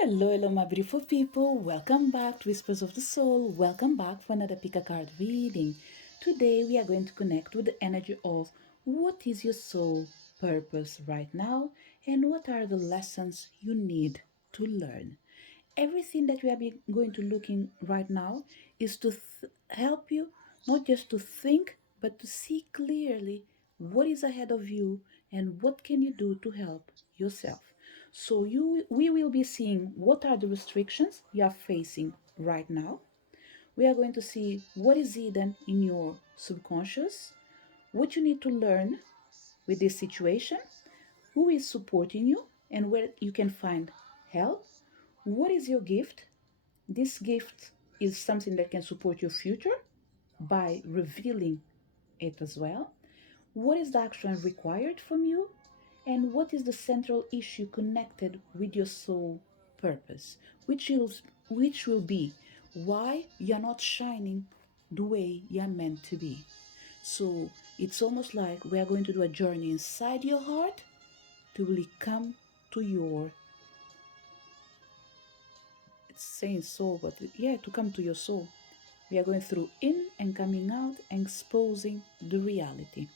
Hello, my beautiful people. Welcome back to Whispers of the Soul. Welcome back for another pick a card reading. Today, we are going to connect with the energy of what is your soul purpose right now and what are the lessons you need to learn. Everything that we are going to looking right now is to help you not just to think but to see clearly what is ahead of you and what can you do to help yourself. So we will be seeing what are the restrictions you are facing right now. We are going to see what is hidden in your subconscious, what you need to learn with this situation, who is supporting you and where you can find help, what is your gift. This gift is something that can support your future by revealing it as well. What is the action required from you? And what is the central issue connected with your soul purpose? Which will be why you're not shining the way you're meant to be. So it's almost like we are going to do a journey inside your heart to really come to your, it's saying soul, but yeah, to come to your soul. We are going through in and coming out and exposing the reality.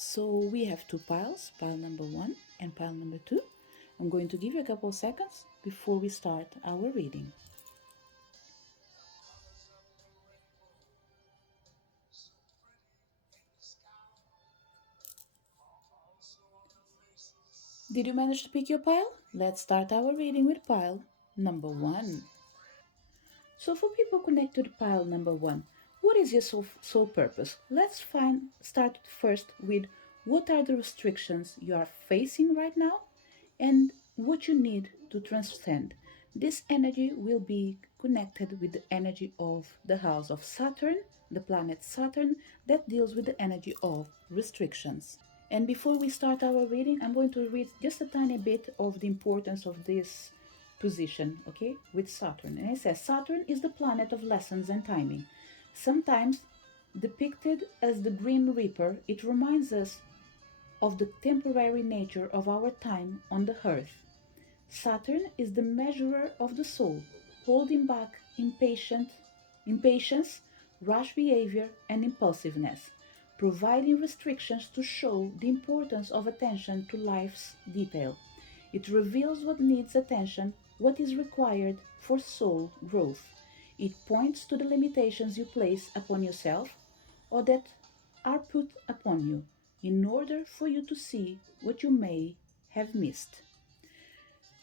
So we have two piles, pile number 1 and pile number 2. I'm going to give you a couple of seconds before we start our reading. Did you manage to pick your pile? Let's start our reading with pile number 1. So for people connected to pile number 1, what is your soul purpose? Let's start first with what are the restrictions you are facing right now and what you need to transcend. This energy will be connected with the energy of the house of Saturn, the planet Saturn, that deals with the energy of restrictions. And before we start our reading, I'm going to read just a tiny bit of the importance of this position, okay, with Saturn. And it says Saturn is the planet of lessons and timing. Sometimes depicted as the Grim Reaper, it reminds us of the temporary nature of our time on the earth. Saturn is the measurer of the soul, holding back impatience, rash behavior, and impulsiveness, providing restrictions to show the importance of attention to life's detail. It reveals what needs attention, what is required for soul growth. It points to the limitations you place upon yourself or that are put upon you in order for you to see what you may have missed.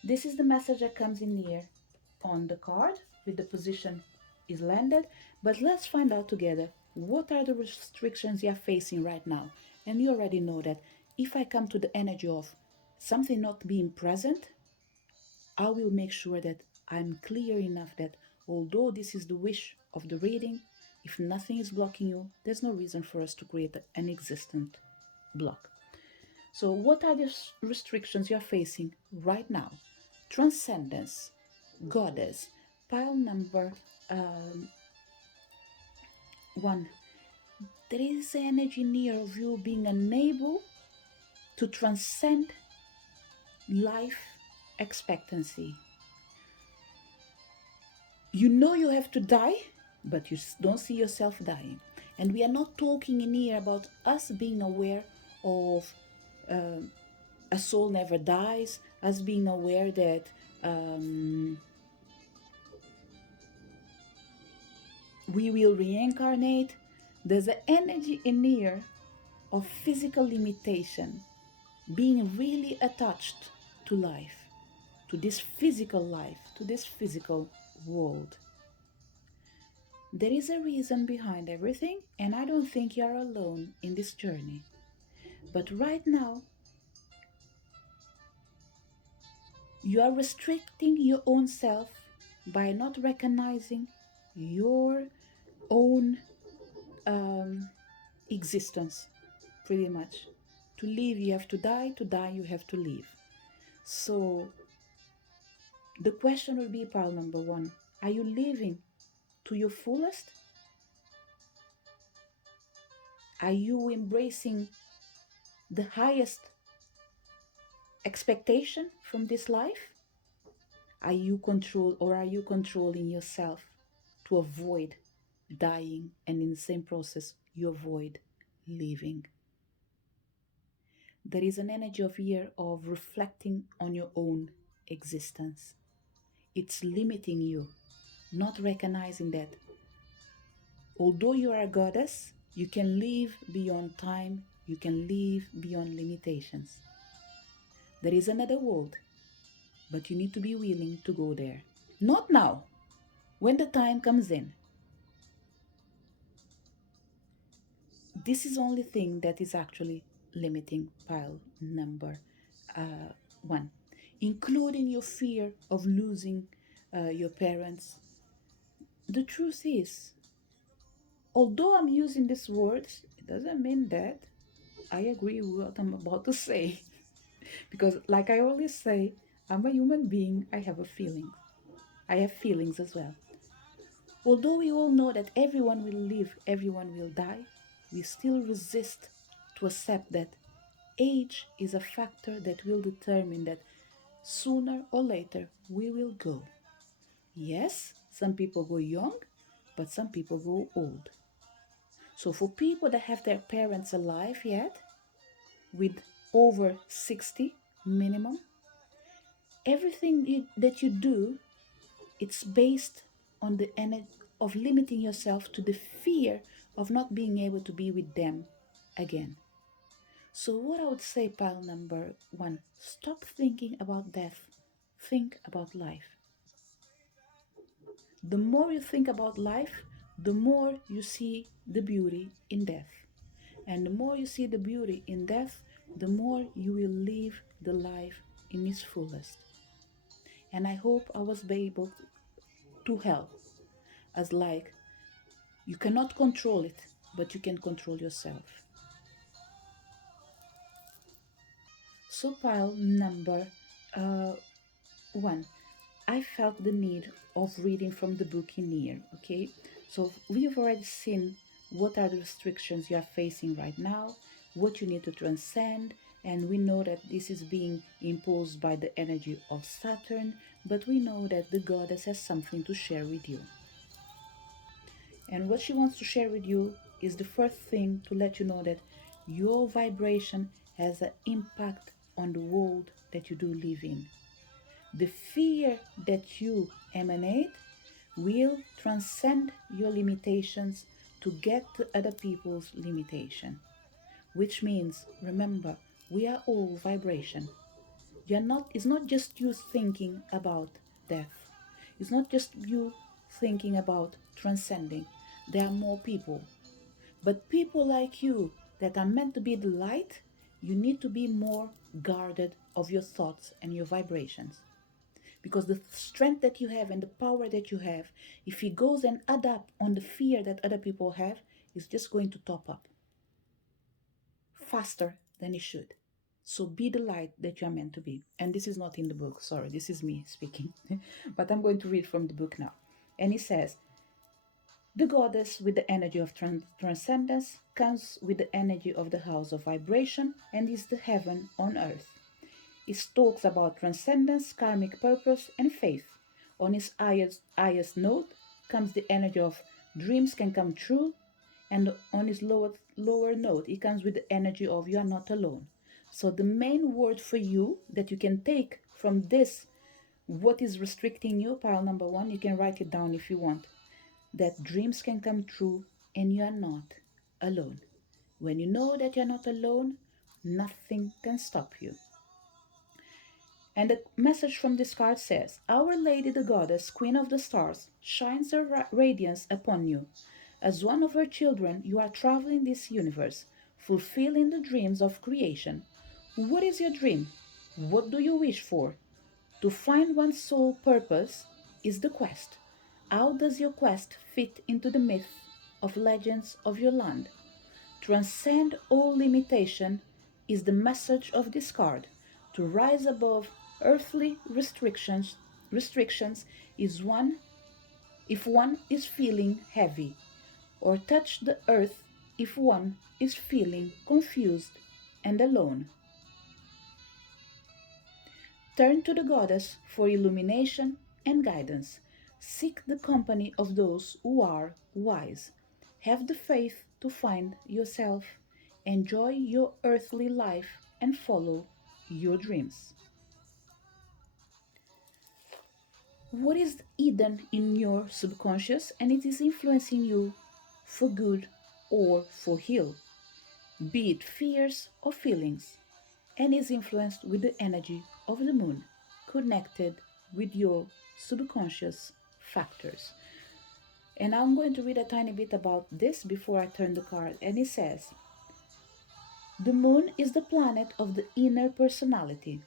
This is the message that comes in here on the card with the position is landed. But let's find out together what are the restrictions you're facing right now. And you already know that if I come to the energy of something not being present, I will make sure that I'm clear enough that although this is the wish of the reading, if nothing is blocking you, there's no reason for us to create an existent block. So, what are the restrictions you're facing right now? Transcendence, goddess, pile number um, 1. There is energy near of you being unable to transcend life expectancy. You know you have to die, but you don't see yourself dying. And we are not talking in here about us being aware of a soul never dies, us being aware that we will reincarnate. There's an energy in here of physical limitation, being really attached to life, to this physical life, to this physical world. There is a reason behind everything, and I don't think you're alone in this journey. But right now, you are restricting your own self by not recognizing your own existence, pretty much. To live, you have to die. To die, you have to live. So, the question will be pile number 1. Are you living to your fullest? Are you embracing the highest expectation from this life? Are you controlling yourself to avoid dying, and in the same process you avoid living? There is an energy of here of reflecting on your own existence. It's limiting you, not recognizing that although you are a goddess, you can live beyond time, you can live beyond limitations. There is another world, but you need to be willing to go there. Not now, when the time comes in. This is the only thing that is actually limiting pile number uh, one, including your fear of losing your parents. The truth is, although I'm using these words, it doesn't mean that I agree with what I'm about to say. Because, like I always say, I'm a human being, I have a feeling. I have feelings as well. Although we all know that everyone will live, everyone will die, we still resist to accept that age is a factor that will determine that sooner or later we will go. Yes, some people go young, but some people go old. So for people that have their parents alive yet, with over 60 minimum, everything that you do, it's based on the energy of limiting yourself to the fear of not being able to be with them again. So what I would say, pile number one, stop thinking about death, think about life. The more you think about life, the more you see the beauty in death. And the more you see the beauty in death, the more you will live the life in its fullest. And I hope I was able to help, as like you cannot control it, but you can control yourself. So pile number uh, one, I felt the need of reading from the book in here. Okay, so we've already seen what are the restrictions you are facing right now, what you need to transcend, and we know that this is being imposed by the energy of Saturn, but we know that the goddess has something to share with you. And what she wants to share with you is the first thing to let you know that your vibration has an impact on the world that you do live in. The fear that you emanate will transcend your limitations to get to other people's limitation. Which means, remember, we are all vibration. It's not just you thinking about death. It's not just you thinking about transcending. There are more people. But people like you that are meant to be the light, you need to be more guarded of your thoughts and your vibrations. Because the strength that you have and the power that you have, if it goes and add up on the fear that other people have, it's just going to top up faster than it should. So be the light that you are meant to be. And this is not in the book, sorry, this is me speaking. But I'm going to read from the book now. And it says, the goddess with the energy of transcendence comes with the energy of the house of vibration and is the heaven on earth. It talks about transcendence, karmic purpose, and faith. On its highest note comes the energy of dreams can come true, and on its lower note, it comes with the energy of you are not alone. So the main word for you that you can take from this, what is restricting you, pile number one, you can write it down if you want, that dreams can come true and you are not alone. When you know that you're not alone, nothing can stop you. And the message from this card says, Our Lady the Goddess, Queen of the Stars, shines her radiance upon you. As one of her children, you are traveling this universe, fulfilling the dreams of creation. What is your dream? What do you wish for? To find one's soul purpose is the quest. How does your quest fit into the myth of legends of your land? Transcend all limitation is the message of this card. To rise above earthly restrictions is one if one is feeling heavy, or touch the earth if one is feeling confused and alone. Turn to the goddess for illumination and guidance. Seek the company of those who are wise. Have the faith to find yourself. Enjoy your earthly life and follow your dreams. What is hidden in your subconscious and it is influencing you for good or for ill, be it fears or feelings, and is influenced with the energy of the moon, connected with your subconscious factors. And I'm going to read a tiny bit about this before I turn the card. And it says, the moon is the planet of the inner personality,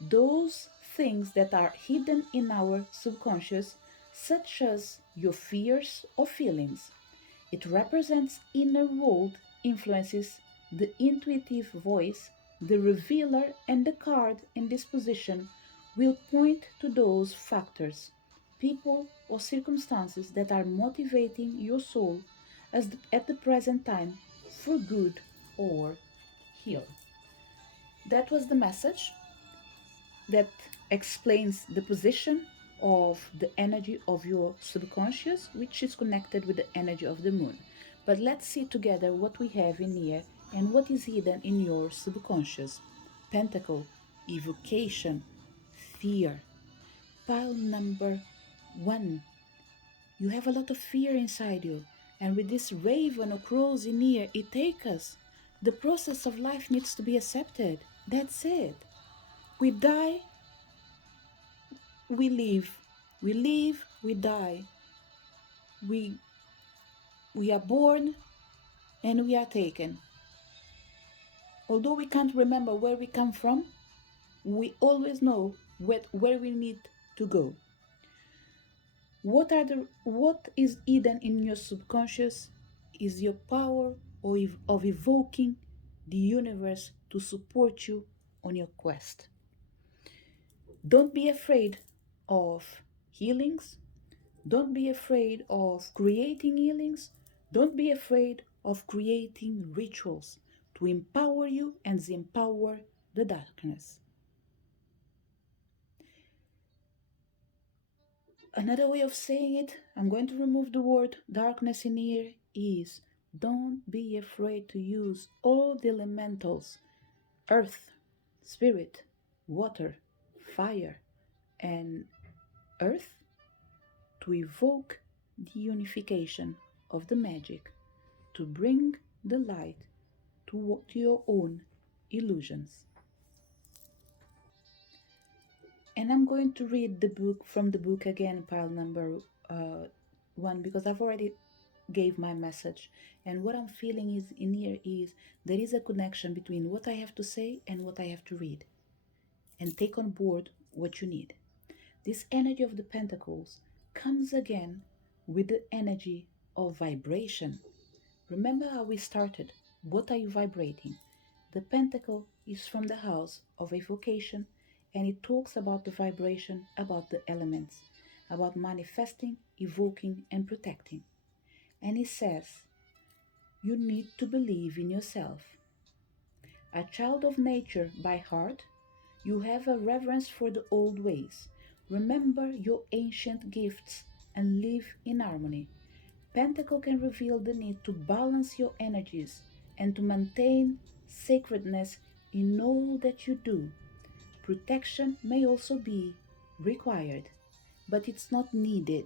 those things that are hidden in our subconscious, such as your fears or feelings. It represents inner world influences, the intuitive voice, the revealer, and the card in this position will point to those factors, people, or circumstances that are motivating your soul at the present time for good or ill. That was the message that explains the position of the energy of your subconscious, which is connected with the energy of the moon. But let's see together what we have in here and what is hidden in your subconscious. Pentacle, evocation, fear. Pile number one. You have a lot of fear inside you, and with this raven or crows in here, it takes us. The process of life needs to be accepted. That's it. We die, we live. We live, we die. We we are born and we are taken. Although we can't remember where we come from, we always know where we need to go. What is hidden in your subconscious is your power of evoking the universe to support you on your quest. Don't be afraid of healings. Don't be afraid of creating healings. Don't be afraid of creating rituals to empower you and empower the darkness. Another way of saying it, I'm going to remove the word darkness in here, is don't be afraid to use all the elementals, earth, spirit, water, fire, and earth, to evoke the unification of the magic, to bring the light to your own illusions. And I'm going to read the book from the book again, pile number one, because I've already gave my message. And what I'm feeling is in here is there is a connection between what I have to say and what I have to read, and take on board what you need. This energy of the pentacles comes again with the energy of vibration. Remember how we started. What are you vibrating? The pentacle is from the house of evocation, and it talks about the vibration, about the elements, about manifesting, evoking, and protecting. And it says, you need to believe in yourself. A child of nature by heart, you have a reverence for the old ways. Remember your ancient gifts and live in harmony. Pentacle can reveal the need to balance your energies and to maintain sacredness in all that you do. Protection may also be required, but it's not needed.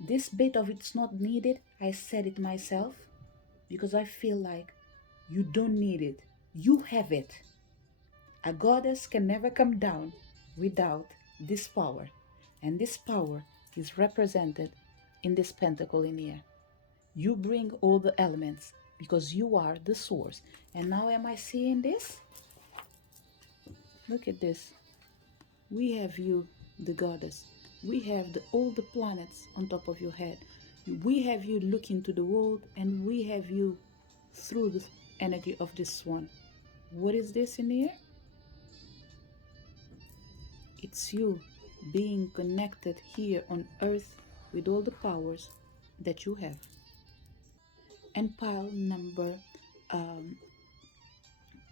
This bit of it's not needed, I said it myself because I feel like you don't need it. You have it. A goddess can never come down without this power, and this power is represented in this pentacle in here. You bring all the elements because you are the source. And now, am I seeing this? Look at this. We have you, the goddess. We have all the planets on top of your head. We have you look into the world, and we have you through the energy of this one. What is this in here? It's you being connected here on earth with all the powers that you have. And pile number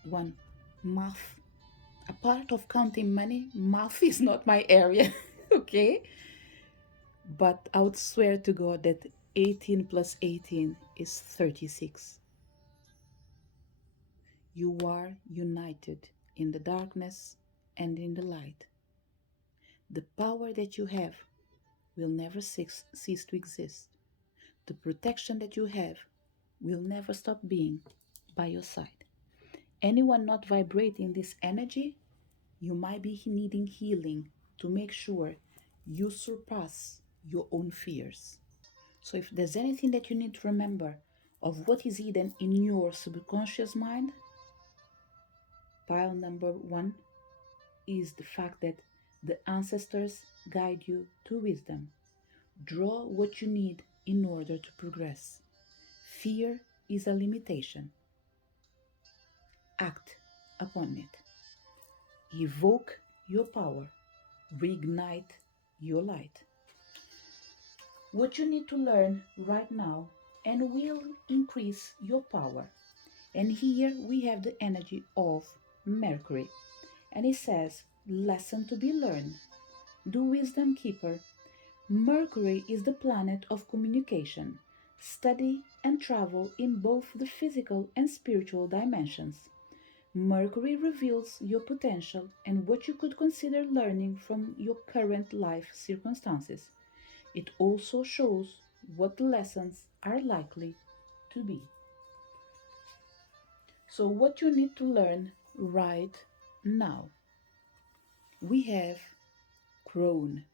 one, math, A part of counting money, math is not my area, okay? But I would swear to God that 18 plus 18 is 36. You are united in the darkness and in the light. The power that you have will never cease to exist. The protection that you have will never stop being by your side. Anyone not vibrating this energy, you might be needing healing to make sure you surpass your own fears. So, if there's anything that you need to remember of what is hidden in your subconscious mind, pile number one is the fact that the ancestors guide you to wisdom. Draw what you need in order to progress. Fear is a limitation. Act upon it. Evoke your power. Reignite your light. What you need to learn right now and will increase your power. And here we have the energy of Mercury. And it says, lesson to be learned. Do wisdom keeper. Mercury is the planet of communication, study, and travel in both the physical and spiritual dimensions. Mercury reveals your potential and what you could consider learning from your current life circumstances. It also shows what the lessons are likely to be. So, what you need to learn right now. We have Crone,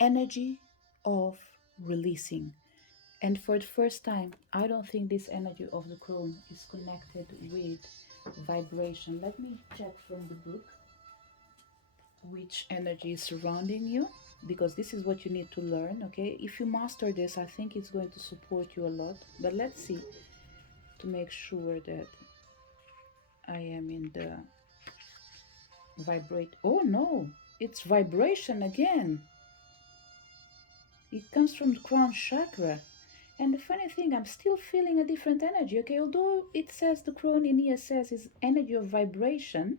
energy of releasing. And for the first time, I don't think this energy of the crone is connected with vibration. Let me check from the book which energy is surrounding you, because this is what you need to learn, okay? If you master this, I think it's going to support you a lot. But let's see to make sure that I am in the vibrate. Oh no, it's vibration again. It comes from the crown chakra. And the funny thing, I'm still feeling a different energy, okay? Although it says the crone in here says is energy of vibration.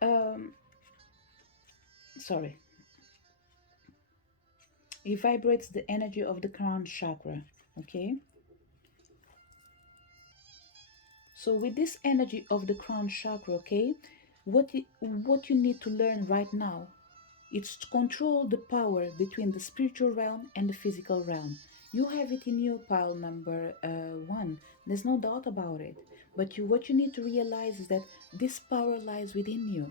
Um, sorry. It vibrates the energy of the crown chakra, okay? So with this energy of the crown chakra, okay, what you need to learn right now, it's to control the power between the spiritual realm and the physical realm. You have it in your pile number one. There's no doubt about it. But what you need to realize is that this power lies within you.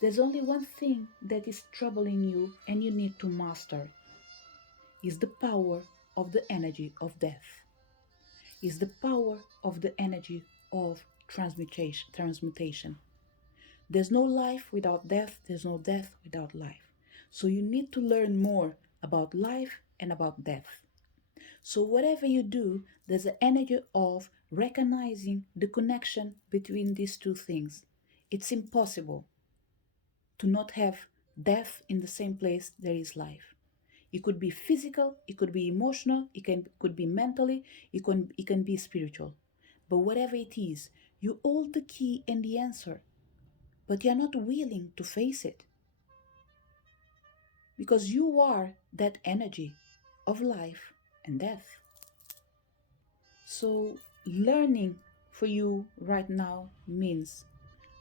There's only one thing that is troubling you and you need to master. Is the power of the energy of death. Is the power of the energy of transmutation. There's no life without death, there's no death without life. So you need to learn more about life and about death. So whatever you do, there's an energy of recognizing the connection between these two things. It's impossible to not have death in the same place there is life. It could be physical, it could be emotional, could be mentally, it can be spiritual. But whatever it is, you hold the key and the answer, but you're not willing to face it. Because you are that energy of life and death. So, learning for you right now means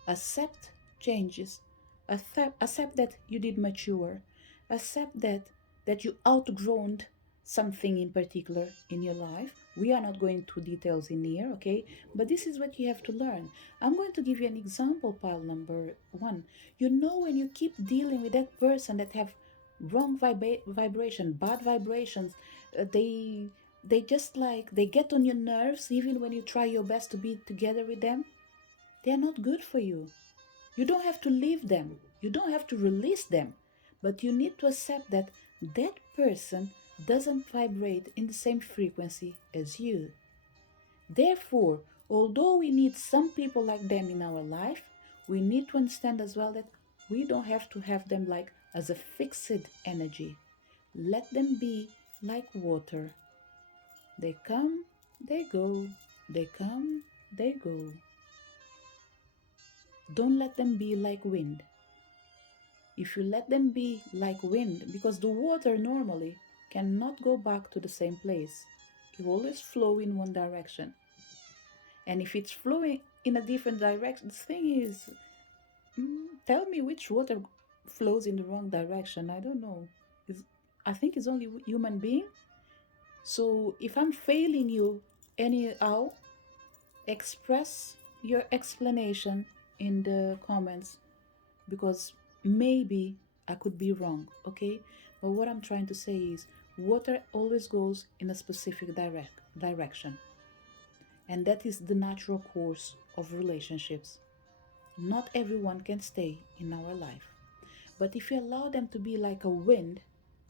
accept changes, accept that you did mature, accept that you outgrown something in particular in your life. We are not going to details in here, okay? But this is what you have to learn. I'm going to give you an example, pile number one. You know, when you keep dealing with that person that have wrong vibration, bad vibrations, they just like they get on your nerves even when you try your best to be together with them. They are not good for you. You don't have to leave them, you don't have to release them, but you need to accept that that person doesn't vibrate in the same frequency as you. Therefore, although we need some people like them in our life, we need to understand as well that we don't have to have them like as a fixed energy. Let them be like water. They come, they go, they come, they go. Don't let them be like wind. If you let them be like wind, because the water normally cannot go back to the same place, it always flow in one direction. And if it's flowing in a different direction, the thing is, tell me which water flows in the wrong direction. I don't know. It's, I think it's only human being. So if I'm failing you anyhow, express your explanation in the comments, because maybe I could be wrong, okay? But what I'm trying to say is water always goes in a specific direction, and that is the natural course of relationships. Not everyone can stay in our life, but if you allow them to be like a wind,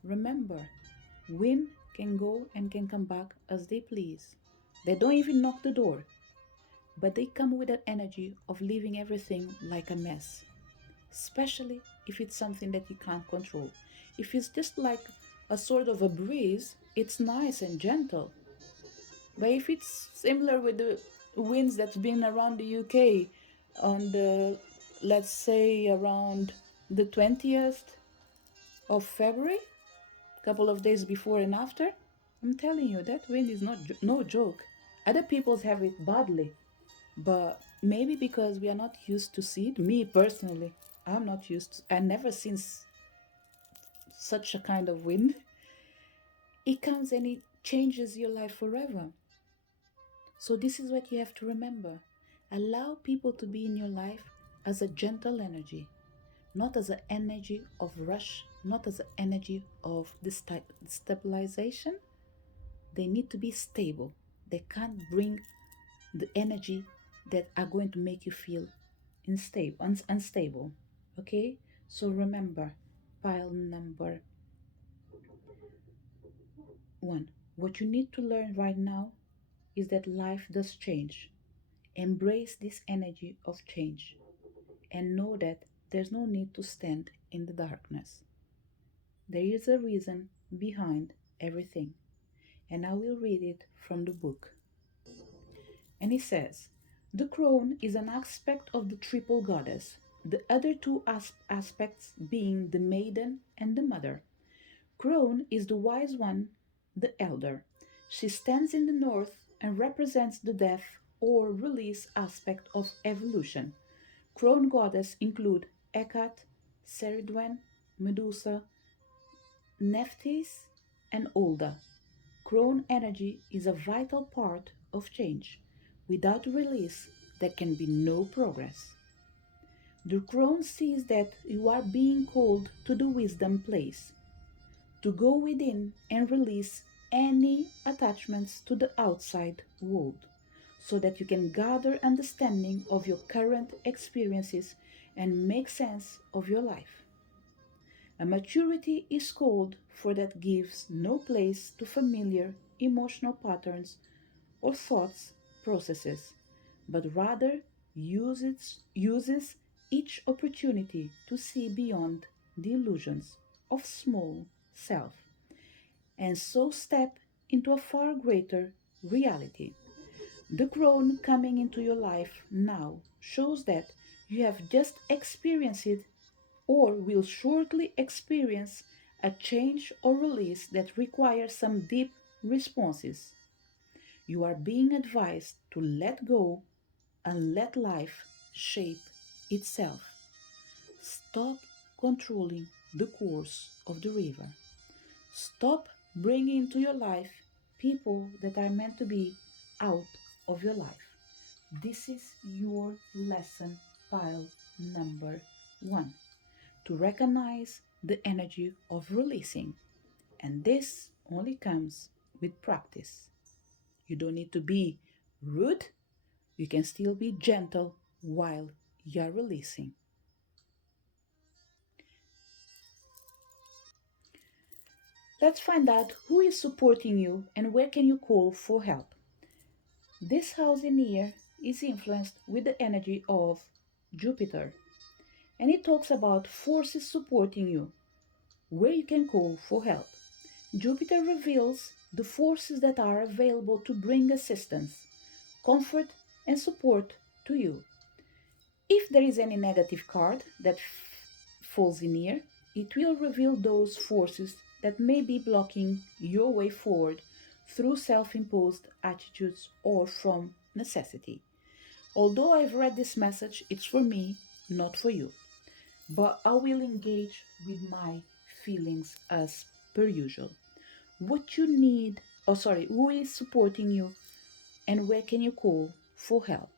remember, wind can go and can come back as they please. They don't even knock the door, but they come with that energy of leaving everything like a mess, especially if it's something that you can't control. If it's just like a sort of a breeze, it's nice and gentle. But if it's similar with the winds that's been around the UK on the, let's say, around the 20th of February, a couple of days before and after, I'm telling you, that wind is not no joke. Other people have it badly, but maybe because we are not used to see it. Me personally, I'm not used to, I never seen such a kind of wind. It comes and it changes your life forever. So this is what you have to remember. Allow people to be in your life as a gentle energy, not as an energy of rush, not as an energy of destabilization. They need to be stable. They can't bring the energy that are going to make you feel unstable. Okay? So remember, pile number one. What you need to learn right now is that life does change. Embrace this energy of change and know that there's no need to stand in the darkness. There is a reason behind everything, and I will read it from the book. And it says, the crone is an aspect of the triple goddess, the other two aspects being the maiden and the mother. Crone is the wise one, the elder. She stands in the north and represents the death or release aspect of evolution. Crone goddess include Hecate, Ceridwen, Medusa, Nephthys, and Olda. Crone energy is a vital part of change. Without release, there can be no progress. The crone sees that you are being called to the wisdom place, to go within and release any attachments to the outside world, so that you can gather understanding of your current experiences and make sense of your life. A maturity is called for that gives no place to familiar emotional patterns or thoughts processes, but rather uses each opportunity to see beyond the illusions of small self and so step into a far greater reality. The crone coming into your life now shows that you have just experienced it or will shortly experience a change or release that requires some deep responses. You are being advised to let go and let life shape itself. Stop controlling the course of the river. Stop bringing into your life people that are meant to be out of your life. This is your lesson pile number one, to recognize the energy of releasing. And this only comes with practice. You don't need to be rude, you can still be gentle while you're releasing. Let's find out who is supporting you and where can you call for help. This house in here is influenced with the energy of Jupiter, and it talks about forces supporting you, where you can call for help. Jupiter reveals the forces that are available to bring assistance, comfort, and support to you. If there is any negative card that falls in here, it will reveal those forces that may be blocking your way forward through self imposed attitudes or from necessity. Although I've read this message, it's for me, not for you. But I will engage with my feelings as per usual. What you need, oh sorry, who is supporting you and where can you call for help?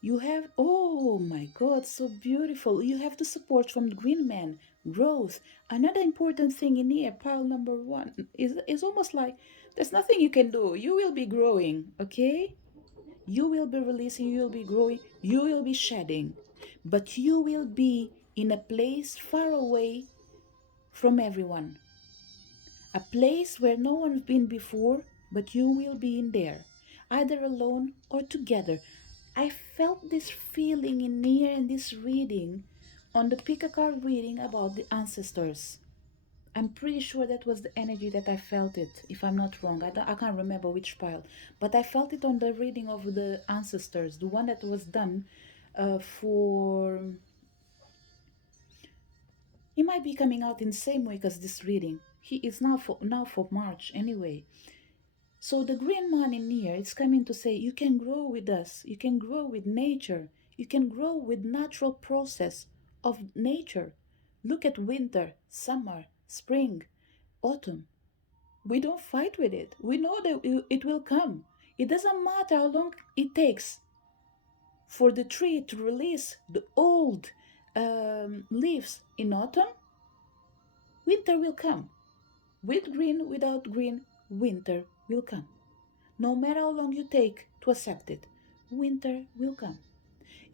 You have, oh my God, so beautiful. You have the support from the Green Man, growth. Another important thing in here, pile number one, is almost like there's nothing you can do. You will be growing, okay? You will be releasing, you will be growing, you will be shedding, but you will be in a place far away from everyone, a place where no one's been before, but you will be in there, either alone or together. I felt this feeling in here in this reading, on the pick a card reading about the ancestors. I'm pretty sure that was the energy that I felt it, if I'm not wrong. I can't remember which pile, but I felt it on the reading of the ancestors, the one that was done for. He might be coming out in the same way as this reading. He is now for March anyway. So the green man in here is coming to say you can grow with us, you can grow with nature, you can grow with natural process of nature. Look at winter, summer, spring, autumn. We don't fight with it. We know that it will come. It doesn't matter how long it takes for the tree to release the old leaves in autumn. Winter will come. With green, without green, winter will come. No matter how long you take to accept it, winter will come.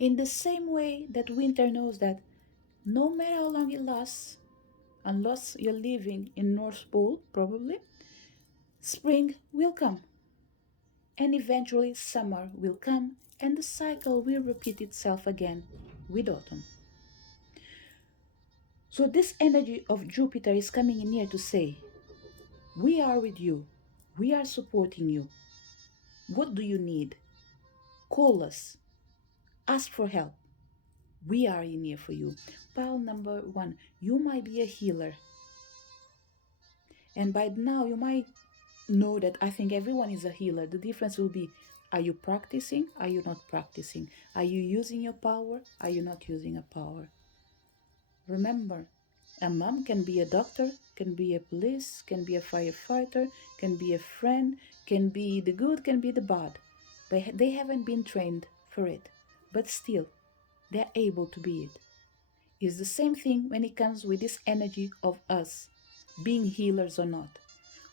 In the same way that winter knows that no matter how long it lasts, unless you're living in North Pole, probably, spring will come. And eventually summer will come and the cycle will repeat itself again with autumn. So this energy of Jupiter is coming in here to say, we are with you. We are supporting you. What do you need? Call us. Ask for help. We are in here for you. Pile number one, you might be a healer. And by now you might know that I think everyone is a healer. The difference will be, are you practicing? Are you not practicing? Are you using your power? Are you not using a power? Remember, a mom can be a doctor, can be a police, can be a firefighter, can be a friend, can be the good, can be the bad. But they haven't been trained for it. But still, they're able to be it. It's the same thing when it comes with this energy of us, being healers or not.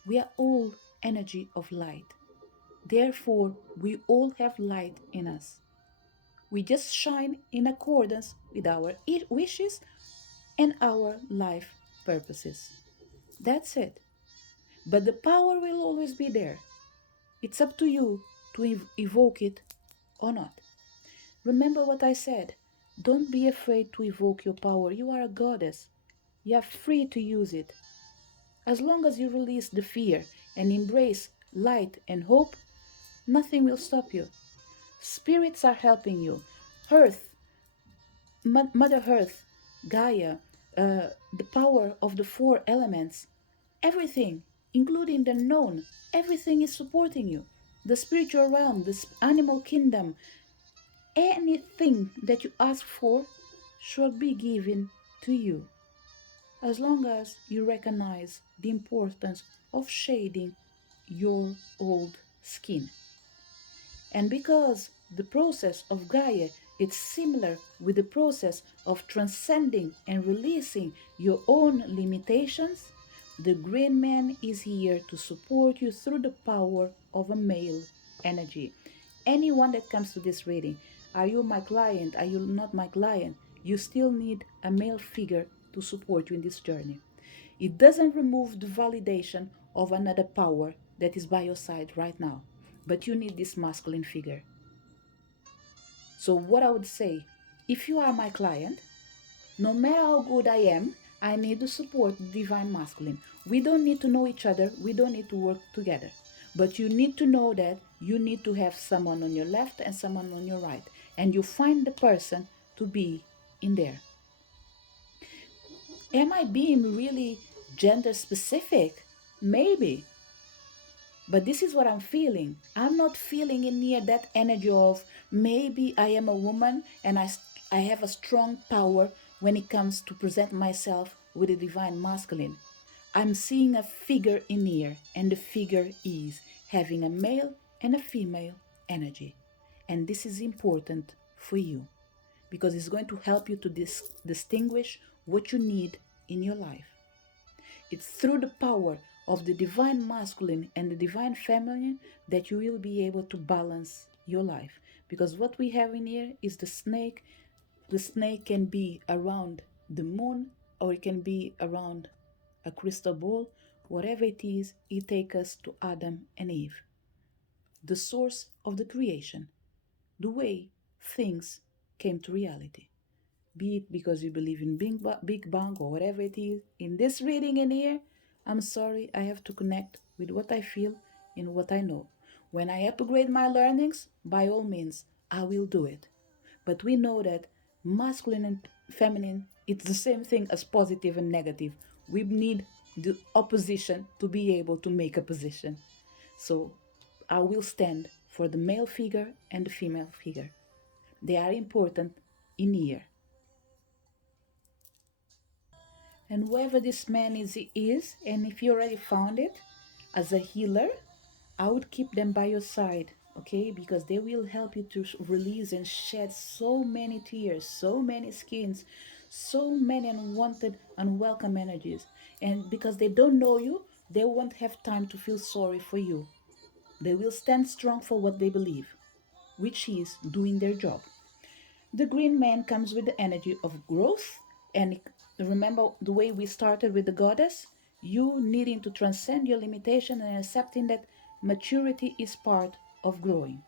We are all energy of light. Therefore, we all have light in us. We just shine in accordance with our wishes and our life purposes. That's it. But the power will always be there. It's up to you to evoke it or not. Remember what I said. Don't be afraid to evoke your power. You are a goddess. You are free to use it. As long as you release the fear and embrace light and hope, nothing will stop you. Spirits are helping you. Earth, Mother Earth, Gaia, the power of the four elements, everything, including the known, everything is supporting you. The spiritual realm, the animal kingdom, anything that you ask for shall be given to you, as long as you recognize the importance of shading your old skin. And because the process of Gaia is similar with the process of transcending and releasing your own limitations, the Green Man is here to support you through the power of a male energy. Anyone that comes to this reading, are you my client? Are you not my client? You still need a male figure to support you in this journey. It doesn't remove the validation of another power that is by your side right now, but you need this masculine figure. So, what I would say, if you are my client, no matter how good I am, I need to support the divine masculine. We don't need to know each other, we don't need to work together. But you need to know that you need to have someone on your left and someone on your right. and you find the person to be in there. Am I being really gender specific? Maybe. But this is what I'm feeling. I'm not feeling in near that energy of maybe I am a woman and I have a strong power when it comes to present myself with a divine masculine. I'm seeing a figure in here, and the figure is having a male and a female energy. And this is important for you because it's going to help you to distinguish what you need in your life. It's through the power of the divine masculine and the divine feminine that you will be able to balance your life. Because what we have in here is the snake. The snake can be around the moon or it can be around a crystal ball. Whatever it is, it takes us to Adam and Eve, the source of the creation, the way things came to reality. Be it because you believe in Big Bang or whatever it is. In this reading in here, I'm sorry, I have to connect with what I feel and what I know. When I upgrade my learnings, by all means, I will do it. But we know that masculine and feminine, it's the same thing as positive and negative. We need the opposition to be able to make a position. So I will stand for the male figure and the female figure. They are important in here. And whoever this man is, and if you already found it as a healer, I would keep them by your side, okay? Because they will help you to release and shed so many tears, so many skins, so many unwanted, unwelcome energies. And because they don't know you, they won't have time to feel sorry for you. They will stand strong for what they believe, which is doing their job. The green man comes with the energy of growth. And remember the way we started with the goddess? You needing to transcend your limitation and accepting that maturity is part of growing,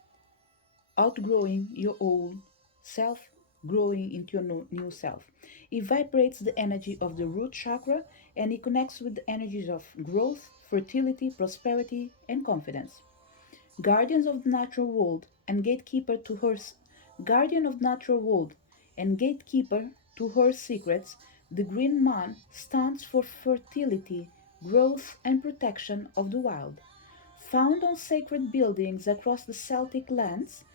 outgrowing your old self, growing into your new self. It vibrates the energy of the root chakra and it connects with the energies of growth, fertility, prosperity, and confidence. Guardians of the natural world and gatekeeper to her guardian of natural world and gatekeeper to her secrets, the green man stands for fertility, growth and protection of the wild. Found on sacred buildings across the Celtic lands,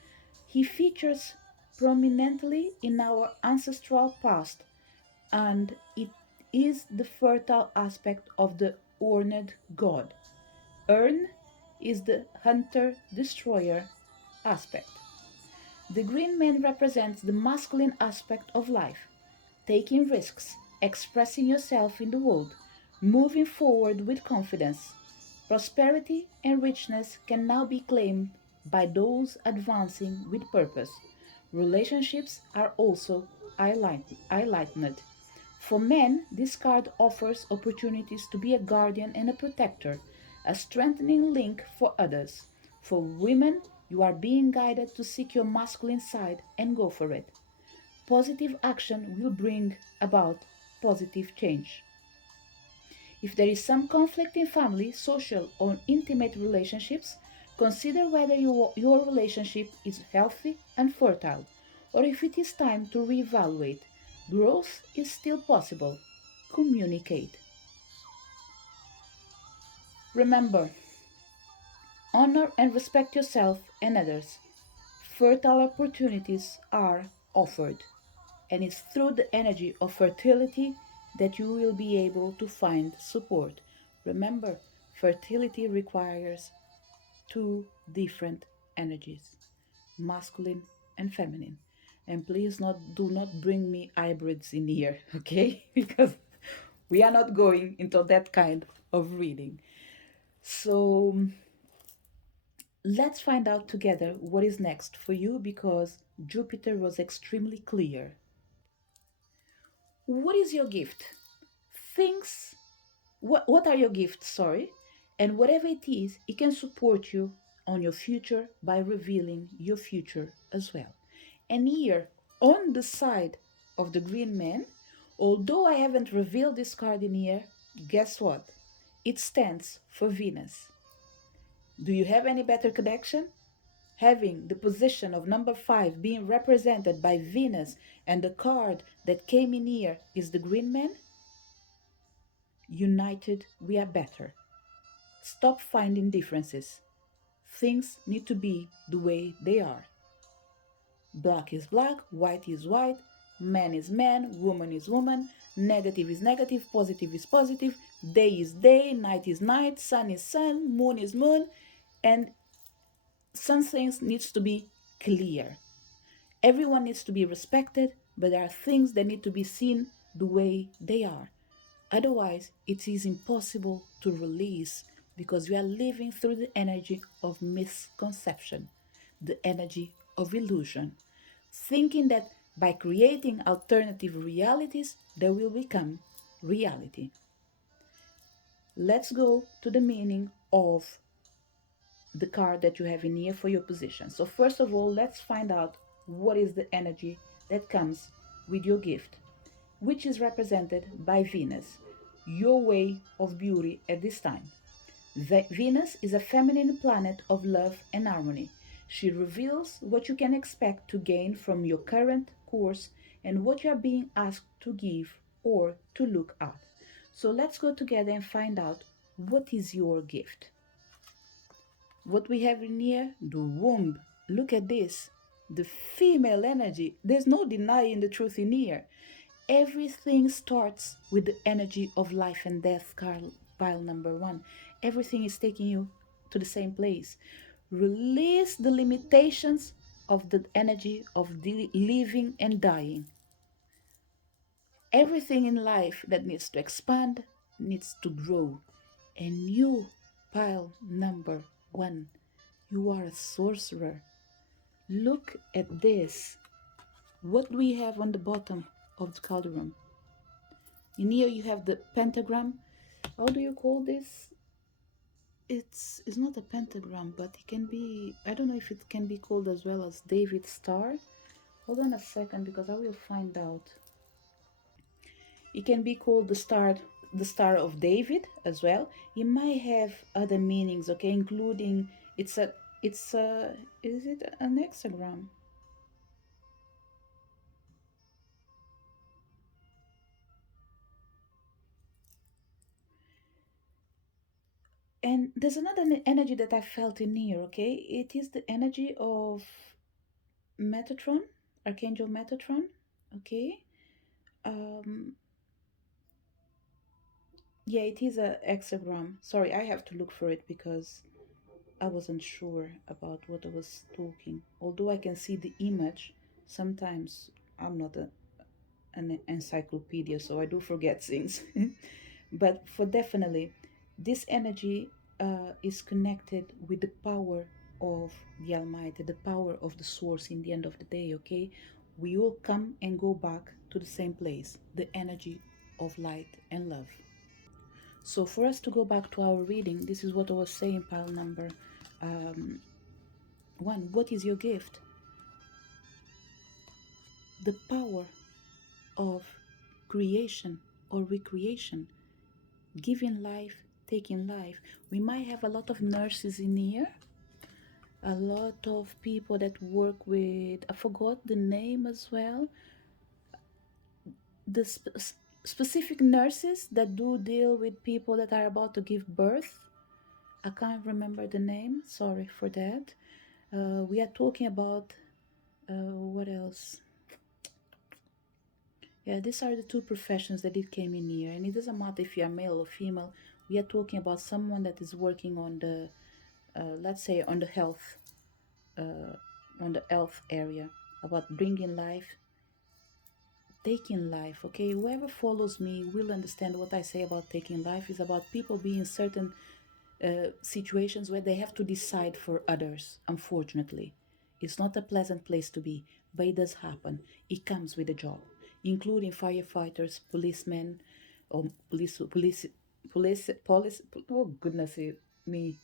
he features prominently in our ancestral past, and it is the fertile aspect of the horned god. Ern is the hunter destroyer aspect. The green man represents the masculine aspect of life, taking risks, expressing yourself in the world, moving forward with confidence. Prosperity and richness can now be claimed by those advancing with purpose. Relationships are also highlighted. For men, this card offers opportunities to be a guardian and a protector, a strengthening link for others. For women, you are being guided to seek your masculine side and go for it. Positive action will bring about positive change. If there is some conflict in family, social, or intimate relationships, consider whether your relationship is healthy and fertile, or if it is time to reevaluate. Growth is still possible. Communicate. Remember, honor and respect yourself and others. Fertile opportunities are offered, and it's through the energy of fertility that you will be able to find support. Remember, fertility requires two different energies, masculine and feminine. And please do not bring me hybrids in here, okay? Because we are not going into that kind of reading. So let's find out together what is next for you because Jupiter was extremely clear. What is your gift? Things, what are your gifts? Sorry. And whatever it is, it can support you on your future by revealing your future as well. And here, on the side of the green man, although I haven't revealed this card in here, guess what? It stands for Venus. Do you have any better connection? having the position of number 5 being represented by Venus, and the card that came in here is the Green Man, united we are better. Stop finding differences. Things need to be the way they are. Black is black, white is white, man is man, woman is woman, negative is negative, positive is positive, day is day, night is night, sun is sun, moon is moon, and some things needs to be clear. Everyone needs to be respected, but there are things that need to be seen the way they are. Otherwise, it is impossible to release because we are living through the energy of misconception, the energy of illusion, thinking that by creating alternative realities, they will become reality. Let's go to the meaning of the card that you have in here for your position. So, first of all, let's find out what is the energy that comes with your gift, which is represented by Venus, your way of beauty at this time. Venus is a feminine planet of love and harmony. She reveals what you can expect to gain from your current course and what you are being asked to give or to look at. So let's go together and find out what is your gift. What we have in here, the womb. Look at this. The female energy. There's no denying the truth in here. Everything starts with the energy of life and death, pile number 1. Everything is taking you to the same place. Release the limitations of the energy of the living and dying. Everything in life that needs to expand needs to grow. And you, pile number 1, you are a sorcerer. Look at this. What do we have on the bottom of the cauldron? In here you have the pentagram. How do you call this? It's not a pentagram, but it can be, I don't know if it can be called as well as David's star. Hold on a second because I will find out. It can be called the star of David as well. It might have other meanings, okay, including it's a is it an hexagram? And there's another energy that I felt in here, okay? It is the energy of Metatron, Archangel Metatron, okay? Um, yeah, it is a hexagram. Sorry, I have to look for it because I wasn't sure about what I was talking. Although I can see the image, sometimes I'm not an encyclopedia, so I do forget things. But for definitely, this energy is connected with the power of the Almighty, the power of the Source in the end of the day, okay? We all come and go back to the same place, the energy of light and love. So, for us to go back to our reading, this is what I was saying, pile number um, 1. What is your gift? The power of creation or recreation, giving life, taking life. We might have a lot of nurses in here, a lot of people that work with, I forgot the name as well, the specific nurses that do deal with people that are about to give birth. I can't remember the name, sorry for that. We are talking about what else? Yeah, these are the two professions that it came in here, and it doesn't matter if you are male or female. We are talking about someone that is working on the, let's say, uh, on the health area, about bringing life, taking life. Okay, whoever follows me will understand what I say about taking life is about people being certain situations where they have to decide for others. Unfortunately, it's not a pleasant place to be, but it does happen. It comes with a job, including firefighters, policemen, or police. Oh goodness me,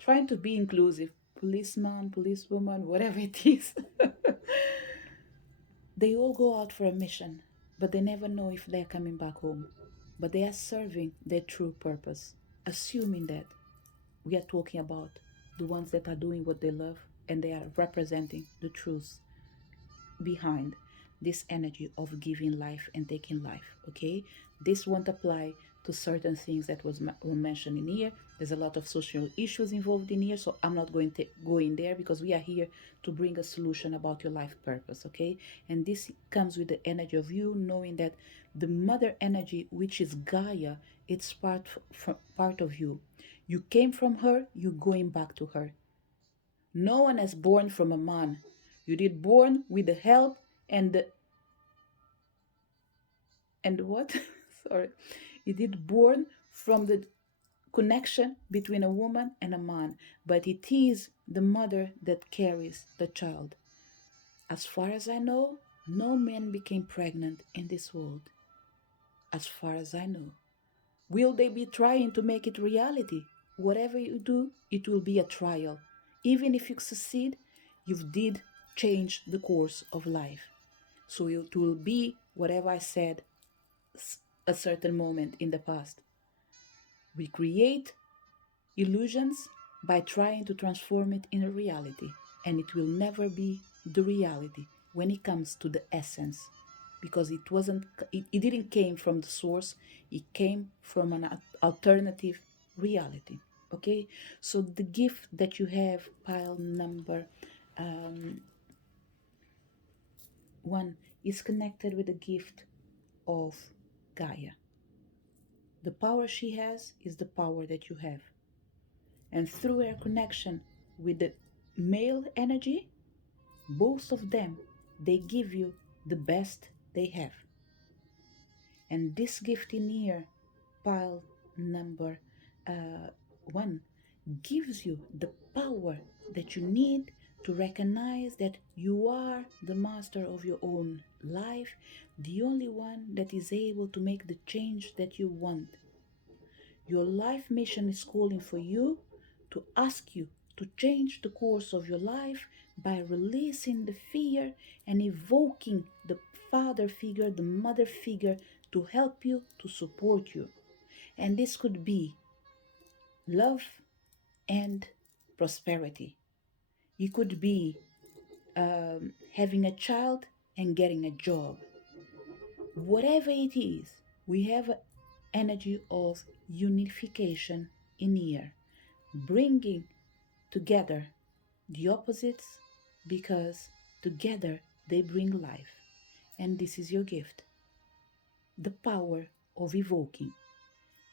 trying to be inclusive. Policeman, policewoman, whatever it is. They all go out for a mission, but they never know if they're coming back home. But they are serving their true purpose, assuming that we are talking about the ones that are doing what they love. and they are representing the truth behind this energy of giving life and taking life. Okay, this won't apply to certain things that were mentioned in here. There's a lot of social issues involved in here, so I'm not going to go in there because we are here to bring a solution about your life purpose. Okay, and this comes with the energy of you knowing that the mother energy, which is Gaia, it's part of you. You came from her, you're going back to her. No one is born from a man. You did born with the help and the and what? Sorry. You did born from the connection between a woman and a man, but it is the mother that carries the child. As far as I know, no man became pregnant in this world. As far as I know. Will they be trying to make it reality? Whatever you do, it will be a trial. Even if you succeed, you did change the course of life. So it will be whatever I said a certain moment in the past. We create illusions by trying to transform it in a reality, and it will never be the reality when it comes to the essence, because it didn't came from the source, it came from an alternative reality. Okay, so the gift that you have, pile number um, one, is connected with the gift of Gaia. The power she has is the power that you have. And through her connection with the male energy, both of them, they give you the best they have. And this gift in here, pile number one, gives you the power that you need to recognize that you are the master of your own life, the only one that is able to make the change that you want. Your life mission is calling for you to ask you to change the course of your life by releasing the fear and evoking the father figure, the mother figure to help you, to support you. And this could be love and prosperity. It could be having a child and getting a job. Whatever it is, we have an energy of unification in here, bringing together the opposites because together they bring life. And this is your gift, the power of evoking.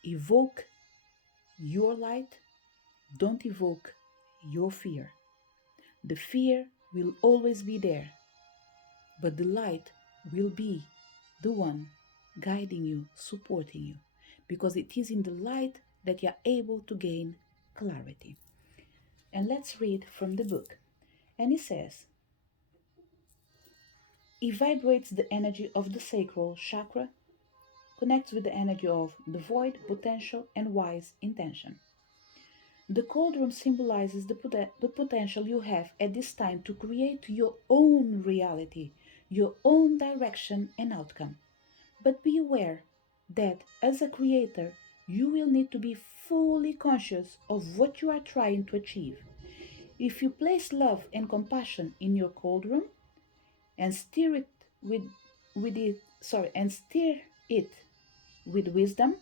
Evoke your light, don't evoke your fear. The fear will always be there, but the light will be the one guiding you, supporting you, because it is in the light that you are able to gain clarity. And let's read from the book. And it says, it vibrates the energy of the sacral chakra, connects with the energy of the void, potential, and wise intention. The cauldron symbolizes the potential you have at this time to create your own reality, your own direction and outcome. But be aware that as a creator, you will need to be fully conscious of what you are trying to achieve. If you place love and compassion in your cauldron and steer it with it and steer it with wisdom,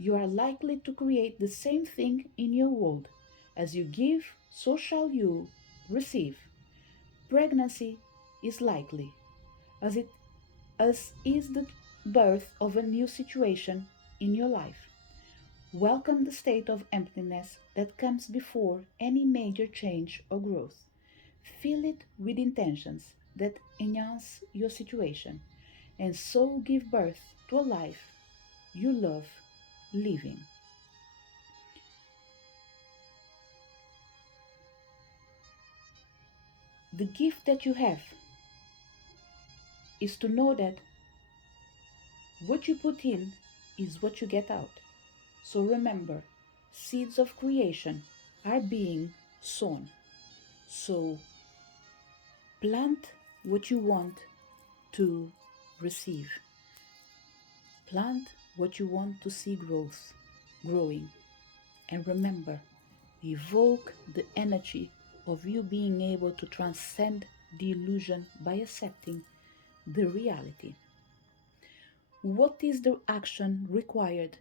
you are likely to create the same thing in your world. As you give, so shall you receive. Pregnancy is likely, as it as is the birth of a new situation in your life. Welcome the state of emptiness that comes before any major change or growth. Fill it with intentions that enhance your situation, and so give birth to a life you love living. The gift that you have is to know that what you put in is what you get out. So remember, seeds of creation are being sown. So plant what you want to receive. Plant what you want to see growing. And remember, evoke the energy of you being able to transcend the illusion by accepting the reality. What is the action required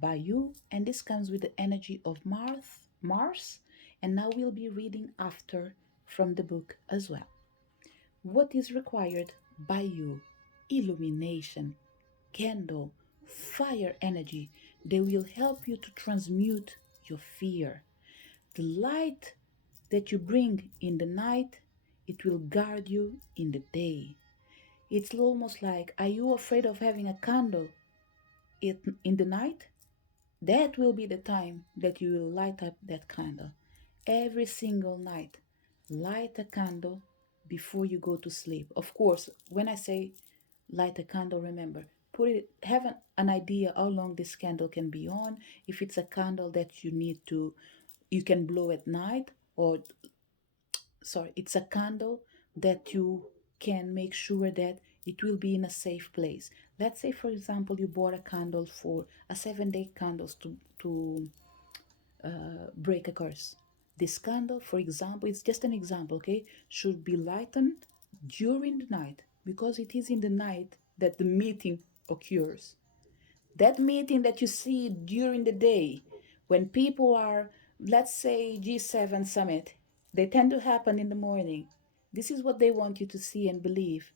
by you? And this comes with the energy of Mars. And now we'll be reading after from the book as well. What is required by you? Illumination, candle, fire energy. They will help you to transmute your fear. The light that you bring in the night, it will guard you in the day. It's almost like, are you afraid of having a candle in the night? That will be the time that you will light up that candle. Every single night, light a candle before you go to sleep. Of course, when I say light a candle, remember, have an idea how long this candle can be on. If it's a candle that you can blow at night, or sorry, it's a candle that you can make sure that it will be in a safe place. Let's say, for example, you bought a candle for a 7-day candles to break a curse. This candle, for example, it's just an example, okay, should be lightened during the night, because it is in the night that the meeting occurs. That meeting that you see during the day, when people are, let's say, G7 summit, they tend to happen in the morning. This is what they want you to see and believe,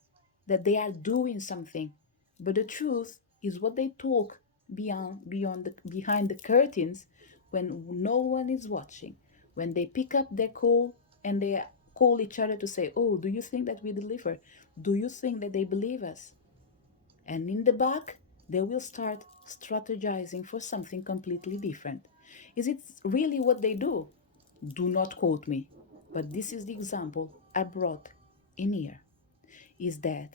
that they are doing something. But the truth is what they talk behind the curtains, when no one is watching, when they pick up their call and they call each other to say, oh, do you think that we deliver? Do you think that they believe us? And in the back, they will start strategizing for something completely different. Is it really what they do? Do not quote me. But this is the example I brought in here. Is that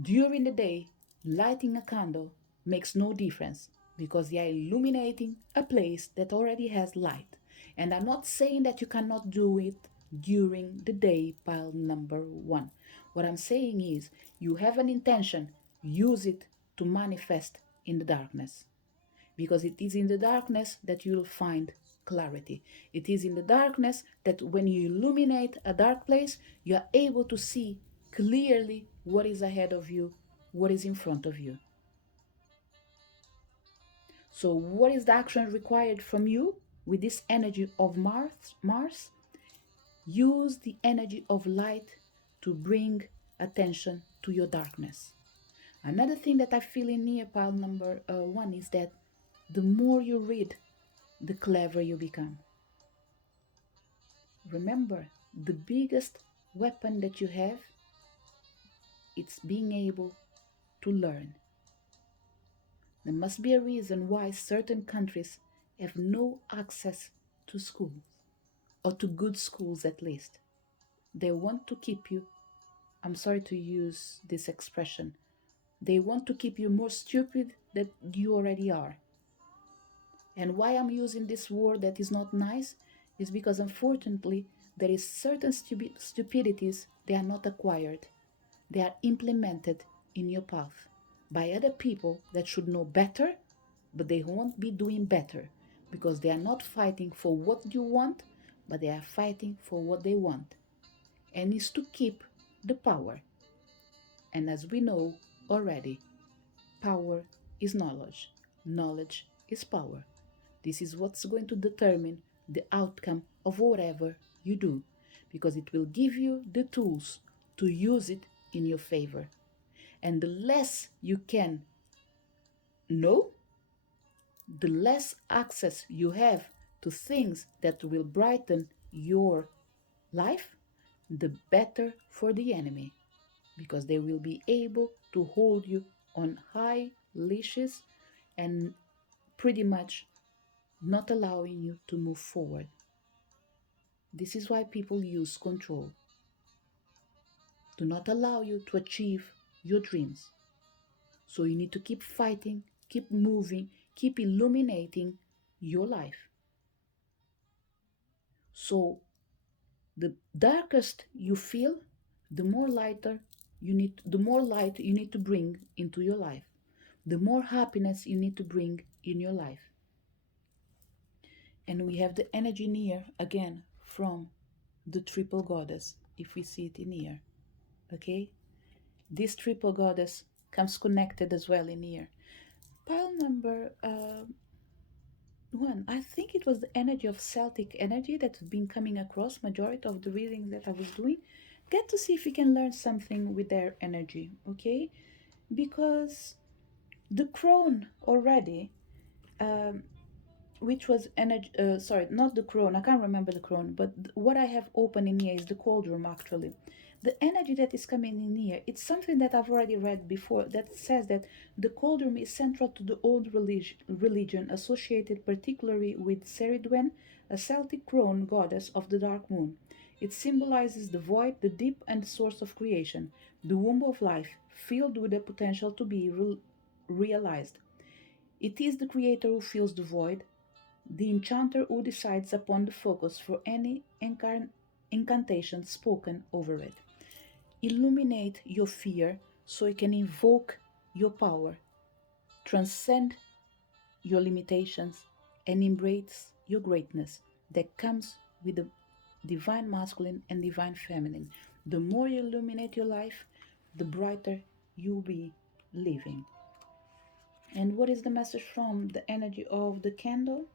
during the day, lighting a candle makes no difference, because they are illuminating a place that already has light. And I'm not saying that you cannot do it during the day, pile number one. What I'm saying is, you have an intention, use it to manifest in the darkness, because it is in the darkness that you'll find clarity. It is in the darkness that when you illuminate a dark place, you are able to see clearly what is ahead of you, what is in front of you. So, what is the action required from you with this energy of Mars? Use the energy of light to bring attention to your darkness. Another thing that I feel in near pile number one is that the more you read, the clever you become. Remember, the biggest weapon that you have, it's being able to learn. There must be a reason why certain countries have no access to schools, or to good schools at least. They want to keep you, I'm sorry to use this expression, they want to keep you more stupid than you already are. And why I'm using this word that is not nice is because, unfortunately, there is certain stupidities, they are not acquired. They are implemented in your path by other people that should know better, but they won't be doing better, because they are not fighting for what you want, but they are fighting for what they want. And is to keep the power. And as we know already, power is knowledge. Knowledge is power. This is what's going to determine the outcome of whatever you do, because it will give you the tools to use it in your favor. And the less you can know, the less access you have to things that will brighten your life, the better for the enemy, because they will be able to hold you on high leashes and pretty much not allowing you to move forward. This is why people use control, to not allow you to achieve your dreams. So you need to keep fighting, keep moving, keep illuminating your life. So the darkest you feel, the more light you need to bring into your life. The more happiness you need to bring in your life. And we have the energy near again from the triple goddess, if we see it in here. Okay, this triple goddess comes connected as well in here. Pile number one, I think it was the energy of Celtic energy that's been coming across majority of the readings that I was doing. Get to see if we can learn something with their energy, okay? Because the crone already, um, which was energy, sorry, not the crone, I can't remember the crone, but what I have open in here is the cauldron actually. The energy that is coming in here, it's something that I've already read before that says that the cauldron is central to the old religion associated particularly with Ceridwen, a Celtic crone goddess of the dark moon. It symbolizes the void, the deep, and the source of creation, the womb of life, filled with the potential to be realized. It is the creator who fills the void, the enchanter who decides upon the focus for any incantation spoken over it. Illuminate your fear so you can invoke your power, transcend your limitations, and embrace your greatness that comes with the divine masculine and divine feminine. The more you illuminate your life, the brighter you'll be living. And what is the message from the energy of the candle?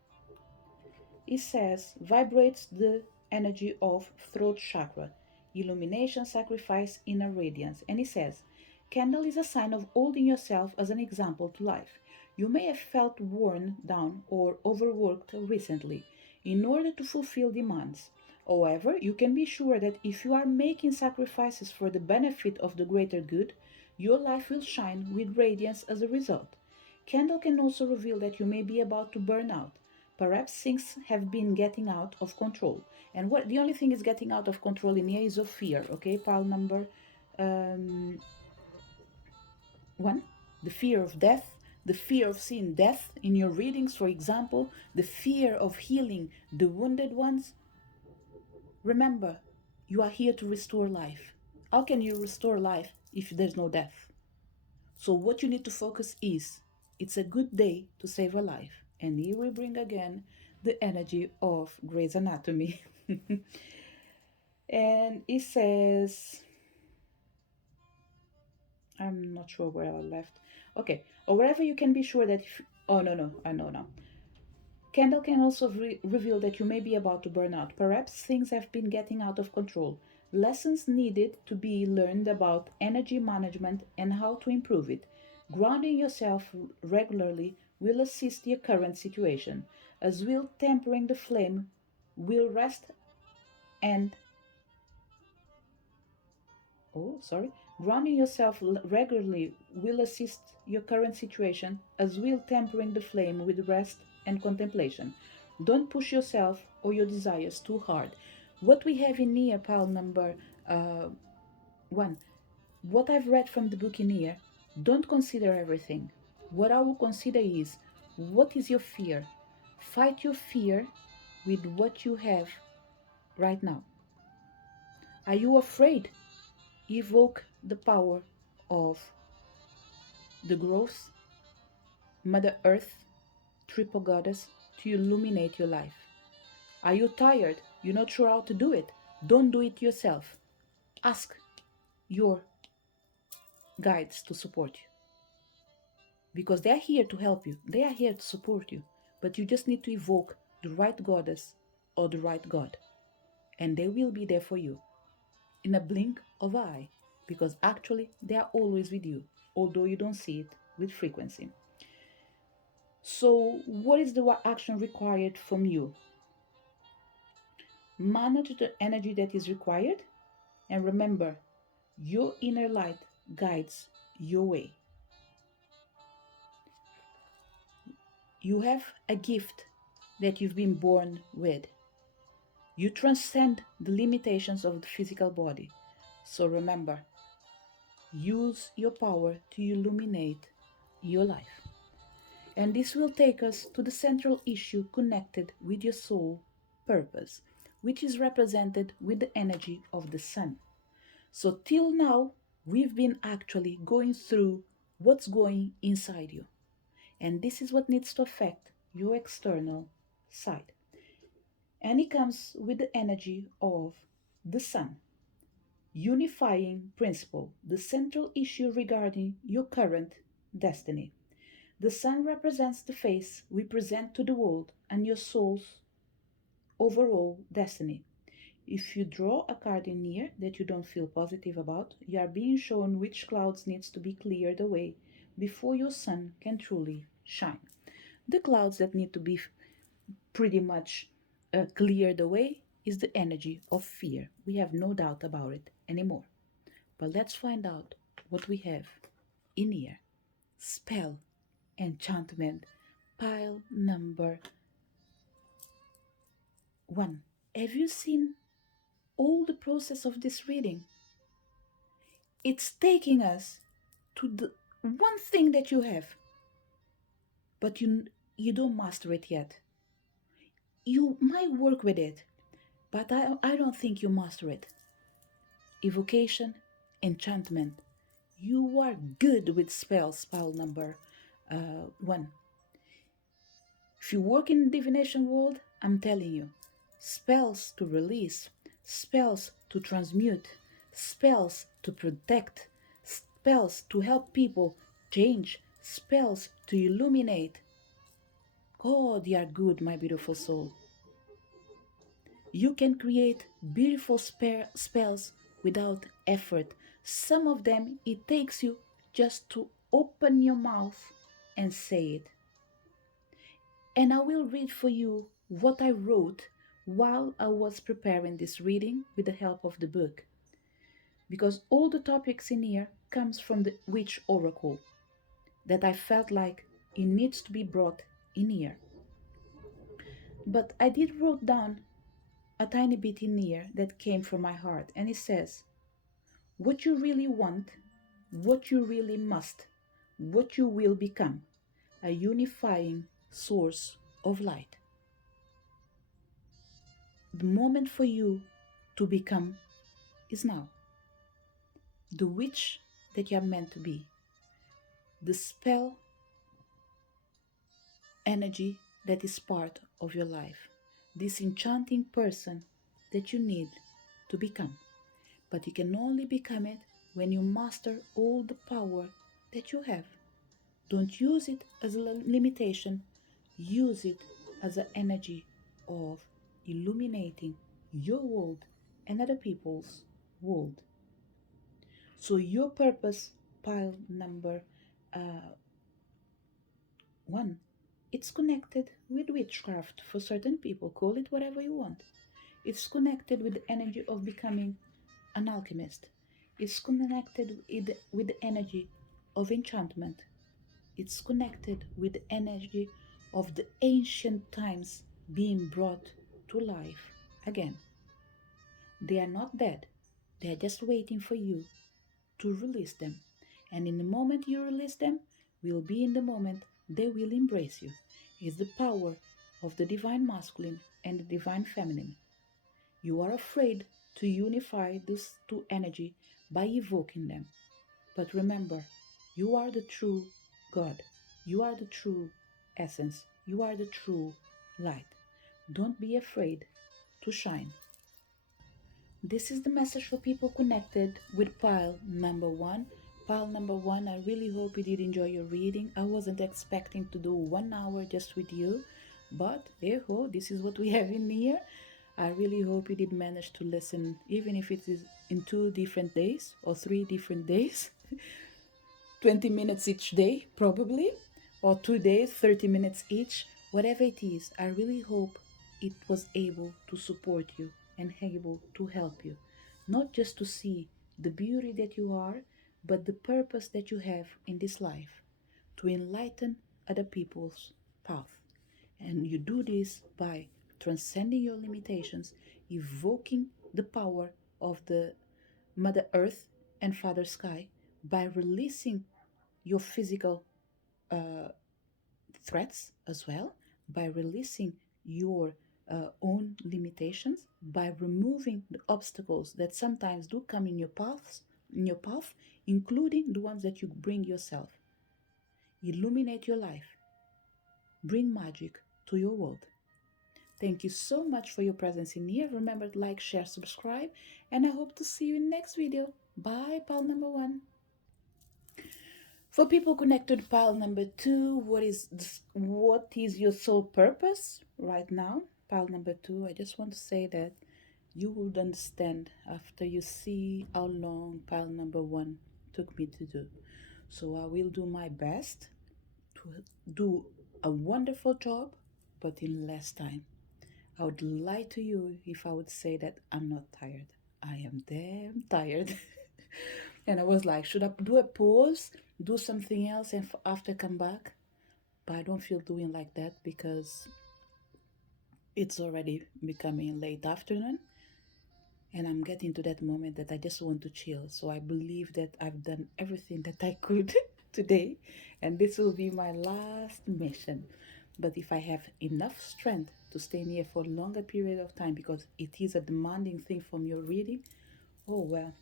It says vibrates the energy of throat chakra, illumination, sacrifice, inner radiance. And it says candle is a sign of holding yourself as an example to life. You may have felt worn down or overworked recently in order to fulfill demands. However, you can be sure that if you are making sacrifices for the benefit of the greater good, your life will shine with radiance as a result. Candle can also reveal that you may be about to burn out. Perhaps things have been getting out of control. And what the only thing is getting out of control in here is of fear. Okay, pile number um, one, the fear of death, the fear of seeing death in your readings, for example, the fear of healing the wounded ones. Remember, you are here to restore life. How can you restore life if there's no death? So what you need to focus is it's a good day to save a life. And here we bring again the energy of Grey's Anatomy. And it says, I'm not sure where I left. Okay, or wherever you can be sure that if, oh no, no, I know now. Candle can also reveal that you may be about to burn out. Perhaps things have been getting out of control. Lessons needed to be learned about energy management and how to improve it. Grounding yourself regularly will assist your current situation, as will tempering the flame will rest and oh, sorry. Grounding yourself regularly will assist your current situation, as will tempering the flame with rest and contemplation. Don't push yourself or your desires too hard. What we have in here, pile number uh, one, what I've read from the book in here, don't consider everything. What I will consider is what is your fear? Fight your fear with what you have right now. Are you afraid? Evoke the power of the growth, Mother Earth, Triple Goddess, to illuminate your life. Are you tired? You're not sure how to do it? Don't do it yourself. Ask your guides to support you because they are here to help you, they are here to support you. But you just need to evoke the right goddess or the right god, and they will be there for you in a blink of an eye because actually they are always with you, although you don't see it with frequency. So, what is the action required from you? Manage the energy that is required, and remember, your inner light guides your way. You have a gift that you've been born with. You transcend the limitations of the physical body. So remember, use your power to illuminate your life. And this will take us to the central issue connected with your soul purpose, which is represented with the energy of the sun. So, till now, we've been actually going through what's going inside you. And this is what needs to affect your external side. And it comes with the energy of The sun, unifying principle, the central issue regarding your current destiny. The sun represents the face we present to the world and your soul's overall destiny. If you draw a card in here that you don't feel positive about, you are being shown which clouds needs to be cleared away before your sun can truly shine. The clouds that need to be pretty much cleared away is the energy of fear. We have no doubt about it anymore. But let's find out what we have in here. Spell, enchantment, pile number one. Have you seen all the process of this reading? It's taking us to the one thing that you have, but you don't master it yet. You might work with it, but I don't think you master it. Evocation, enchantment. You are good with spells, spell number one. If you work in the divination world, I'm telling you, spells to release, spells to transmute, spells to protect, spells to help people change, spells to illuminate. God, you are good, my beautiful soul. You can create beautiful spells without effort. Some of them, it takes you just to open your mouth and say it. And I will read for you what I wrote while I was preparing this reading with the help of the book. Because all the topics in here comes from the witch oracle that I felt like it needs to be brought in here. But I did wrote down a tiny bit in here that came from my heart, and it says, what you really want, what you really must, what you will become, a unifying source of light. The moment for you to become is now. The witch that you are meant to be. The spell energy that is part of your life. This enchanting person that you need to become. But you can only become it when you master all the power that you have. Don't use it as a limitation. Use it as an energy of illuminating your world and other people's world. So your purpose, pile number one, it's connected with witchcraft for certain people. Call it whatever you want. It's connected with the energy of becoming an alchemist. It's connected with the energy of enchantment. It's connected with the energy of the ancient times being brought to life again. They are not dead. They are just waiting for you to release them. And in the moment you release them, will be in the moment they will embrace you. It's the power of the divine masculine and the divine feminine. You are afraid to unify those two energy by evoking them. But remember, you are the true God. You are the true essence. You are the true light. Don't be afraid to shine. This is the message for people connected with pile number one. Pile number one, I really hope you did enjoy your reading. I wasn't expecting to do 1 hour just with you, but hey ho, this is what we have in here. I really hope you did manage to listen, even if it is in 2 different days or 3 different days. 20 minutes each day, probably, or 2 days, 30 minutes each, whatever it is. I really hope it was able to support you and able to help you, not just to see the beauty that you are, but the purpose that you have in this life to enlighten other people's path. And you do this by transcending your limitations, evoking the power of the Mother Earth and Father Sky, by releasing your physical threats as well, by releasing your own limitations, by removing the obstacles that sometimes do come in your path, including the ones that you bring yourself. Illuminate your life. Bring magic to your world. Thank you so much for your presence in here. Remember to like, share, subscribe, and I hope to see you in next video. Bye, pile number one. For people connected to pile number two, what is your soul purpose right now? Pile number two, I just want to say that you would understand after you see how long pile number one took me to do. So I will do my best to do a wonderful job, but in less time. I would lie to you if I would say that I'm not tired. I am damn tired. And I was like, should I do a pause, do something else, and after come back? But I don't feel doing like that because it's already becoming late afternoon, and I'm getting to that moment that I just want to chill. So I believe that I've done everything that I could today, and this will be my last mission. But if I have enough strength to stay near for a longer period of time, because it is a demanding thing from your reading, oh well,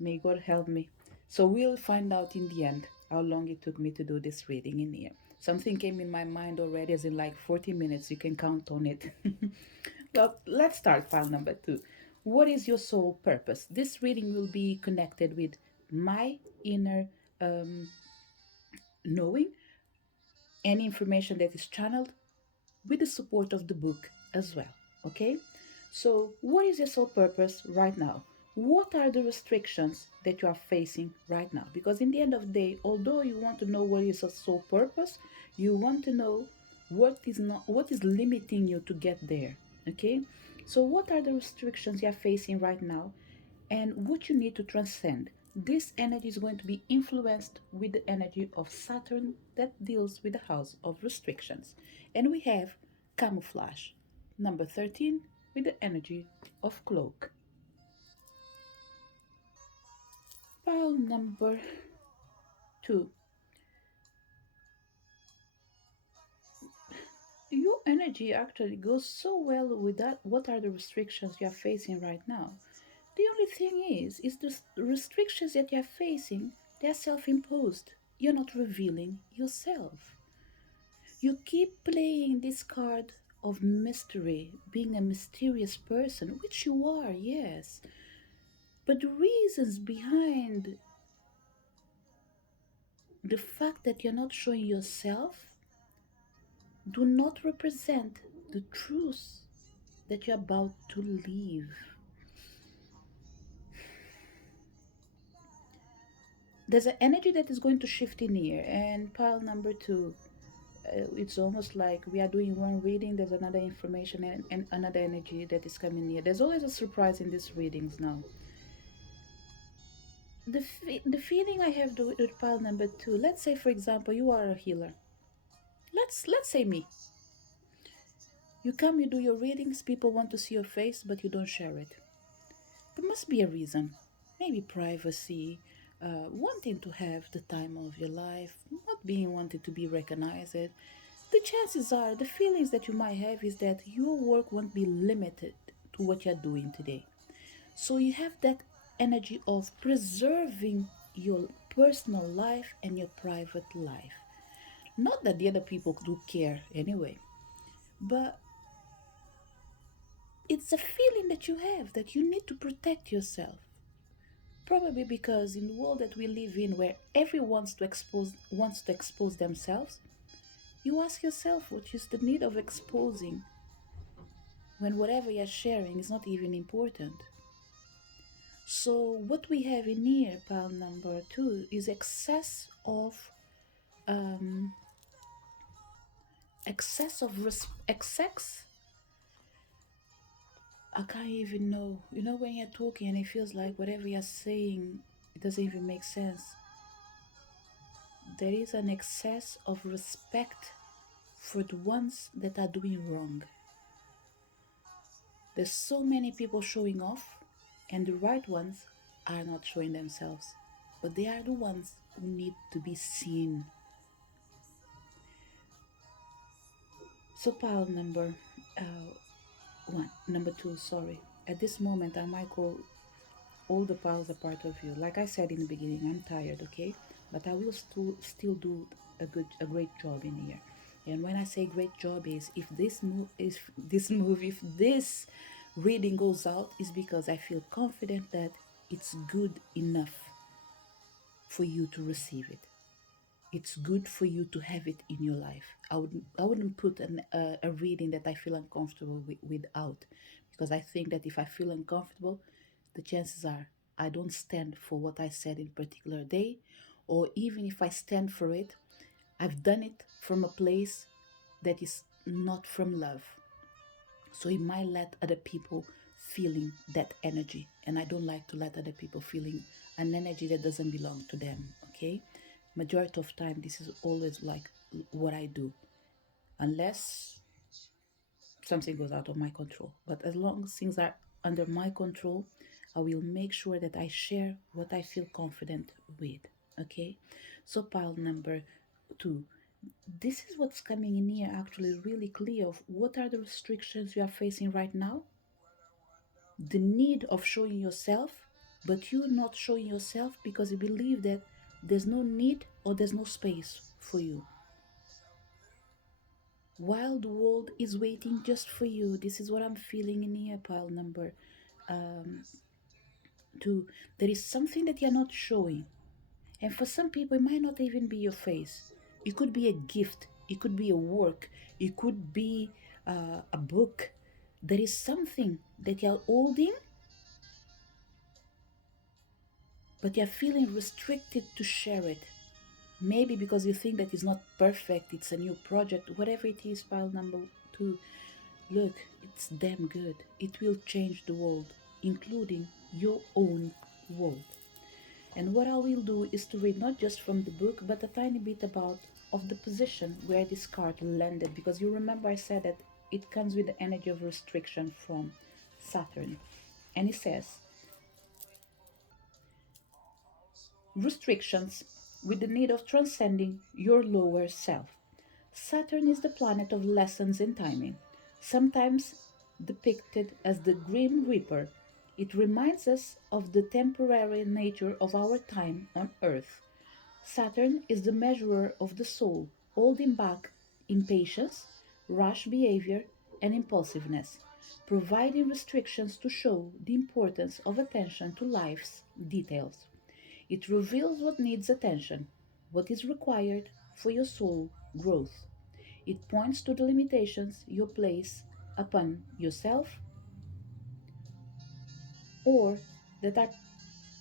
may God help me. So we'll find out in the end how long it took me to do this reading in here. Something came in my mind already, as in like 40 minutes. You can count on it. Well, let's start file number two. What is your soul purpose? This reading will be connected with my inner um, knowing and information that is channeled with the support of the book as well. Okay? So, what is your soul purpose right now? What are the restrictions that you are facing right now? Because in the end of the day, although you want to know what is your soul purpose, you want to know what is limiting you to get there. Okay? So, what are the restrictions you are facing right now and what you need to transcend? This energy is going to be influenced with the energy of Saturn that deals with the house of restrictions. And we have camouflage, number 13, with the energy of cloak. Pile number 2. Your energy actually goes so well with that. What are the restrictions you are facing right now? The only thing is the restrictions that you are facing, they are self-imposed. You're not revealing yourself. You keep playing this card of mystery, being a mysterious person, which you are, yes. But the reasons behind the fact that you're not showing yourself do not represent the truth that you're about to live. There's an energy that is going to shift in here, and pile number 2, it's almost like we are doing one reading, there's another information and another energy that is coming here. There's always a surprise in these readings now. The feeling I have with pile number 2, let's say for example you are a healer. Let's say me. You come, you do your readings, people want to see your face, but you don't share it. There must be a reason. Maybe privacy, wanting to have the time of your life, not being wanted to be recognized. The chances are, the feelings that you might have is that your work won't be limited to what you're doing today. So you have that energy of preserving your personal life and your private life. Not that the other people do care anyway, but it's a feeling that you have that you need to protect yourself. Probably because in the world that we live in, where everyone wants to expose themselves, you ask yourself what is the need of exposing when whatever you're sharing is not even important. So what we have in here, pile number 2, is um, excess. I can't even know. You know when you're talking and it feels like whatever you're saying, it doesn't even make sense. There is an excess of respect for the ones that are doing wrong. There's so many people showing off, and the right ones are not showing themselves. But they are the ones who need to be seen. So pile number 2, sorry. At this moment, I might call all the piles a part of you. Like I said in the beginning, I'm tired, okay? But I will still do a great job in here. And when I say great job is if this reading goes out, is because I feel confident that it's good enough for you to receive it. It's good for you to have it in your life. I wouldn't put a reading that I feel uncomfortable without, because I think that if I feel uncomfortable, the chances are I don't stand for what I said in particular day, or even if I stand for it, I've done it from a place that is not from love. So it might let other people feeling that energy. And I don't like to let other people feeling an energy that doesn't belong to them. Okay. Majority of time this is always like what I do. Unless something goes out of my control. But as long as things are under my control, I will make sure that I share what I feel confident with. Okay. So pile number 2, this is what's coming in here actually really clear of what are the restrictions you are facing right now. The need of showing yourself, but you not showing yourself because you believe that there's no need or there's no space for you, while the world is waiting just for you. This is what I'm feeling in here, pile number um, 2. There is something that you're not showing. And for some people, it might not even be your face. It could be a gift, it could be a work, it could be a book. There is something that you're holding, but you're feeling restricted to share it. Maybe because you think that it's not perfect, it's a new project, whatever it is, pile number 2. Look, it's damn good. It will change the world, including your own world. And what I will do is to read not just from the book, but a tiny bit about of the position where this card landed, because you remember I said that it comes with the energy of restriction from Saturn. And it says, restrictions with the need of transcending your lower self. Saturn is the planet of lessons in timing, sometimes depicted as the Grim Reaper. It reminds us of the temporary nature of our time on Earth. Saturn is the measurer of the soul, holding back impatience, rash behavior, and impulsiveness, providing restrictions to show the importance of attention to life's details. It reveals what needs attention, what is required for your soul growth. It points to the limitations you place upon yourself or that are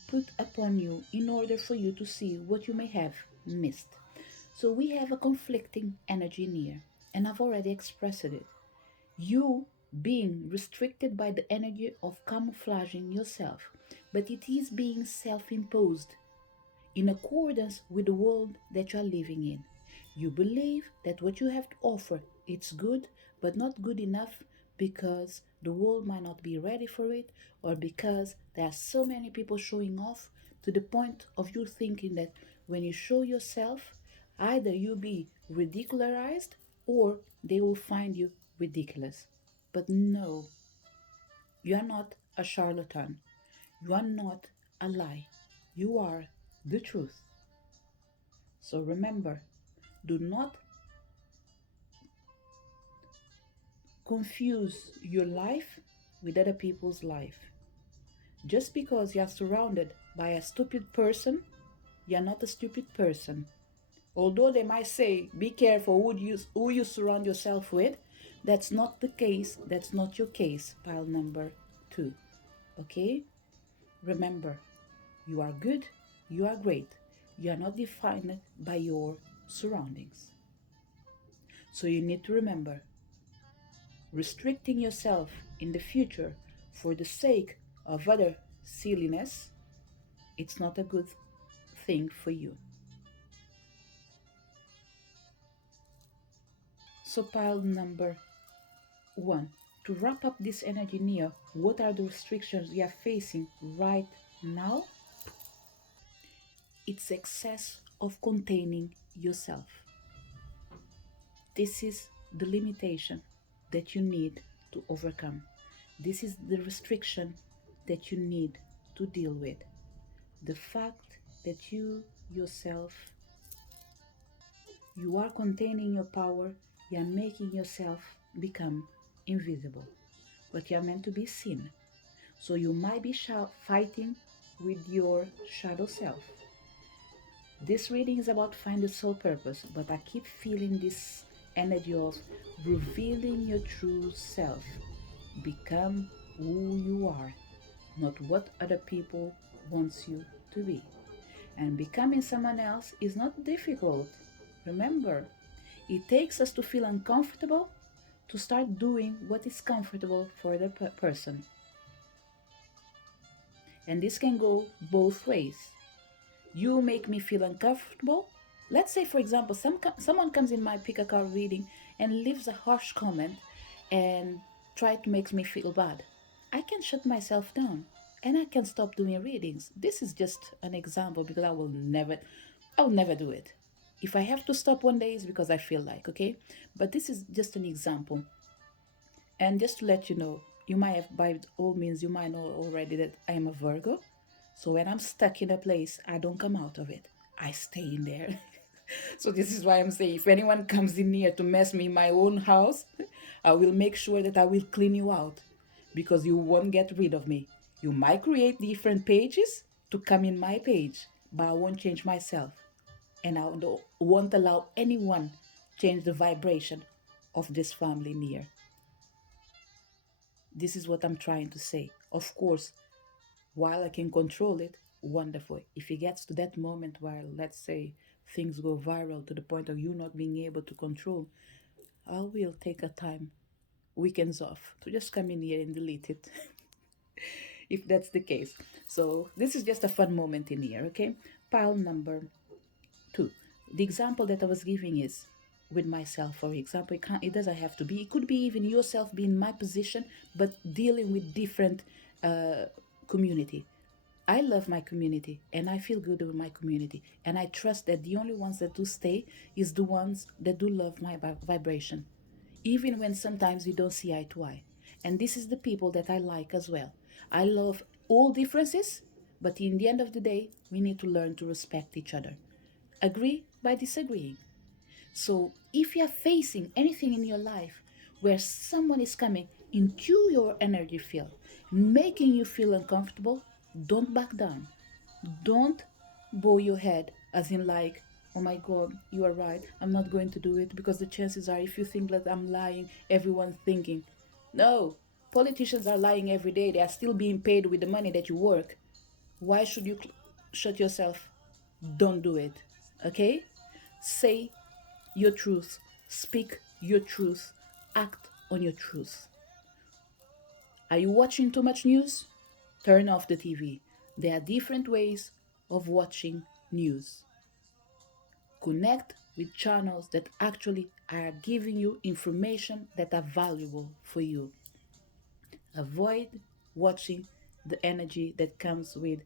put upon you in order for you to see what you may have missed. So we have a conflicting energy in here, and I've already expressed it. You being restricted by the energy of camouflaging yourself, but it is being self imposed in accordance with the world that you are living in. You believe that what you have to offer it's good, but not good enough because the world might not be ready for it, or because there are so many people showing off to the point of you thinking that when you show yourself, either you be ridicularized or they will find you ridiculous. But no, you are not a charlatan. You are not a lie. You are the truth. So remember, do not confuse your life with other people's life. Just because you're surrounded by a stupid person, you're not a stupid person. Although they might say, be careful who you surround yourself with, that's not the case. That's not your case, pile number 2. Okay? Remember, you are good, you are great. You are not defined by your surroundings. So you need to remember, restricting yourself in the future for the sake of other silliness, it's not a good thing for you. So, pile number 1. To wrap up this energy near, what are the restrictions we are facing right now? It's excess of containing yourself. This is the limitation that you need to overcome. This is the restriction that you need to deal with. The fact that you yourself, you are containing your power You're making yourself become invisible, but you're meant to be seen. So you might be fighting with your shadow self. This reading is about find the soul purpose, but I keep feeling this energy of revealing your true self. Become who you are, not what other people wants you to be. And becoming someone else is not difficult. Remember, it takes us to feel uncomfortable to start doing what is comfortable for the person. And this can go both ways. You make me feel uncomfortable. Let's say, for example, someone comes in my pick a card reading and leaves a harsh comment and try to make me feel bad. I can shut myself down and I can stop doing readings. This is just an example because I'll never do it. If I have to stop one day, it's because I feel like, okay? But this is just an example. And just to let you know, you might have, by all means, you might know already that I am a Virgo. So when I'm stuck in a place, I don't come out of it. I stay in there. So this is why I'm saying if anyone comes in here to mess me in my own house, I will make sure that I will clean you out because you won't get rid of me. You might create different pages to come in my page, but I won't change myself. And I won't allow anyone change the vibration of this family near. This is what I'm trying to say. Of course, while I can control it, wonderful. If it gets to that moment where, let's say, things go viral to the point of you not being able to control, I will take a time, weekends off, to just come in here and delete it, if that's the case. So this is just a fun moment in here, okay? Pile number two. The example that I was giving is with myself, for example. It doesn't have to be. It could be even yourself being in my position, but dealing with different uh, community. I love my community and I feel good with my community. And I trust that the only ones that do stay is the ones that do love my vibration, even when sometimes we don't see eye to eye. And this is the people that I like as well. I love all differences, but in the end of the day, we need to learn to respect each other. Agree by disagreeing. So if you're facing anything in your life where someone is coming into your energy field, making you feel uncomfortable, don't back down. Don't bow your head as in like, oh my god, you are right, I'm not going to do it because the chances are if you think that I'm lying, everyone's thinking. No, politicians are lying every day. They are still being paid with the money that you work. Why should you shut yourself? Don't do it. Okay? Say your truth, speak your truth, act on your truth. Are you watching too much news? Turn off the TV. There are different ways of watching news. Connect with channels that actually are giving you information that are valuable for you. Avoid watching the energy that comes with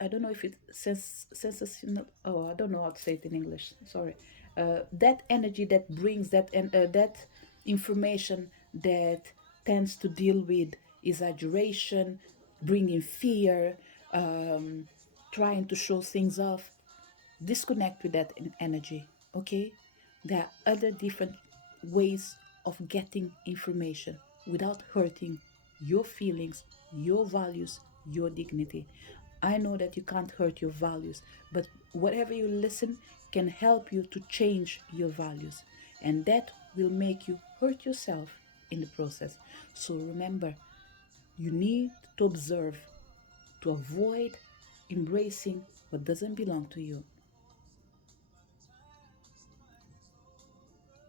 I don't know if it sensational. Oh, I don't know how to say it in English. Sorry. That energy that brings that and that information that tends to deal with exaggeration, bringing fear, um, trying to show things off. Disconnect with that energy. Okay, there are other different ways of getting information without hurting your feelings, your values, your dignity. I know that you can't hurt your values, but whatever you listen can help you to change your values, and that will make you hurt yourself in the process. So remember, you need to observe to avoid embracing what doesn't belong to you.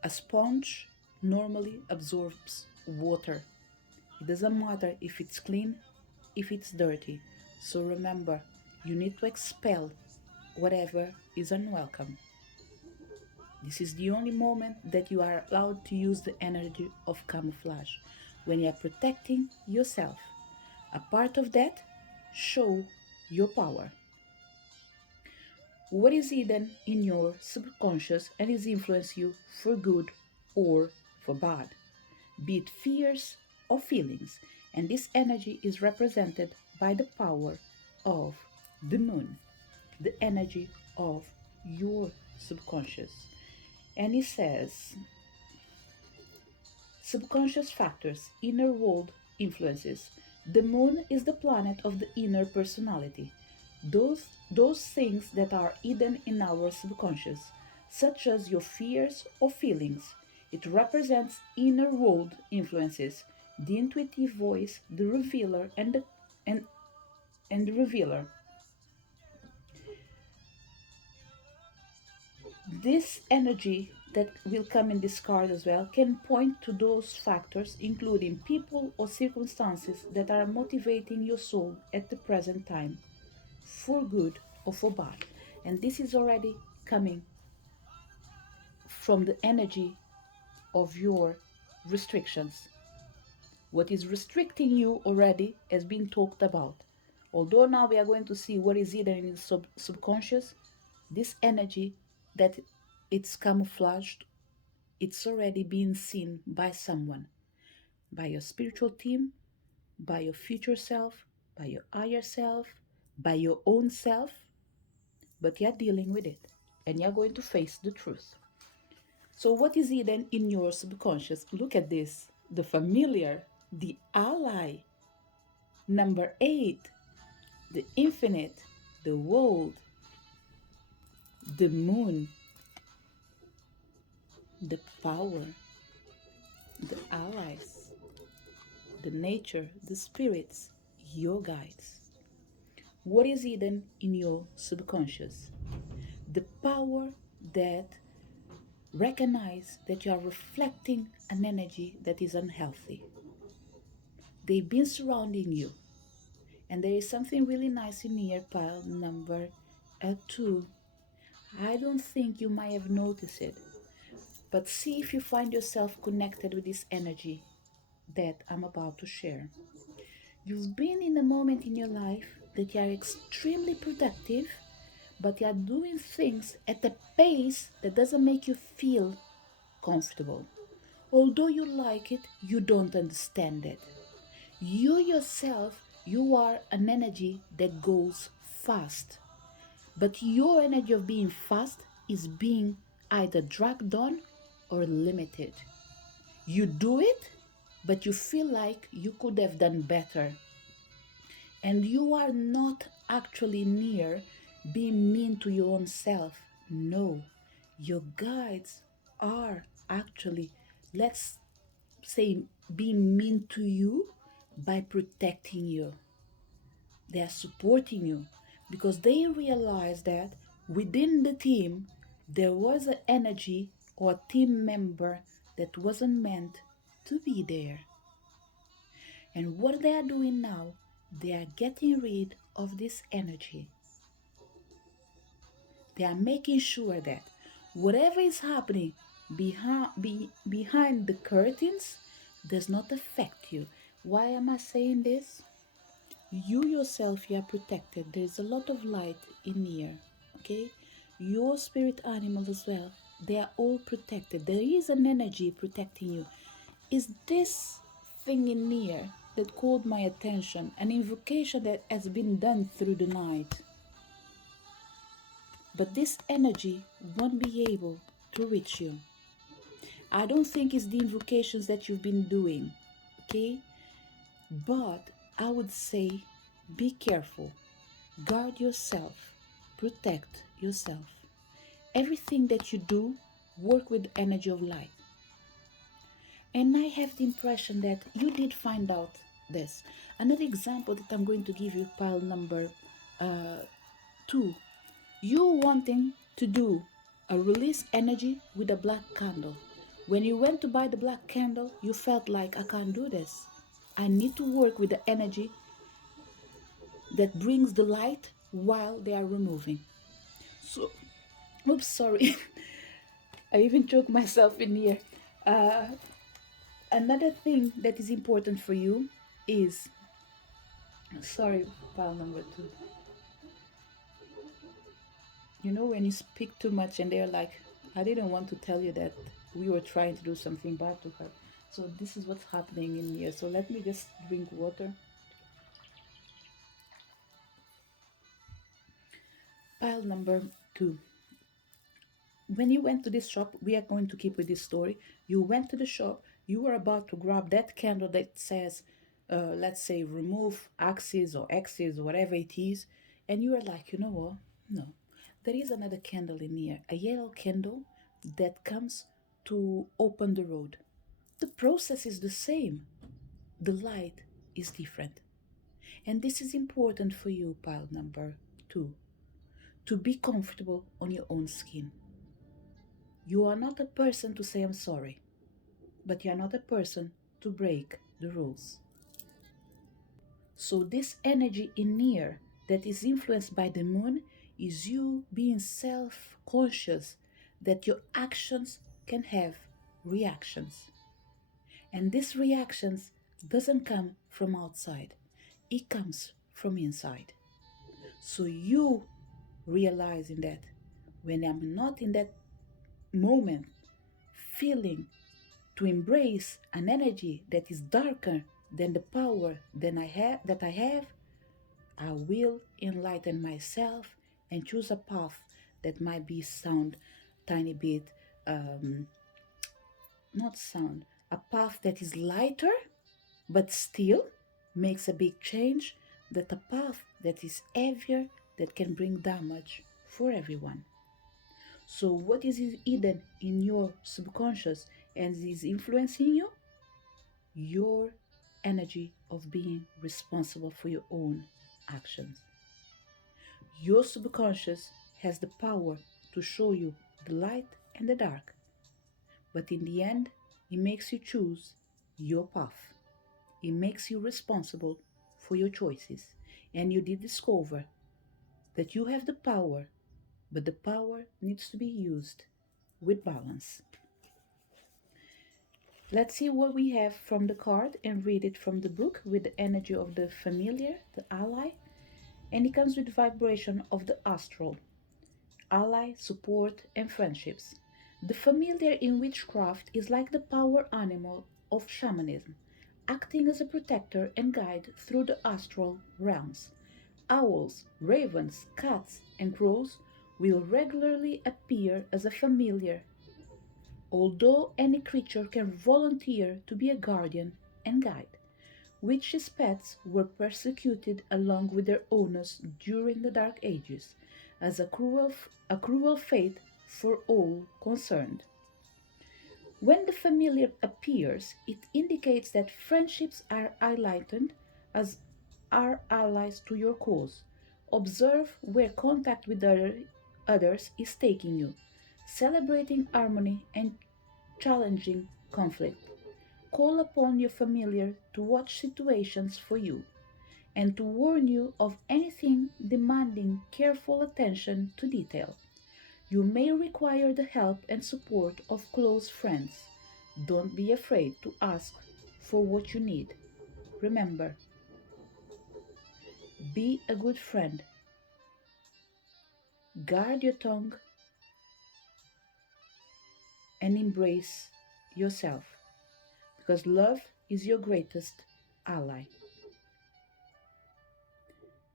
A sponge normally absorbs water. It doesn't matter if it's clean, if it's dirty. So remember, you need to expel whatever is unwelcome. This is the only moment that you are allowed to use the energy of camouflage when you are protecting yourself. A part of that, show your power. What is hidden in your subconscious and is influence you for good or for bad, be it fears or feelings. And this energy is represented by the power of the moon, the energy of your subconscious. And he says, subconscious factors, inner world influences. The moon is the planet of the inner personality. Those things that are hidden in our subconscious, such as your fears or feelings. It represents inner world influences, the intuitive voice, the revealer, and, and the revealer. This energy that will come in this card as well can point to those factors, including people or circumstances that are motivating your soul at the present time, for good or for bad. And this is already coming from the energy of your restrictions. What is restricting you already has been talked about. Although now we are going to see what is hidden in the subconscious, this energy that it's camouflaged, it's already been seen by someone, by your spiritual team, by your future self, by your higher self, by your own self, but you're dealing with it and you're going to face the truth. So, what is hidden in your subconscious? Look at this, the familiar, the ally, number eight, the infinite, the world, the moon, the power, the allies, the nature, the spirits, your guides. What is hidden in your subconscious? The power that recognize that you are reflecting an energy that is unhealthy. They've been surrounding you. And there is something really nice in here, pile number two. I don't think you might have noticed it, but see if you find yourself connected with this energy that I'm about to share. You've been in a moment in your life that you are extremely productive, but you are doing things at a pace that doesn't make you feel comfortable. Although you like it, you don't understand it. You yourself, you are an energy that goes fast. But your energy of being fast is being either dragged on or limited. You do it, but you feel like you could have done better. And you are not actually near being mean to your own self. No, your guides are actually, let's say, being mean to you by protecting you. They are supporting you because they realize that within the team there was an energy or a team member that wasn't meant to be there. And what they are doing now, they are getting rid of this energy. They are making sure that whatever is happening behind the curtains does not affect you. Why am I saying this? You yourself, you are protected. There's a lot of light in here. Okay? Your spirit animals as well, they are all protected. There is an energy protecting you. Is this thing in here that called my attention, an invocation that has been done through the night? But this energy won't be able to reach you. I don't think it's the invocations that you've been doing, okay? But I would say be careful, guard yourself, protect yourself. Everything that you do, work with the energy of light. And I have the impression that you did find out this. Another example that I'm going to give you, pile number two. You wanting to do a release energy with a black candle. When you went to buy the black candle, you felt like, I can't do this. I need to work with the energy that brings the light while they are removing. So, oops, sorry. I even choked myself in here. Uh, Another thing that is important for you is, sorry, pile number two. You know, when you speak too much and they're like, I didn't want to tell you that we were trying to do something bad to her. So this is what's happening in here. So let me just drink water. Pile number two. when you went to this shop, we are going to keep with this story. You went to the shop, you were about to grab that candle that says, let's say, remove axes or X's or whatever it is, and you were like, you know what? No, there is another candle in here, a yellow candle that comes to open the road. The process is the same, the light is different. And this is important for you, pile number two, to be comfortable on your own skin. You are not a person to say I'm sorry, but you are not a person to break the rules. So, this energy in here that is influenced by the moon is you being self conscious that your actions can have reactions. And these reactions doesn't come from outside, it comes from inside. So, you realizing that when I'm not in that moment feeling to embrace an energy that is darker than the power that I have, I will enlighten myself and choose a path that might be sound tiny bit not sound, a path that is lighter but still makes a big change, that a path that is heavier that can bring damage for everyone. So what is hidden in your subconscious and is influencing you? Your energy of being responsible for your own actions. Your subconscious has the power to show you the light and the dark, but in the end, it makes you choose your path. It makes you responsible for your choices. And you did discover that you have the power, but the power needs to be used with balance. Let's see what we have from the card and read it from the book with the energy of the familiar, the ally, and it comes with vibration of the astral, ally, support, and friendships. The familiar in witchcraft is like the power animal of shamanism, acting as a protector and guide through the astral realms. Owls, ravens, cats, and crows will regularly appear as a familiar, although any creature can volunteer to be a guardian and guide. Witches' pets were persecuted along with their owners during the Dark Ages, as a cruel fate for all concerned. When the familiar appears, it indicates that friendships are highlighted as are allies to your cause. Observe where contact with others is taking you, celebrating harmony and challenging conflict. Call upon your familiar to watch situations for you and to warn you of anything demanding careful attention to detail. You may require the help and support of close friends. Don't be afraid to ask for what you need. Remember, be a good friend. Guard your tongue and embrace yourself because love is your greatest ally.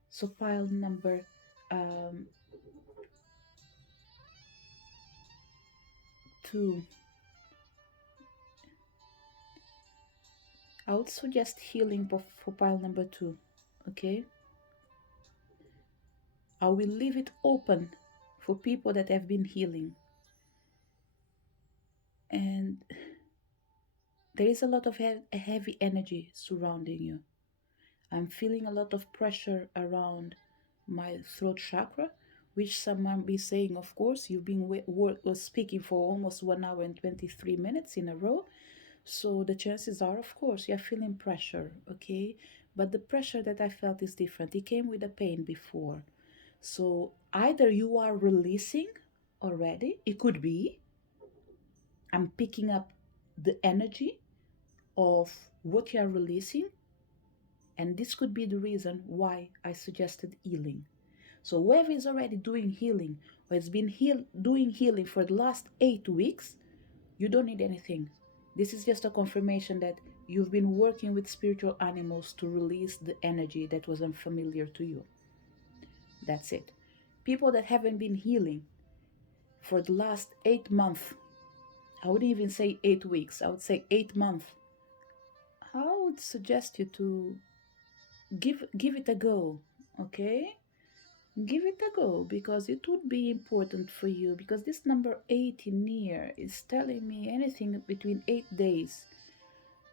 So, pile number um, two. I would suggest healing for pile number two. Okay? I will leave it open for people that have been healing. And there is a lot of a heavy energy surrounding you. I'm feeling a lot of pressure around my throat chakra, which some might be saying, of course, you've been speaking for almost 1 hour and 23 minutes in a row. So the chances are, of course, you're feeling pressure, okay? But the pressure that I felt is different. It came with a pain before. So either you are releasing already, it could be, I'm picking up the energy of what you are releasing, and this could be the reason why I suggested healing. So whoever is already doing healing or has been doing healing for the last 8 weeks, you don't need anything. This is just a confirmation that you've been working with spiritual animals to release the energy that was unfamiliar to you. That's it. People that haven't been healing, for the last 8 months. I wouldn't even say 8 weeks, I would say 8 months. I would suggest you to give it a go, okay? Give it a go because it would be important for you because this number 8 in here is telling me anything between 8 days.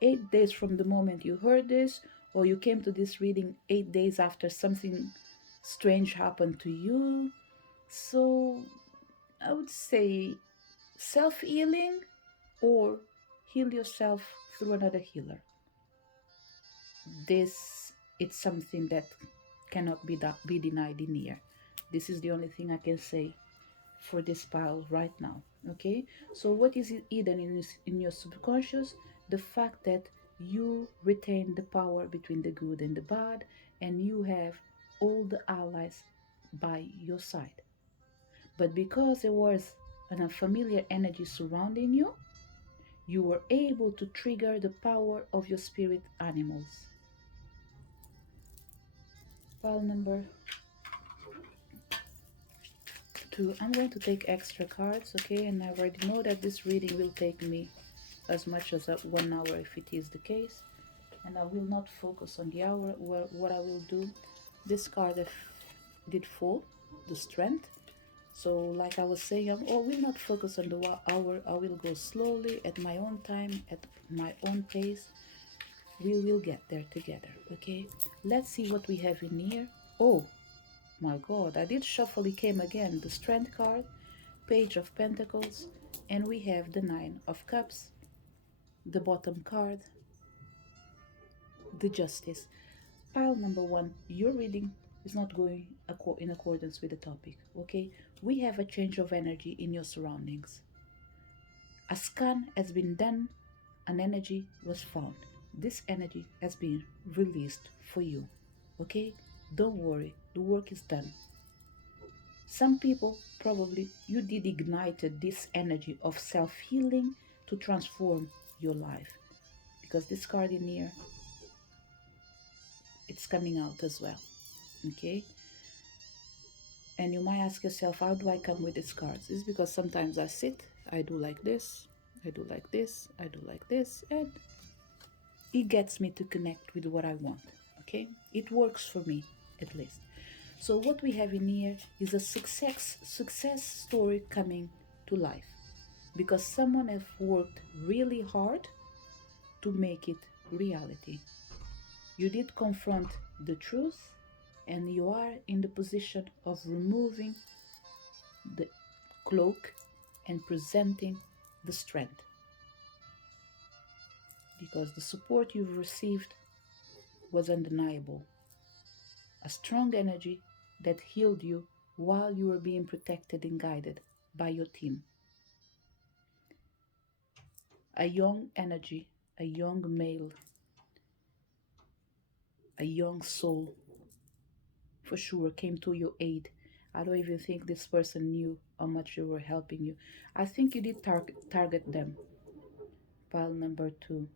8 days from the moment you heard this, or you came to this reading 8 days after something strange happened to you. So I would say self healing or heal yourself through another healer. This it's something that cannot be denied in here. This is the only thing I can say for this pile right now. Okay, so what is it hidden in your subconscious? The fact that you retain the power between the good and the bad, and you have all the allies by your side. But because there was an unfamiliar energy surrounding you, you were able to trigger the power of your spirit animals. Pile number 2. I'm going to take extra cards, okay? And I already know that this reading will take me as much as 1 hour if it is the case. And I will not focus on the hour. What I will do, this card did fall, the strength. So like I was saying, I will not focus on the hour. I will go slowly at my own time, at my own pace. We will get there together, okay? Let's see what we have in here. Oh my god, I did shuffle, it came again. The Strength card, Page of Pentacles, and we have the Nine of Cups, the bottom card, the Justice. Pile number 1, your reading is not going in accordance with the topic, okay? We have a change of energy in your surroundings. A scan has been done, an energy was found. This energy has been released for you, okay? Don't worry, the work is done. Some people probably you did ignited this energy of self-healing to transform your life, because this card in here, it's coming out as well, okay? And you might ask yourself, how do I come with these cards? It's because sometimes I sit, I do like this, I do like this, I do like this, and it gets me to connect with what I want, okay? It works for me, at least. So what we have in here is a success story coming to life, because someone has worked really hard to make it reality. You did confront the truth, and you are in the position of removing the cloak and presenting the strength, because the support you've received was undeniable. A strong energy that healed you while you were being protected and guided by your team. A young energy, a young male, a young soul for sure came to your aid. I don't even think this person knew how much you were helping you. I think you did target them. Pile number 2.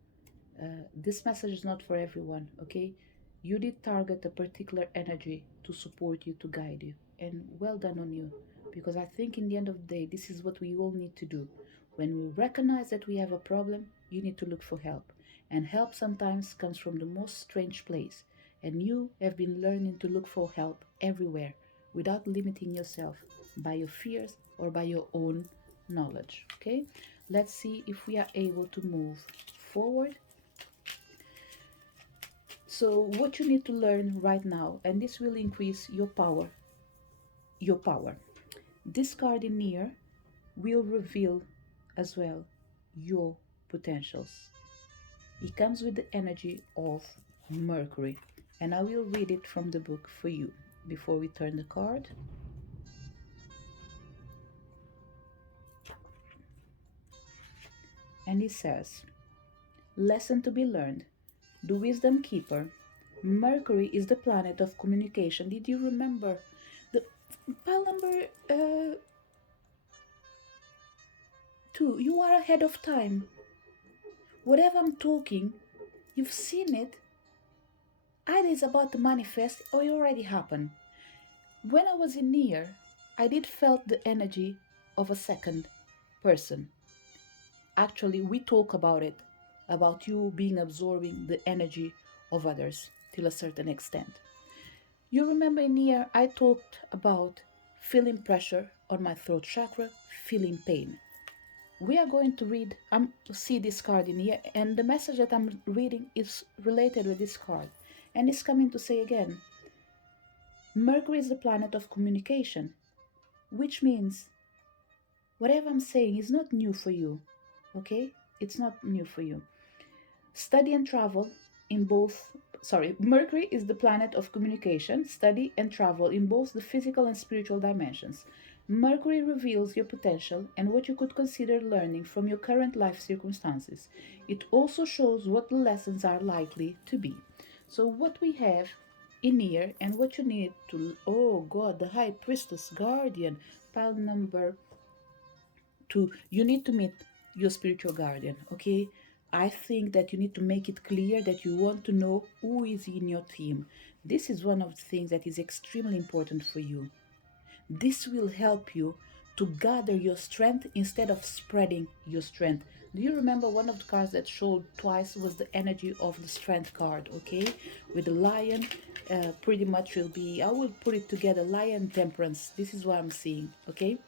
This message is not for everyone, okay? You did target a particular energy to support you, to guide you. And well done on you. Because I think in the end of the day, this is what we all need to do. When we recognize that we have a problem, you need to look for help. And help sometimes comes from the most strange place. And you have been learning to look for help everywhere without limiting yourself by your fears or by your own knowledge, okay? Let's see if we are able to move forward. So what you need to learn right now, and this will increase your power, this card in here will reveal as well your potentials. It comes with the energy of Mercury, and I will read it from the book for you before we turn the card. And it says, lesson to be learned. The Wisdom Keeper. Mercury is the planet of communication. Did you remember? The pile number 2. You are ahead of time. Whatever I'm talking, you've seen it. Either it's about to manifest or it already happened. When I was in here, I did felt the energy of a second person. Actually, we talk about it, about you being absorbing the energy of others till a certain extent. You remember in here I talked about feeling pressure on my throat chakra, feeling pain. We are going to read, see this card in here, and the message that I'm reading is related with this card. And it's coming to say again, Mercury is the planet of communication, which means whatever I'm saying is not new for you, okay? It's not new for you. Study and travel in both, sorry, Mercury is the planet of communication, study and travel in both the physical and spiritual dimensions. Mercury reveals your potential and what you could consider learning from your current life circumstances. It also shows what the lessons are likely to be. So, what we have in here and what you need to, oh God, the High Priestess Guardian, pile number two, you need to meet your spiritual guardian, okay? I think that you need to make it clear that you want to know who is in your team. This is one of the things that is extremely important for you. This will help you to gather your strength instead of spreading your strength. Do you remember one of the cards that showed twice was the energy of the strength card, okay? With the lion, pretty much will be, I will put it together, lion temperance. This is what I'm seeing, okay?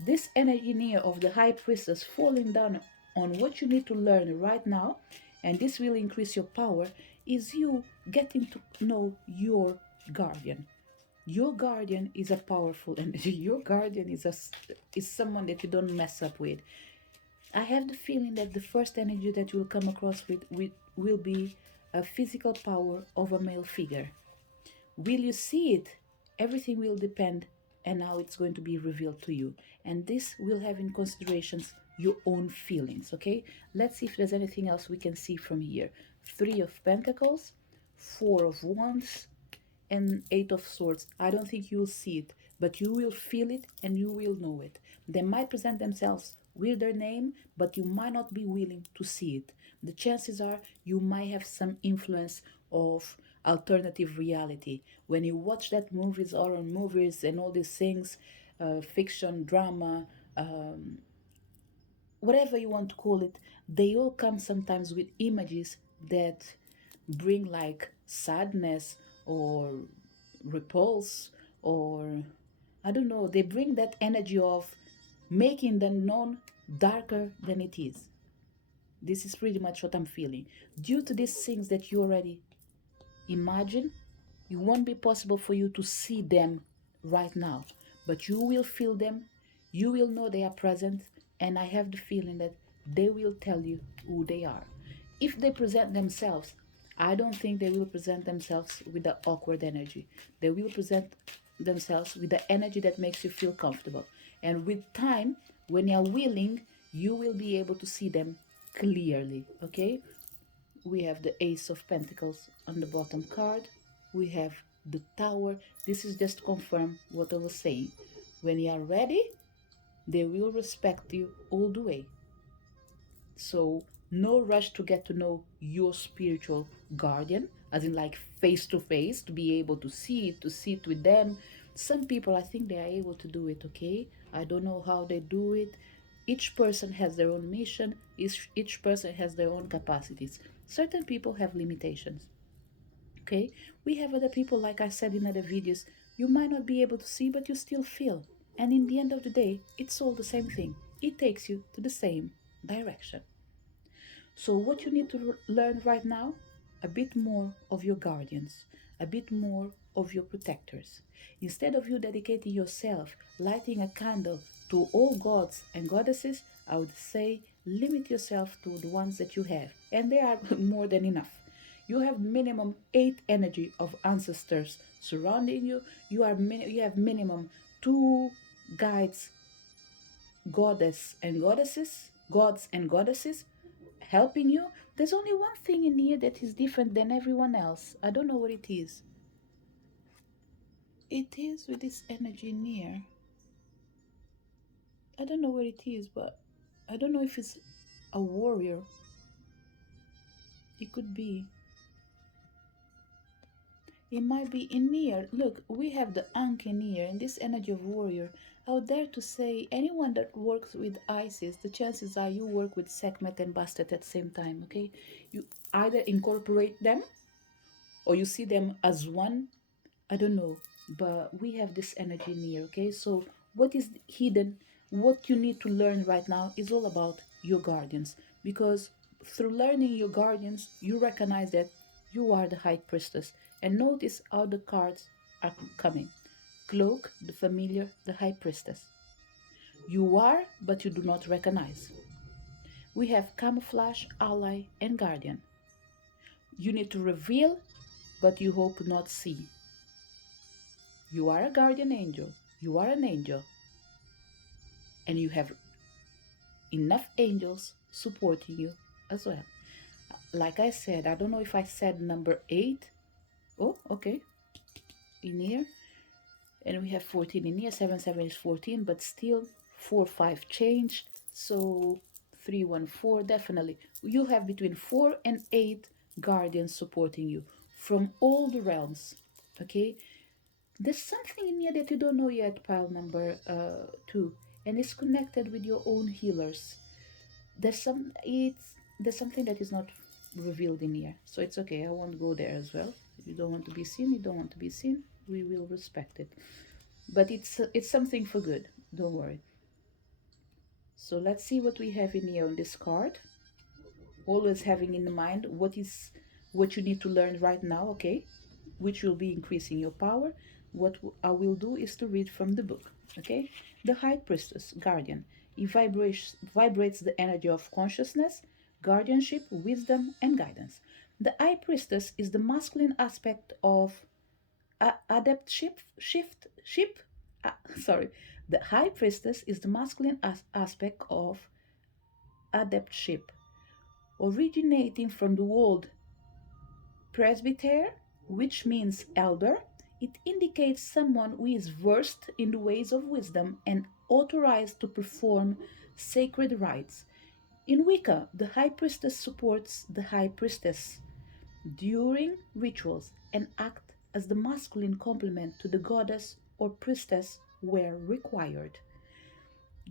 This energy near of the high priestess falling down on what you need to learn right now, and this will increase your power, is you getting to know your guardian. Your guardian is a powerful energy. Your guardian is someone that you don't mess up with. I have the feeling that the first energy that you will come across with will be a physical power of a male figure. Will you see it? Everything will depend and how it's going to be revealed to you. And this will have in considerations your own feelings, okay? Let's see if there's anything else we can see from here. Three of Pentacles, Four of Wands, and Eight of Swords. I don't think you'll see it, but you will feel it and you will know it. They might present themselves with their name, but you might not be willing to see it. The chances are you might have some influence of alternative reality. When you watch that movies, horror movies, and all these things, fiction, drama, whatever you want to call it, they all come sometimes with images that bring like sadness or repulse or I don't know, they bring that energy of making the known darker than it is. This is pretty much what I'm feeling. Due to these things that you already imagine, it won't be possible for you to see them right now, but you will feel them, you will know they are present, and I have the feeling that they will tell you who they are. If they present themselves, I don't think they will present themselves with the awkward energy. They will present themselves with the energy that makes you feel comfortable. And with time, when you're willing, you will be able to see them clearly, okay? We have the Ace of Pentacles on the bottom card. We have the Tower. This is just to confirm what I was saying. When you are ready, they will respect you all the way. So, no rush to get to know your spiritual guardian, as in like face to face, to be able to see it, to sit with them. Some people, I think they are able to do it, okay? I don't know how they do it. Each person has their own mission, each person has their own capacities. Certain people have limitations, okay? We have other people, like I said in other videos, you might not be able to see, but you still feel. And in the end of the day, it's all the same thing. It takes you to the same direction. So, what you need to learn right now, a bit more of your guardians, a bit more of your protectors. Instead of you dedicating yourself, lighting a candle to all gods and goddesses, I would say limit yourself to the ones that you have, and they are more than enough. You have minimum 8 energy of ancestors surrounding you. You have minimum 2 guides, gods and goddesses helping you. There's only one thing in here that is different than everyone else. I don't know what it is. It is with this energy near. I don't know what it is, but I don't know if it's a warrior. It could be. It might be in near. Look, we have the Ankh in near, and this energy of warrior. I would dare to say anyone that works with Isis, the chances are you work with Sekhmet and Bastet at the same time, okay? You either incorporate them or you see them as one. I don't know, but we have this energy near, okay? So, what is hidden, what you need to learn right now is all about your guardians. Because through learning your guardians, you recognize that you are the high priestess. And notice how the cards are coming: cloak, the familiar, the high priestess. You are, but you do not recognize. We have camouflage, ally, and guardian. You need to reveal, but you hope not see. You are a guardian angel. You are an angel. And you have enough angels supporting you as well. Like I said, I don't know if I said number 8. Oh, okay. In here. And we have 14 in here. 7, 7 is 14, but still 4, 5 change. So 3, 1, 4, definitely. You have between 4 and 8 guardians supporting you from all the realms. Okay. There's something in here that you don't know yet, pile number 2, and it's connected with your own healers. There's something that is not revealed in here, so it's okay. I won't go there as well. If you don't want to be seen, you don't want to be seen. We will respect it, but it's something for good. Don't worry. So let's see what we have in here on this card. Always having in mind what you need to learn right now, okay? Which will be increasing your power. What I will do is to read from the book, okay? The High Priestess, Guardian. It vibrates the energy of consciousness, guardianship, wisdom, and guidance. The High Priestess is the masculine aspect of adeptship, ship. Sorry. The High Priestess is the masculine aspect of adeptship, originating from the word presbyter, which means elder. It indicates someone who is versed in the ways of wisdom and authorized to perform sacred rites. In Wicca, the high priestess supports the high priestess during rituals and act as the masculine complement to the goddess or priestess where required.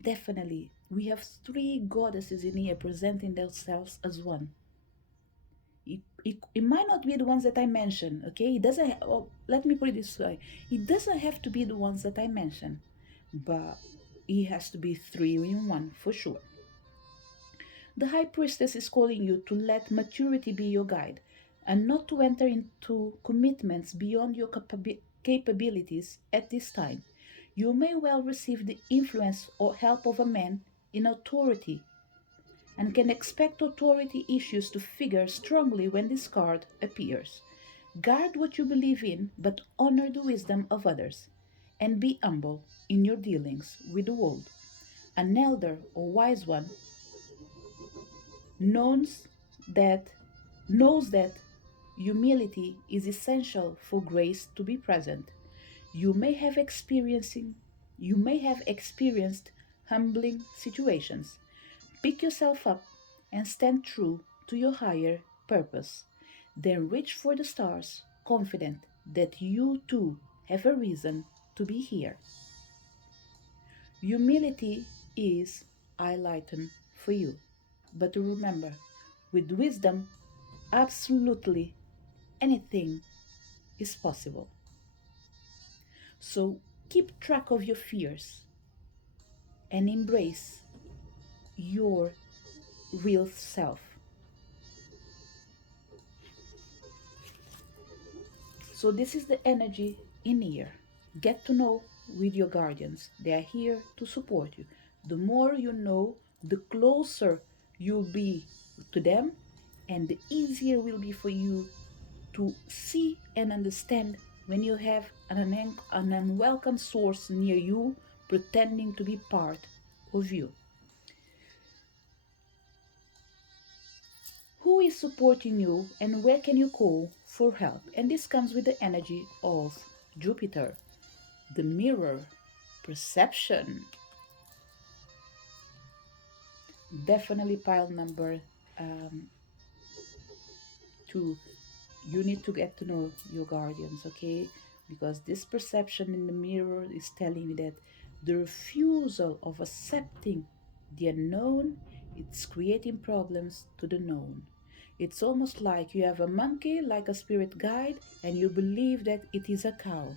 Definitely, we have 3 goddesses in here presenting themselves as one. It might not be the ones that I mentioned, okay? It doesn't, let me put it this way: it doesn't have to be the ones that I mentioned, but it has to be 3 in 1 for sure. The high priestess is calling you to let maturity be your guide and not to enter into commitments beyond your capabilities at this time. You may well receive the influence or help of a man in authority and can expect authority issues to figure strongly when this card appears. Guard what you believe in, but honor the wisdom of others, and be humble in your dealings with the world. An elder or wise one knows that knows that humility is essential for grace to be present. You may have experiencing you may have experienced humbling situations. Pick yourself up and stand true to your higher purpose. Then reach for the stars, confident that you too have a reason to be here. Humility is highlighted for you. But remember, with wisdom, absolutely anything is possible. So keep track of your fears and embrace your real self. So this is the energy in here. Get to know with your guardians. They are here to support you. The more you know, the closer you'll be to them, and the easier will be for you to see and understand when you have an unwelcome source near you pretending to be part of you. Who is supporting you and where can you call for help? And this comes with the energy of Jupiter, the mirror, perception. Definitely pile number 2. You need to get to know your guardians, okay? Because this perception in the mirror is telling me that the refusal of accepting the unknown, it's creating problems to the known. It's almost like you have a monkey like a spirit guide and you believe that it is a cow.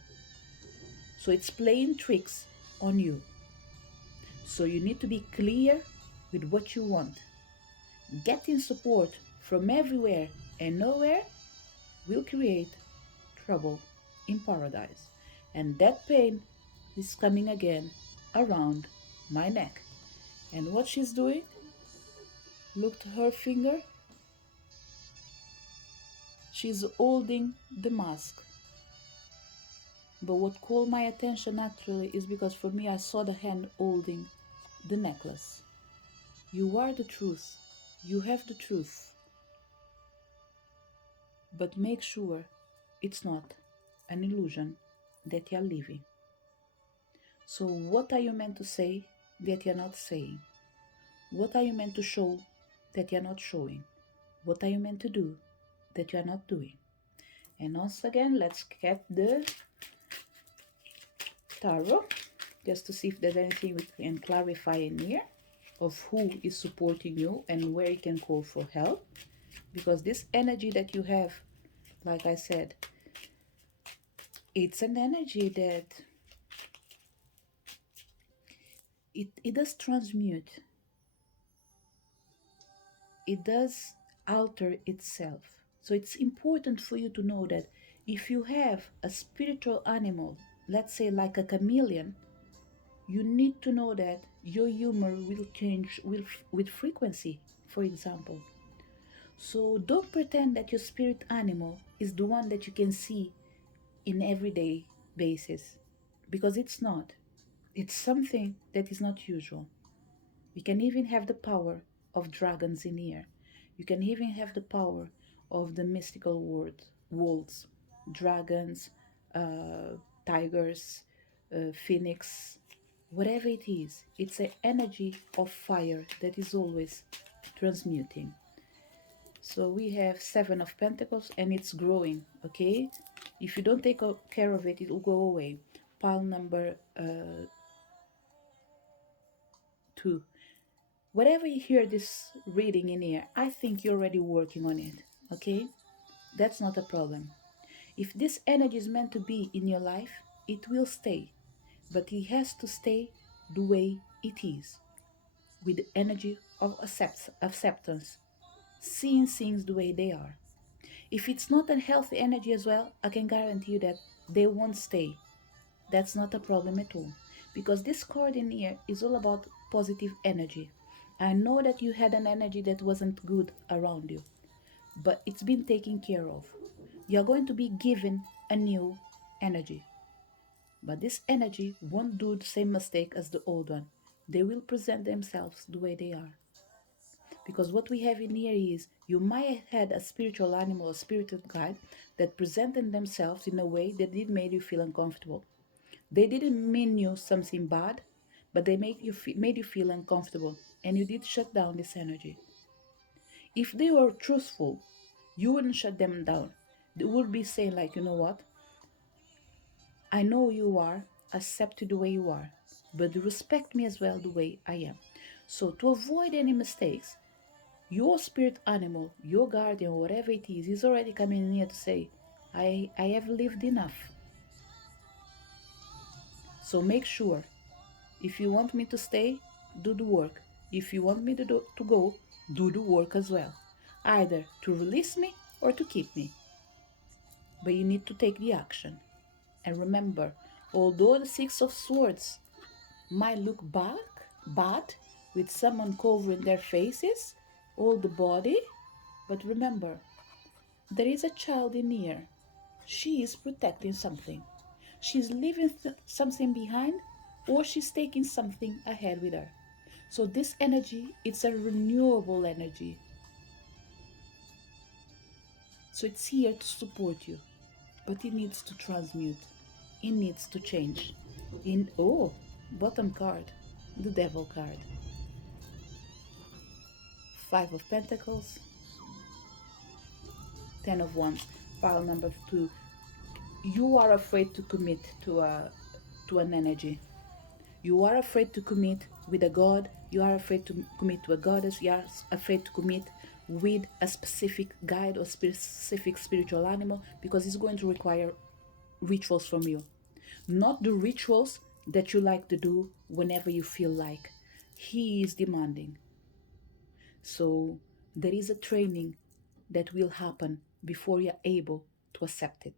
So it's playing tricks on you. So you need to be clear with what you want. Getting support from everywhere and nowhere will create trouble in paradise. And that pain is coming again around my neck. And what she's doing, look to her finger, she's holding the mask. But what called my attention actually is because for me I saw the hand holding the necklace. You are the truth. You have the truth. But make sure it's not an illusion that you're living. So, what are you meant to say that you're not saying? What are you meant to show that you're not showing? What are you meant to do that you're not doing? And once again, let's get the tarot just to see if there's anything we can clarify in here of who is supporting you and where you can call for help. Because this energy that you have, like I said, it's an energy that it does transmute, it does alter itself. So it's important for you to know that if you have a spiritual animal, let's say like a chameleon, you need to know that your humor will change with frequency, for example. So don't pretend that your spirit animal is the one that you can see in everyday basis, because it's not. It's something that is not usual. We can even have the power of dragons in here. You can even have the power of the mystical world, wolves, dragons, tigers, phoenix, whatever it is. It's an energy of fire that is always transmuting. So we have Seven of Pentacles and it's growing, okay? If you don't take care of it, it will go away. Pile number 2. Whatever you hear this reading in here, I think you're already working on it, okay? That's not a problem. If this energy is meant to be in your life, it will stay, but it has to stay the way it is, with the energy of acceptance, seeing things the way they are. If it's not a healthy energy as well, I can guarantee you that they won't stay. That's not a problem at all. Because this card in here is all about positive energy. I know that you had an energy that wasn't good around you, but it's been taken care of. You're going to be given a new energy. But this energy won't do the same mistake as the old one. They will present themselves the way they are. Because what we have in here is you might have had a spiritual animal, a spiritual guide that presented themselves in a way that did made you feel uncomfortable. They didn't mean you something bad, but they made you feel uncomfortable, and you did shut down this energy. If they were truthful, you wouldn't shut them down. They would be saying like, you know what? I know who you are, accept you the way you are, but respect me as well the way I am. So to avoid any mistakes, your spirit animal, your guardian, whatever it is already coming in here to say, I have lived enough. So make sure, if you want me to stay, do the work. If you want me to go, do the work as well. Either to release me or to keep me. But you need to take the action. And remember, although the Six of Swords might look bad, with someone covering their faces, all the body, but remember, there is a child in here. She is protecting something. She's leaving something behind, or she's taking something ahead with her. So this energy, it's a renewable energy. So it's here to support you, but it needs to transmute. It needs to change. In bottom card, the Devil card. Five of Pentacles, Ten of Wands. pile number 2, you are afraid to commit to an energy. You are afraid to commit with a god. You are afraid to commit to a goddess. You are afraid to commit with a specific guide or specific spiritual animal because it's going to require rituals from you. Not the rituals that you like to do whenever you feel like. He is demanding. So there is a training that will happen before you're able to accept it.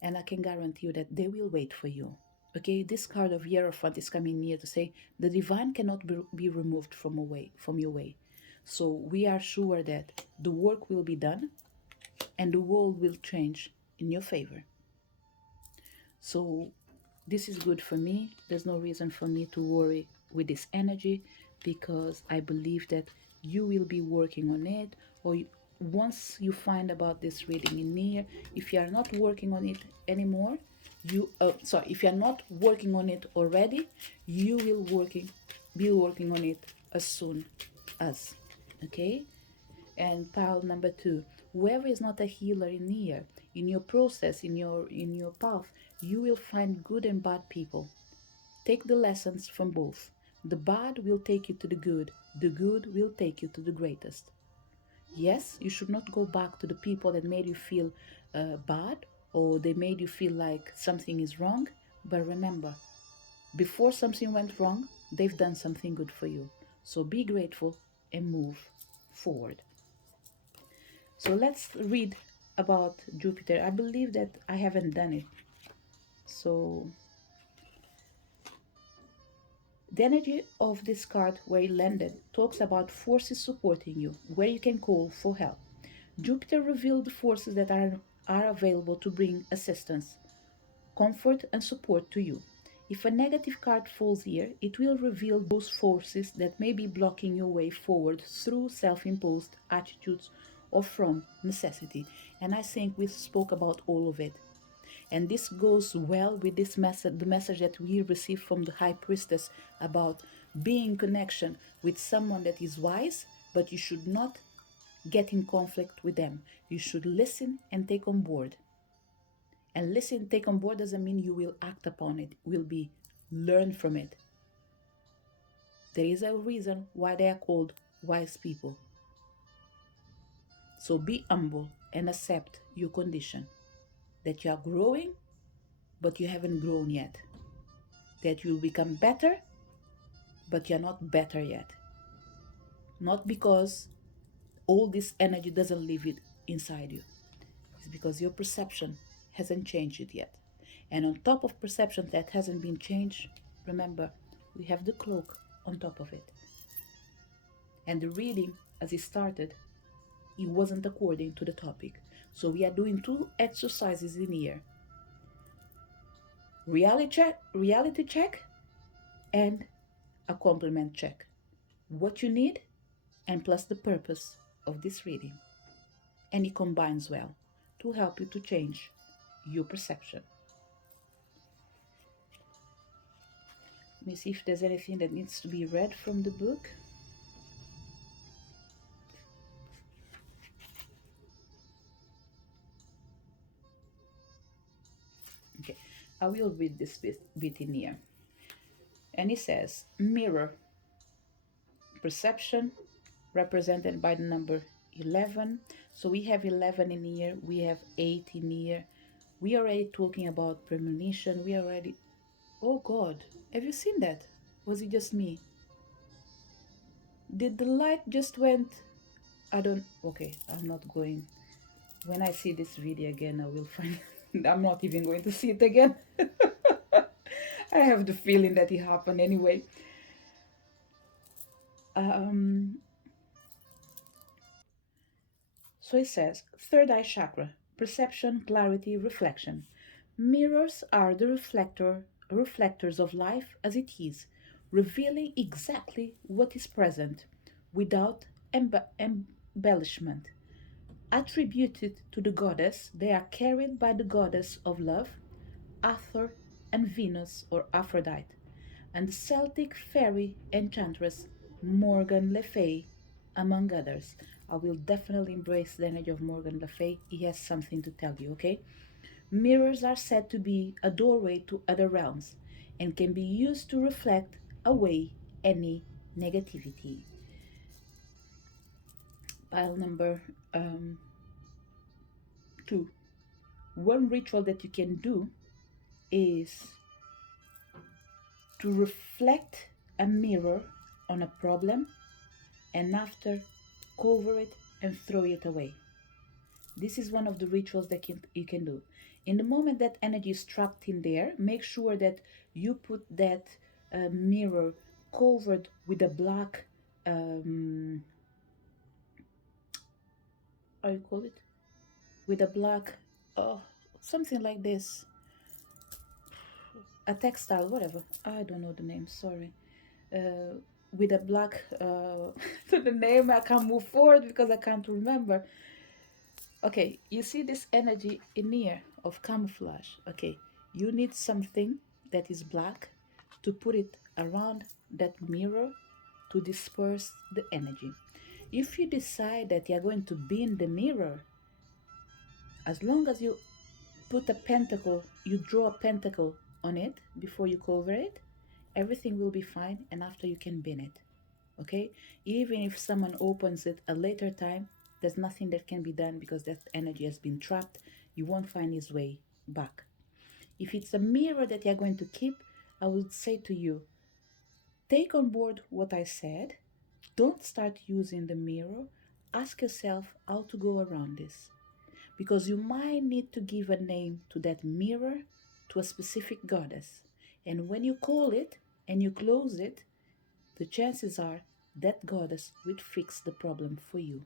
And I can guarantee you that they will wait for you. Okay, this card of Hierophant is coming here to say the divine cannot be removed from your way. So we are sure that the work will be done and the world will change in your favor. So this is good for me. There's no reason for me to worry with this energy because I believe that you will be working on it, or once you find about this reading in here, if you are not working on it anymore, if you are not working on it already, you will be working on it as soon as. Okay. And pile number 2, whoever is not a healer in here, in your process, in your path, you will find good and bad people. Take the lessons from both. The bad will take you to the good will take you to the greatest. Yes, you should not go back to the people that made you feel bad, or they made you feel like something is wrong. But remember, before something went wrong, they've done something good for you. So be grateful and move forward. So let's read about Jupiter. I believe that I haven't done it. So the energy of this card where it landed talks about forces supporting you, where you can call for help. Jupiter revealed the forces that are available to bring assistance, comfort, and support to you. If a negative card falls here, it will reveal those forces that may be blocking your way forward through self imposed attitudes or from necessity. And I think we spoke about all of it. And this goes well with this message, the message that we received from the High Priestess about being in connection with someone that is wise, but you should not get in conflict with them. You should listen and take on board. And listen, take on board doesn't mean you will act upon it, will be learn from it. There is a reason why they are called wise people. So be humble and accept your condition. That you are growing, but you haven't grown yet. That you'll become better, but you're not better yet. Not because all this energy doesn't live it inside you. It's because your perception hasn't changed it yet. And on top of perception that hasn't been changed, remember, we have the cloak on top of it. And the reading, as it started, it wasn't according to the topic. So we are doing 2 exercises in here. Reality check, and a compliment check. What you need, and plus the purpose of this reading. And it combines well to help you to change your perception. Let me see if there's anything that needs to be read from the book. Okay, I will read this bit in here. And it says, mirror, perception, represented by the number 11. So we have 11 in here, we have 8 in here. We are already talking about premonition. We already, oh God, have you seen that? Was it just me? Did the light just went? I don't, okay, I'm not going. When I see this video again, I will find, I'm not even going to see it again. I have the feeling that it happened anyway. So it says, third eye chakra, perception, clarity, reflection. Mirrors are the reflectors of life as it is, revealing exactly what is present without embellishment. Attributed to the goddess, they are carried by the goddess of love, Hathor, and Venus or Aphrodite, and the Celtic fairy enchantress Morgan Le Fay among others. I will definitely embrace the energy of Morgan Le Fay. He has something to tell you, okay? Mirrors are said to be a doorway to other realms and can be used to reflect away any negativity. Pile number um, 2. One ritual that you can do is to reflect a mirror on a problem and after cover it and throw it away. This is one of the rituals that you can do. In the moment that energy is trapped in there, make sure that you put that mirror covered with a black, how you call it? With a black, oh, something like this, a textile, whatever. I don't know the name, sorry. Uh, with a black, to the name, I can't move forward because I can't remember. Okay, you see this energy in here of camouflage. Okay, you need something that is black to put it around that mirror to disperse the energy. If you decide that you're going to be in the mirror, as long as you put a pentacle, you draw a pentacle on it before you cover it, everything will be fine, and after you can bin it. Okay, even if someone opens it a later time, there's nothing that can be done because that energy has been trapped. You won't find his way back. If it's a mirror that you're going to keep, I would say to you, take on board what I said. Don't start using the mirror. Ask yourself how to go around this, because you might need to give a name to that mirror, to a specific goddess, and when you call it and you close it, the chances are that goddess will fix the problem for you.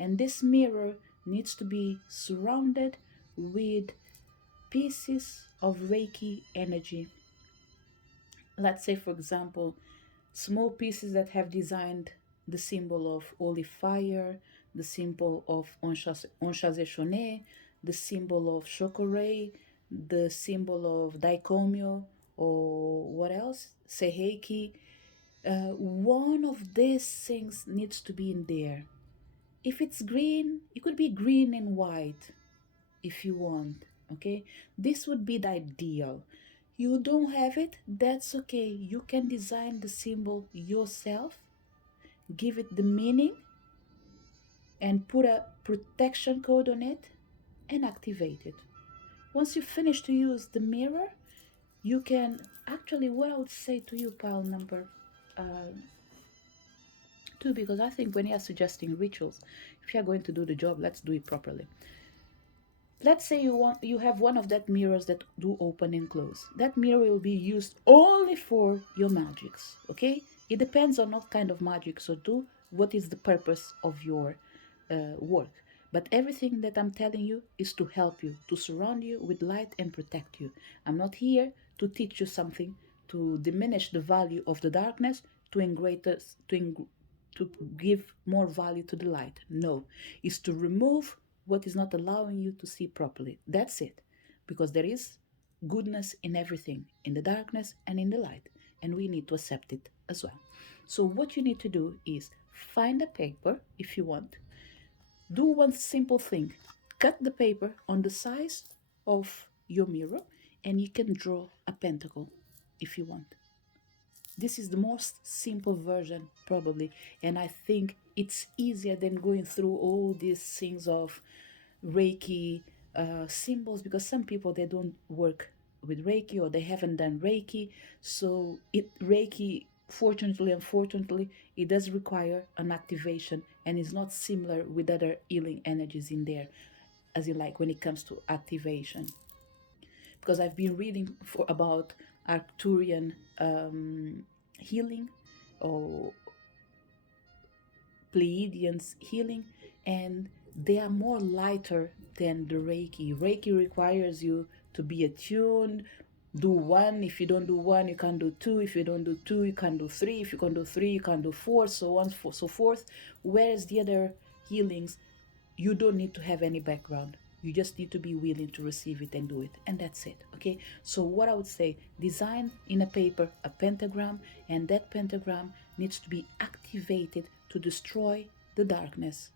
And this mirror needs to be surrounded with pieces of Reiki energy. Let's say, for example, small pieces that have designed the symbol of holy fire, the symbol of Onshase Shone, the symbol of Shokorei, the symbol of Daikomyo, or what else? Seheiki. One of these things needs to be in there. If it's green, it could be green and white if you want. Okay, this would be the ideal. You don't have it, that's okay. You can design the symbol yourself, give it the meaning, and put a protection code on it and activate it. Once you finish to use the mirror, you can actually, what I would say to you, pile number uh, 2, because I think when you're suggesting rituals, if you're going to do the job, let's do it properly. Let's say you have one of that mirrors that do open and close. That mirror will be used only for your magics. Okay, it depends on what kind of magics you do, what is the purpose of your work. But everything that I'm telling you is to help you, to surround you with light and protect you. I'm not here to teach you something to diminish the value of the darkness, to engrate us to give more value to the light. No, it's to remove what is not allowing you to see properly. That's it. Because there is goodness in everything, in the darkness and in the light, and we need to accept it as well. So, what you need to do is find a paper if you want. Do one simple thing, cut the paper on the size of your mirror, and you can draw a pentacle if you want. This is the most simple version, probably, and I think it's easier than going through all these things of Reiki symbols, because some people they don't work with Reiki or they haven't done Reiki. So it Reiki, fortunately, unfortunately, it does require an activation and is not similar with other healing energies in there, as in like when it comes to activation. Because I've been reading for about Arcturian healing or Pleiadians healing, and they are more lighter than the Reiki. Reiki requires you to be attuned. Do one. If you don't do one, you can do two. If you don't do two, you can do three. If you can do three, you can do four. So on, so forth. Whereas the other healings, you don't need to have any background. You just need to be willing to receive it and do it, and that's it. Okay, so what I would say, design in a paper a pentagram, and that pentagram needs to be activated to destroy the darkness.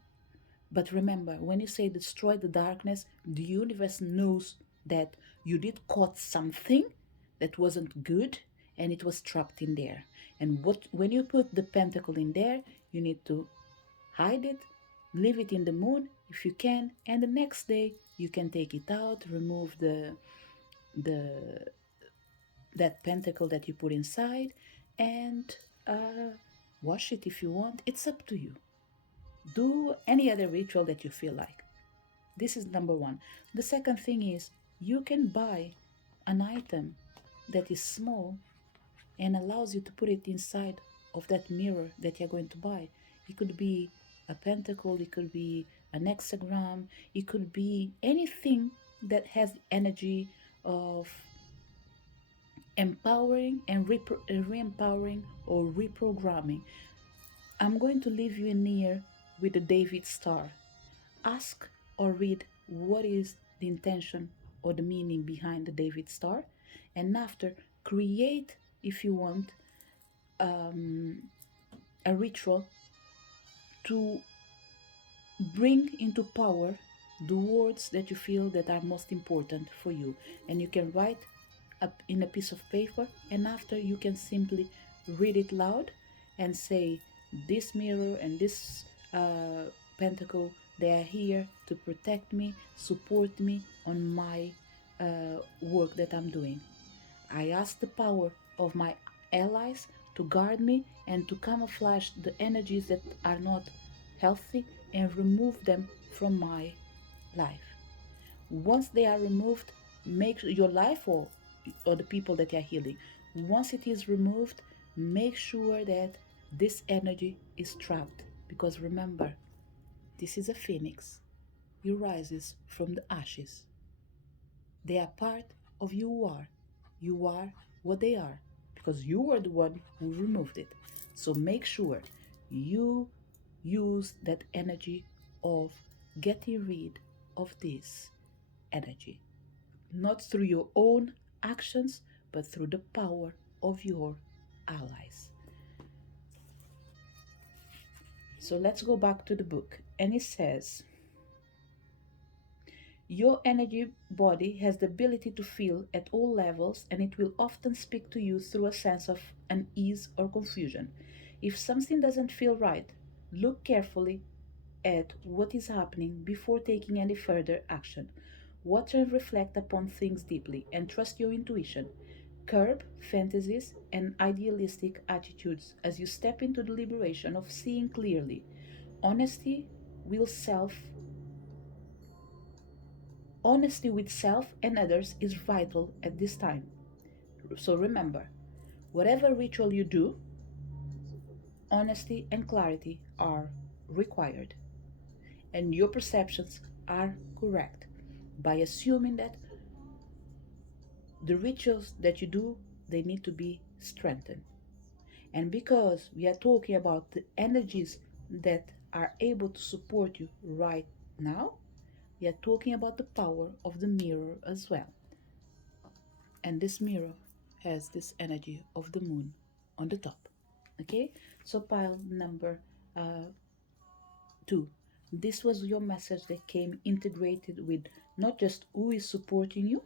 But remember, when you say destroy the darkness, the universe knows that you did caught something that wasn't good and it was trapped in there. And when you put the pentacle in there, you need to hide it, leave it in the moon if you can, and the next day you can take it out, remove the that pentacle that you put inside, and wash it if you want. It's up to you. Do any other ritual that you feel like. This is number one. The second thing is you can buy an item that is small and allows you to put it inside of that mirror that you're going to buy. It could be a pentacle, it could be an hexagram, it could be anything that has energy of empowering and re-empowering or reprogramming. I'm going to leave you in here with the David Star. Ask or read what is the intention or the meaning behind the David Star, and after create, if you want, a ritual to bring into power the words that you feel that are most important for you, and you can write up in a piece of paper, and after you can simply read it loud and say, this mirror and this pentacle, they are here to protect me, support me on my work that I'm doing. I ask the power of my allies to guard me and to camouflage the energies that are not healthy and remove them from my life. Once they are removed, make your life or the people that you are healing. Once it is removed, make sure that this energy is trapped. Because remember, this is a phoenix. It rises from the ashes. They are part of you are. You are what they are because you were the one who removed it. So make sure you use that energy of getting rid of this energy, not through your own actions, but through the power of your allies. So let's go back to the book. And it says, your energy body has the ability to feel at all levels, and it will often speak to you through a sense of unease or confusion. If something doesn't feel right, look carefully at what is happening before taking any further action. Watch and reflect upon things deeply and trust your intuition. Curb fantasies and idealistic attitudes as you step into the liberation of seeing clearly. Honesty will self Honesty with self and others is vital at this time. So remember, whatever ritual you do, honesty and clarity are required, and your perceptions are correct by assuming that the rituals that you do, they need to be strengthened. And because we are talking about the energies that are able to support you right now, we are talking about the power of the mirror as well. And this mirror has this energy of the moon on the top. Okay, so pile number uh, 2. This was your message that came integrated with not just who is supporting you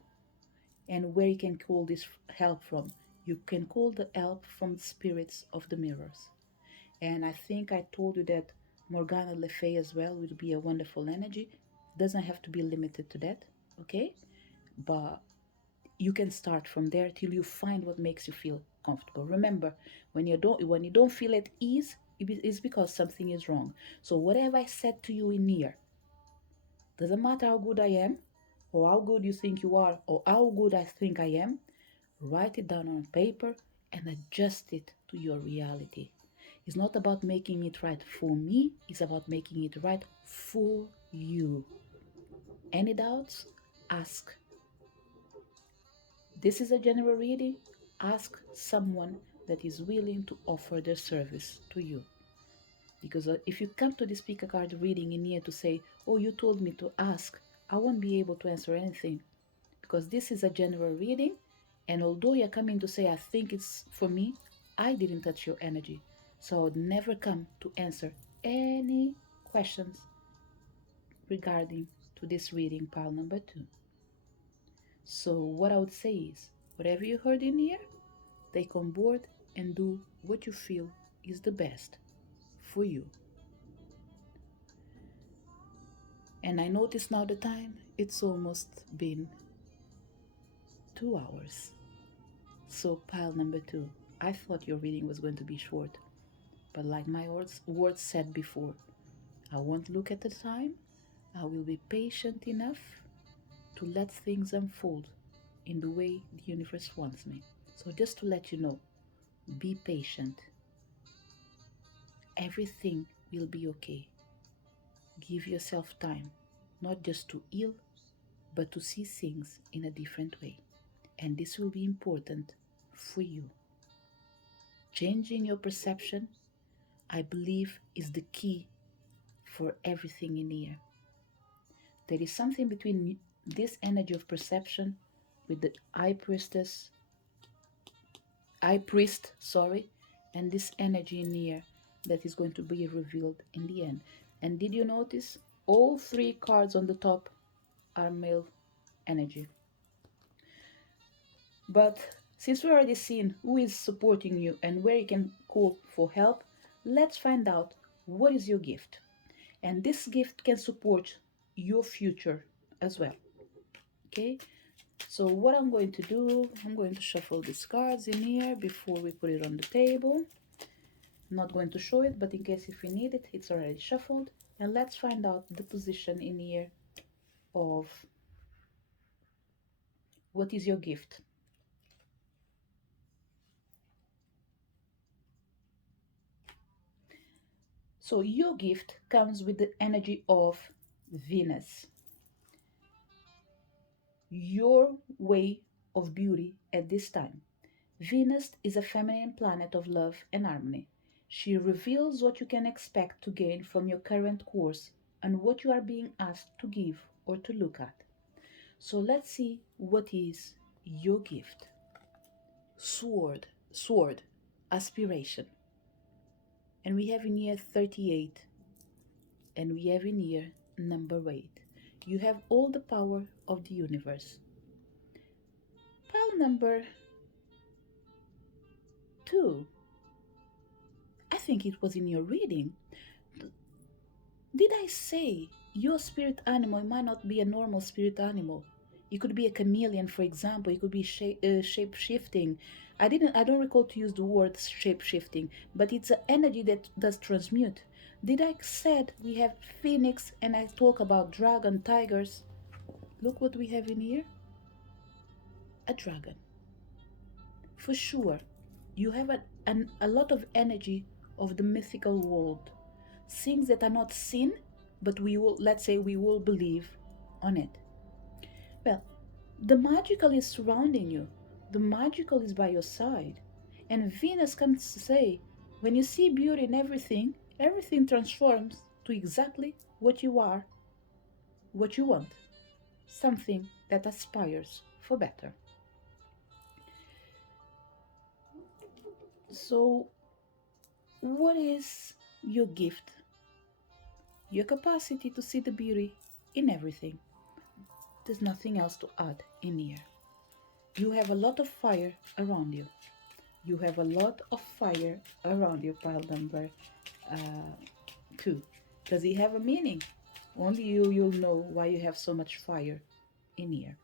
and where you can call this help from. You can call the help from the spirits of the mirrors. And I think I told you that Morgana Le Fay as well would be a wonderful energy. Doesn't have to be limited to that, okay? But you can start from there till you find what makes you feel comfortable. Remember, when you don't feel at ease, it's because something is wrong. So whatever I said to you in here, doesn't matter how good I am, or how good you think you are, or how good I think I am, write it down on paper and adjust it to your reality. It's not about making it right for me, it's about making it right for you. Any doubts? Ask. This is a general reading. Ask someone that is willing to offer their service to you. Because if you come to the speaker card reading in here to say, oh, you told me to ask, I won't be able to answer anything. Because this is a general reading. And although you're coming to say, I think it's for me, I didn't touch your energy. So I would never come to answer any questions regarding to this reading pile number 2. So what I would say is, whatever you heard in here, take on board and do what you feel is the best for you. And I notice now the time, it's almost been 2 hours. So pile number 2, I thought your reading was going to be short, but like my words said before, I won't look at the time. I will be patient enough to let things unfold in the way the universe wants me. So just to let you know, be patient. Everything will be okay. Give yourself time, not just to heal, but to see things in a different way. And this will be important for you. Changing your perception, I believe, is the key for everything in here. There is something between this energy of perception with the high priest, and this energy in here that is going to be revealed in the end. And did you notice all 3 cards on the top are male energy? But since we already seen who is supporting you and where you can call for help, let's find out what is your gift. And this gift can support your future as well. Okay, so what I'm going to do, I'm going to shuffle these cards in here before we put it on the table. I'm not going to show it, but in case if we need it, it's already shuffled. And let's find out the position in here of what is your gift. So your gift comes with the energy of Venus, your way of beauty at this time. Venus is a feminine planet of love and harmony. She reveals what you can expect to gain from your current course and what you are being asked to give or to look at. So let's see what is your gift. Sword, aspiration. And we have in here 38, and we have in here number 8. You have all the power of the universe. Pile number 2. I think it was in your reading. Did I say your spirit animal might not be a normal spirit animal? It could be a chameleon, for example. It could be shape shifting. I don't recall to use the word shape shifting, but it's an energy that does transmute. Did I said we have phoenix and I talk about dragon, tigers? Look what we have in here. A dragon. For sure, you have a lot of energy of the mythical world. Things that are not seen, but we will, let's say, we will believe on it. Well, the magical is surrounding you, the magical is by your side. And Venus comes to say, when you see beauty in everything, everything transforms to exactly what you are, what you want, something that aspires for better. So, what is your gift? Your capacity to see the beauty in everything. There's nothing else to add in here. You have a lot of fire around you. You have a lot of fire around you, pile number 2. Does it have a meaning? Only you'll know why you have so much fire in here.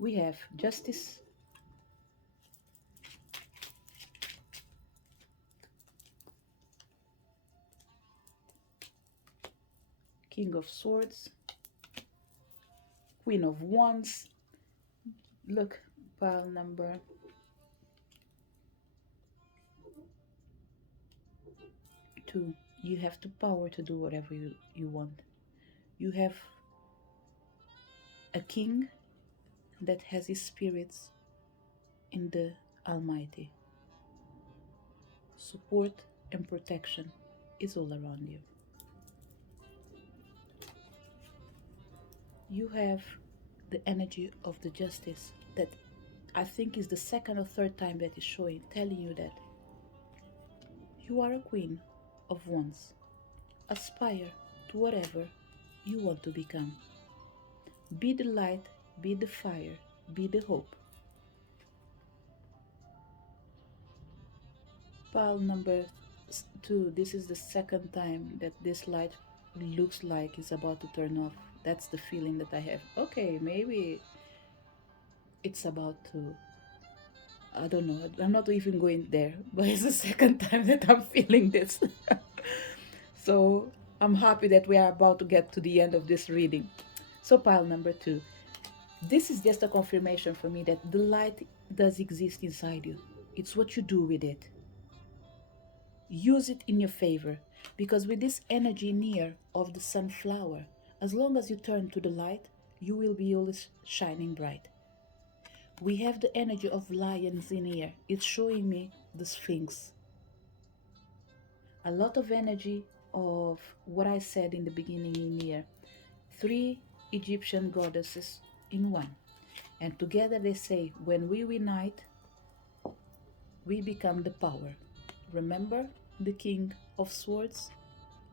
We have Justice, King of Swords, Queen of Wands. Look, pile number 2. You have the power to do whatever you want. You have a king that has his spirits in the Almighty. Support and protection is all around you. You have the energy of the Justice that I think is the second or third time that is showing, telling you that You are a queen of wands. Aspire to whatever you want to become. Be the light, be the fire, be the hope. Pile number two. This is the second time that this light looks like it's about to turn off. That's the feeling that I have. Okay, maybe it's about to. I don't know. I'm not even going there, but it's the second time that I'm feeling this. So I'm happy that we are about to get to the end of this reading. So, pile number two. This is just a confirmation for me that the light does exist inside you. It's what you do with it. Use it in your favor, because with this energy near of the sunflower, as long as you turn to the light, you will be always shining bright. We have the energy of lions in here. It's showing me the sphinx. A lot of energy of what I said in the beginning in here. Three Egyptian goddesses in one. And together they say, when we unite, we become the power. Remember the King of Swords?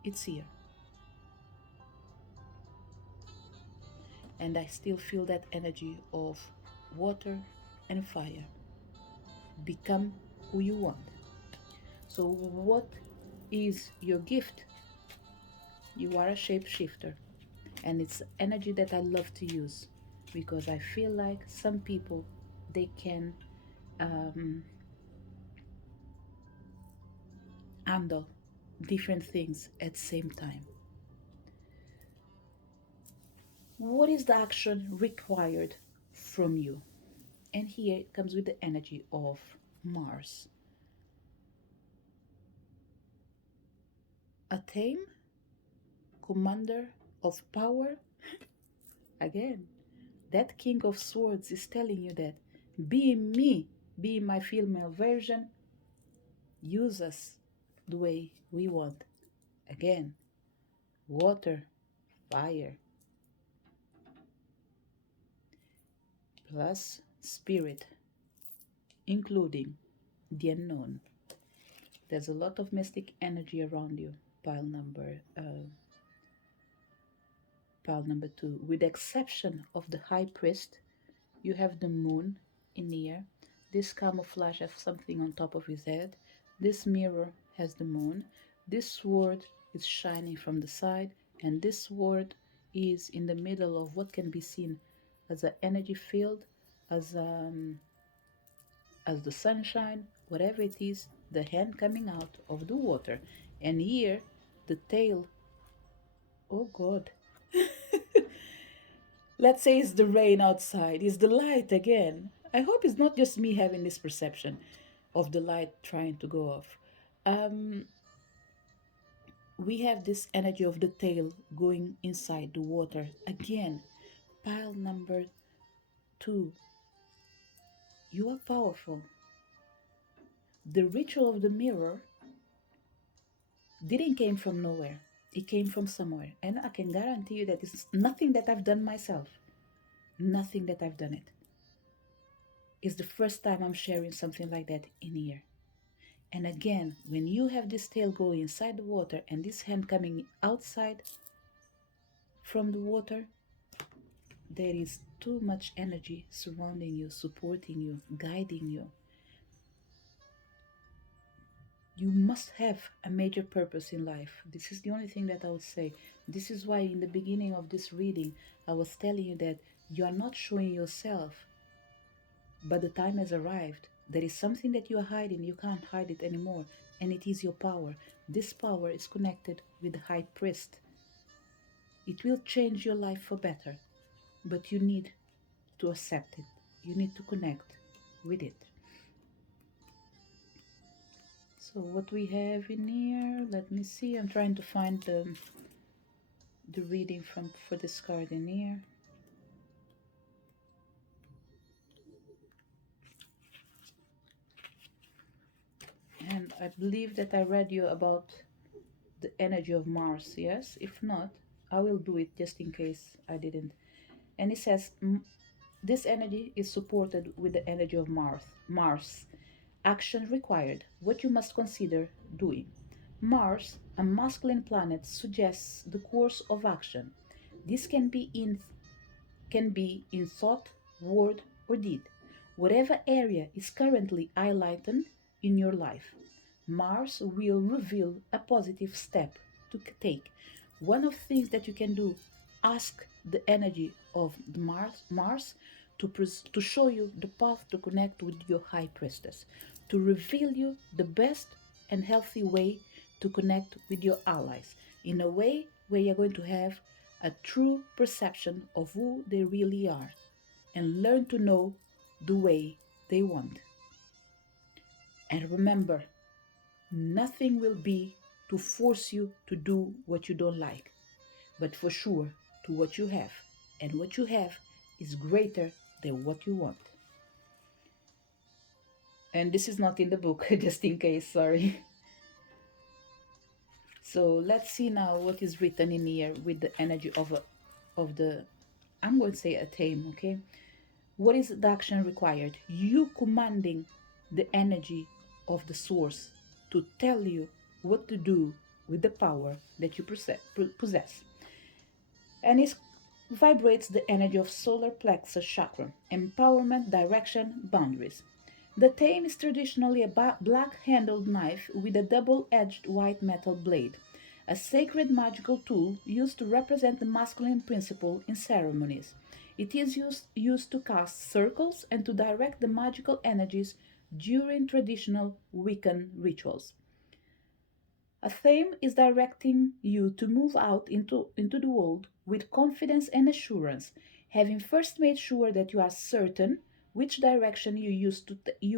It's here. And I still feel that energy of water and fire. Become who you want. So, what is your gift? You are a shapeshifter, and it's energy that I love to use because I feel like some people they can um, handle different things at the same time. What is the action required from you? And here it comes with the energy of Mars. A tame commander of power. Again, that King of Swords is telling you that be me, be my female version, use us the way we want. Again, water, fire, plus spirit, including the unknown. There's a lot of mystic energy around you. Pile number two. With the exception of the high priest, you have the moon in here. This camouflage has something on top of his head. This mirror has the moon. This sword is shining from the side, and this sword is in the middle of what can be seen as an energy field, as as the sunshine, whatever it is, the hand coming out of the water. And here, the tail, oh God. Let's say it's the rain outside, it's the light again. I hope it's not just me having this perception of the light trying to go off. Um, we have this energy of the tail going inside the water. Again, pile number two. You are powerful. The ritual of the mirror didn't came from nowhere. It came from somewhere. And I can guarantee you that it's nothing that I've done myself. Nothing that I've done it. It's the first time I'm sharing something like that in here. And again, when you have this tail going inside the water and this hand coming outside from the water, there is too much energy surrounding you, supporting you, guiding you. You must have a major purpose in life. This is the only thing that I would say. This is why in the beginning of this reading, I was telling you that you are not showing yourself, but the time has arrived. There is something that you are hiding. You can't hide it anymore. And it is your power. This power is connected with the high priest. It will change your life for better. But you need to accept it. You need to connect with it. So what we have in here, let me see. I'm trying to find the reading from for this card in here. And I believe that I read you about the energy of Mars, yes? If not, I will do it just in case I didn't. And it says this energy is supported with the energy of Mars. Action required, what you must consider doing. Mars, a masculine planet, suggests the course of action. This can be in thought, word, or deed, whatever area is currently highlighted in your life. Mars will reveal a positive step to take. One of the things that you can do, ask the energy of the Mars to show you the path to connect with your high priestess, to reveal you the best and healthy way to connect with your allies in a way where you're going to have a true perception of who they really are and learn to know the way they want. And remember, nothing will be to force you to do what you don't like, but for sure to what you have. And what you have is greater than what you want. And this is not in the book, just in case, sorry. So let's see now what is written in here with the energy of the, I'm going to say a theme, okay? What is the action required? You commanding the energy of the source to tell you what to do with the power that you possess. And it vibrates the energy of solar plexus chakra, empowerment, direction, boundaries. The theme is traditionally a black handled knife with a double edged white metal blade, a sacred magical tool used to represent the masculine principle in ceremonies. It is used to cast circles and to direct the magical energies during traditional Wiccan rituals. A theme is directing you to move out into the world with confidence and assurance, having first made sure that you are certain which direction you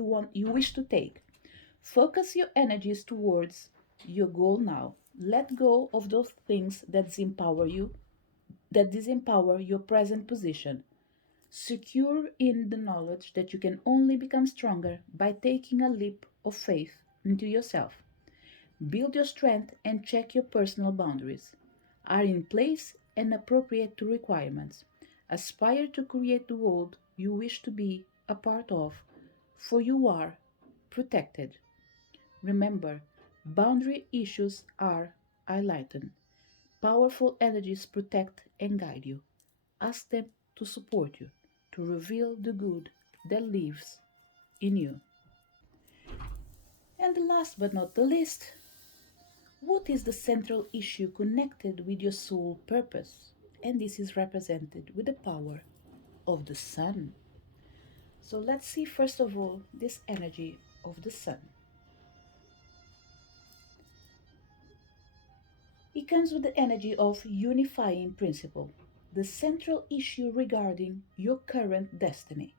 wish to take. Focus your energies towards your goal now. Let go of those things that disempower your present position. Secure in the knowledge that you can only become stronger by taking a leap of faith into yourself. Build your strength and check your personal boundaries. Are in place and appropriate to requirements. Aspire to create the world you wish to be a part of, for you are protected. Remember, boundary issues are highlighted. Powerful energies protect and guide you. Ask them to support you, to reveal the good that lives in you. And last but not the least, what is the central issue connected with your soul purpose? And this is represented with the power of the sun. So let's see first of all this energy of the sun. It comes with the energy of unifying principle, the central issue regarding your current destiny.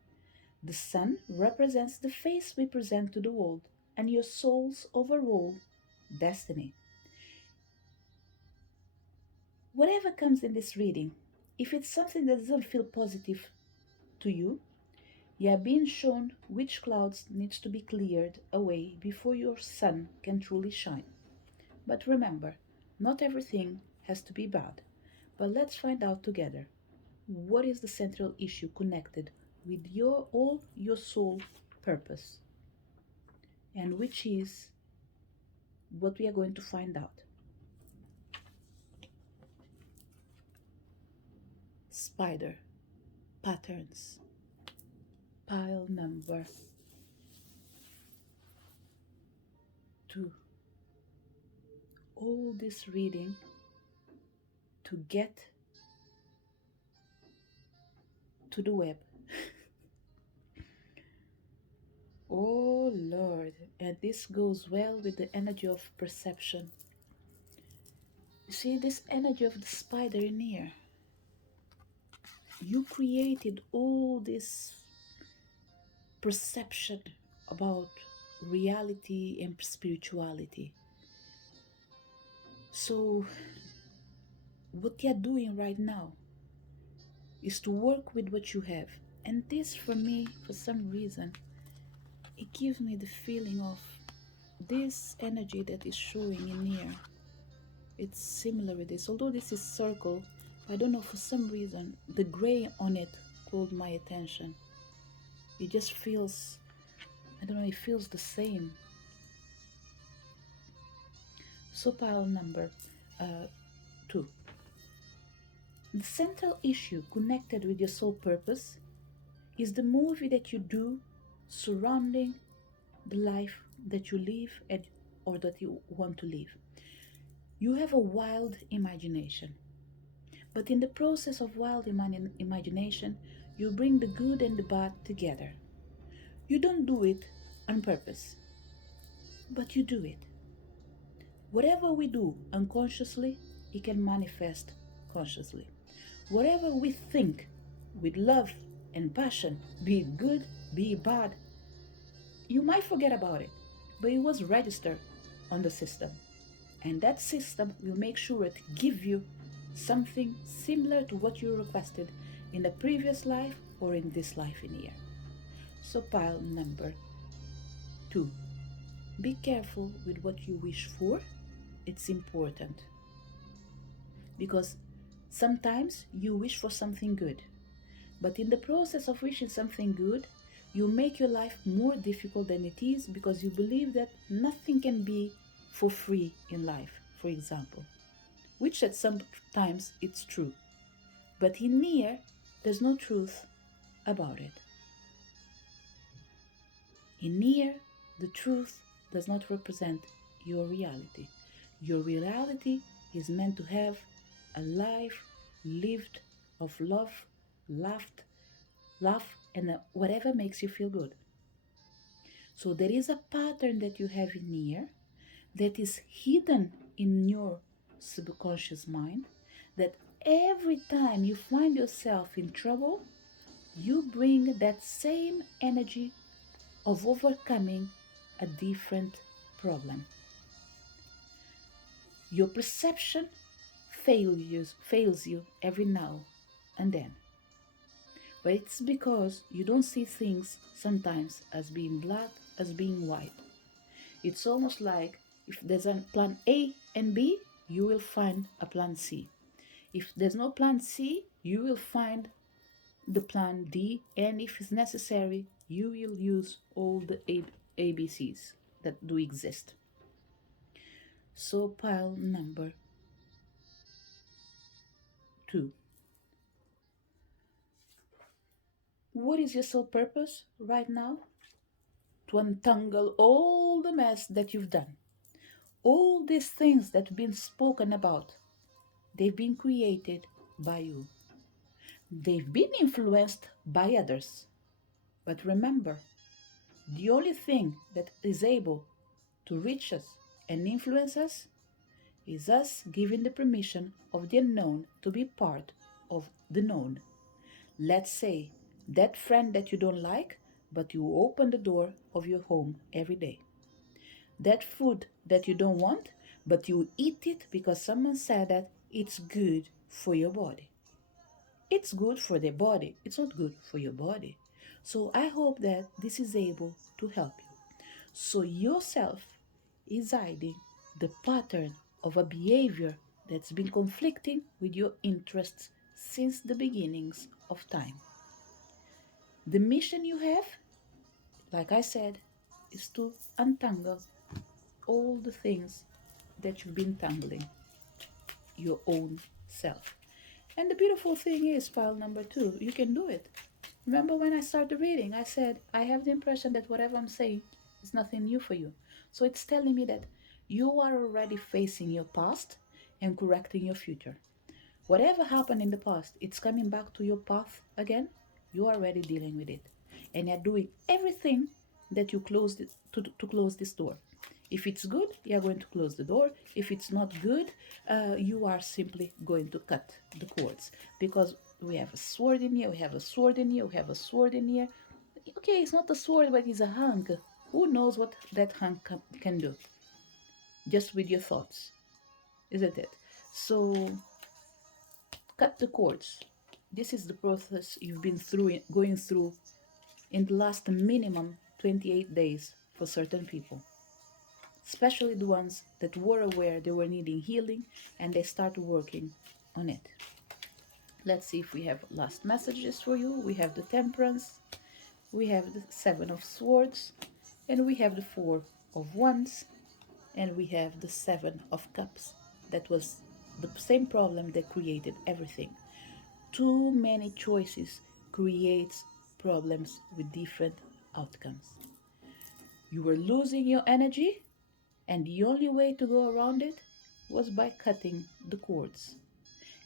The sun represents the face we present to the world and your soul's overall destiny. Whatever comes in this reading, if it's something that doesn't feel positive to you, you are being shown which clouds needs to be cleared away before your sun can truly shine. But remember, not everything has to be bad. But let's find out together what is the central issue connected with your soul purpose, and which is what we are going to find out. Spider patterns, pile number 2. All this reading to get to the web. Oh Lord, and this goes well with the energy of perception. You see this energy of the spider in here. You created all this perception about reality and spirituality. So, what you're doing right now is to work with what you have. And this, for me, for some reason, it gives me the feeling of this energy that is showing in here. It's similar with this. Although this is circle, I don't know, for some reason, the gray on it called my attention. It just feels I don't know, it feels the same. So pile number 2. The central issue connected with your soul purpose is the movie that you do surrounding the life that you live or that you want to live. You have a wild imagination, but in the process of wild imagination, you bring the good and the bad together. You don't do it on purpose, but you do it. Whatever we do unconsciously, it can manifest consciously. Whatever we think with love and passion, be it good, be it bad, you might forget about it, but it was registered on the system. And that system will make sure to give you something similar to what you requested in the previous life or in this life in here. So pile number 2. Be careful with what you wish for. It's important because sometimes you wish for something good, but in the process of wishing something good, you make your life more difficult than it is because you believe that nothing can be for free in life, for example, which at some times it's true. But in here, there's no truth about it. In here, the truth does not represent your reality. Your reality is meant to have a life lived of love, laughed, laugh, and whatever makes you feel good. So there is a pattern that you have in here that is hidden in your subconscious mind that every time you find yourself in trouble, you bring that same energy of overcoming a different problem. Your perception fails you every now and then. But it's because you don't see things sometimes as being black, as being white. It's almost like if there's a plan A and B, you will find a plan C. If there's no plan C, you will find the plan D, and if it's necessary, you will use all the ABCs that do exist. So pile number 2. What is your sole purpose right now? To untangle all the mess that you've done. All these things that have been spoken about, they've been created by you. They've been influenced by others. But remember, the only thing that is able to reach us and influence us is us giving the permission of the unknown to be part of the known. Let's say that friend that you don't like, but you open the door of your home every day. That food that you don't want, but you eat it because someone said that it's good for your body. It's good for the body, it's not good for your body. So I hope that this is able to help you. So yourself is hiding the pattern of a behavior that's been conflicting with your interests since the beginnings of time. The mission you have, like I said, is to untangle all the things that you've been tangling your own self. And the beautiful thing is, pile number 2, you can do it. Remember when I started reading, I said, I have the impression that whatever I'm saying is nothing new for you. So it's telling me that you are already facing your past and correcting your future. Whatever happened in the past, it's coming back to your path again. You are already dealing with it. And you're doing everything that you close to close this door. If it's good, you're going to close the door. If it's not good, you are simply going to cut the cords. Because we have a sword in here, we have a sword in here, we have a sword in here. Okay, it's not a sword, but it's a hunk. Who knows what that hunk can do? Just with your thoughts, isn't it? So cut the cords. This is the process you've been going through in the last minimum 28 days for certain people, especially the ones that were aware they were needing healing and they start working on it. Let's see if we have last messages for you. We have the Temperance, we have the Seven of Swords, And we have the Four of Wands, and we have the Seven of Cups. That was the same problem that created everything. Too many choices creates problems with different outcomes. You were losing your energy, and the only way to go around it was by cutting the cords.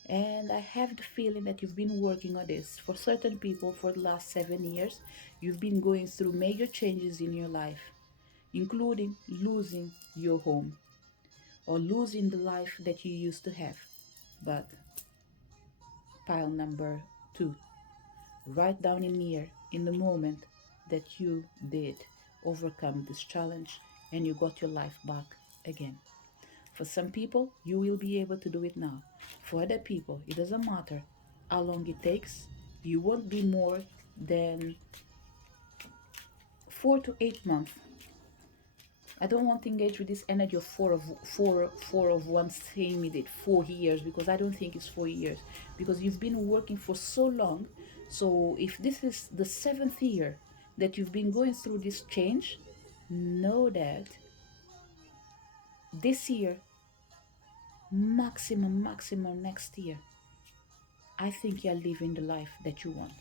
And I have the feeling that you've been working on this for certain people for the last 7 years. You've been going through major changes in your life, including losing your home or losing the life that you used to have. But pile number two, write down in here in the moment that you did overcome this challenge and you got your life back again. For some people, you will be able to do it now. For other people, it doesn't matter how long it takes. You won't be more than 4 to 8 months. I don't want to engage with this energy of four of one saying me that 4 years, because I don't think it's 4 years, because you've been working for so long. So if this is the seventh year that you've been going through this change, know that this year, maximum next year, I think you're living the life that you want.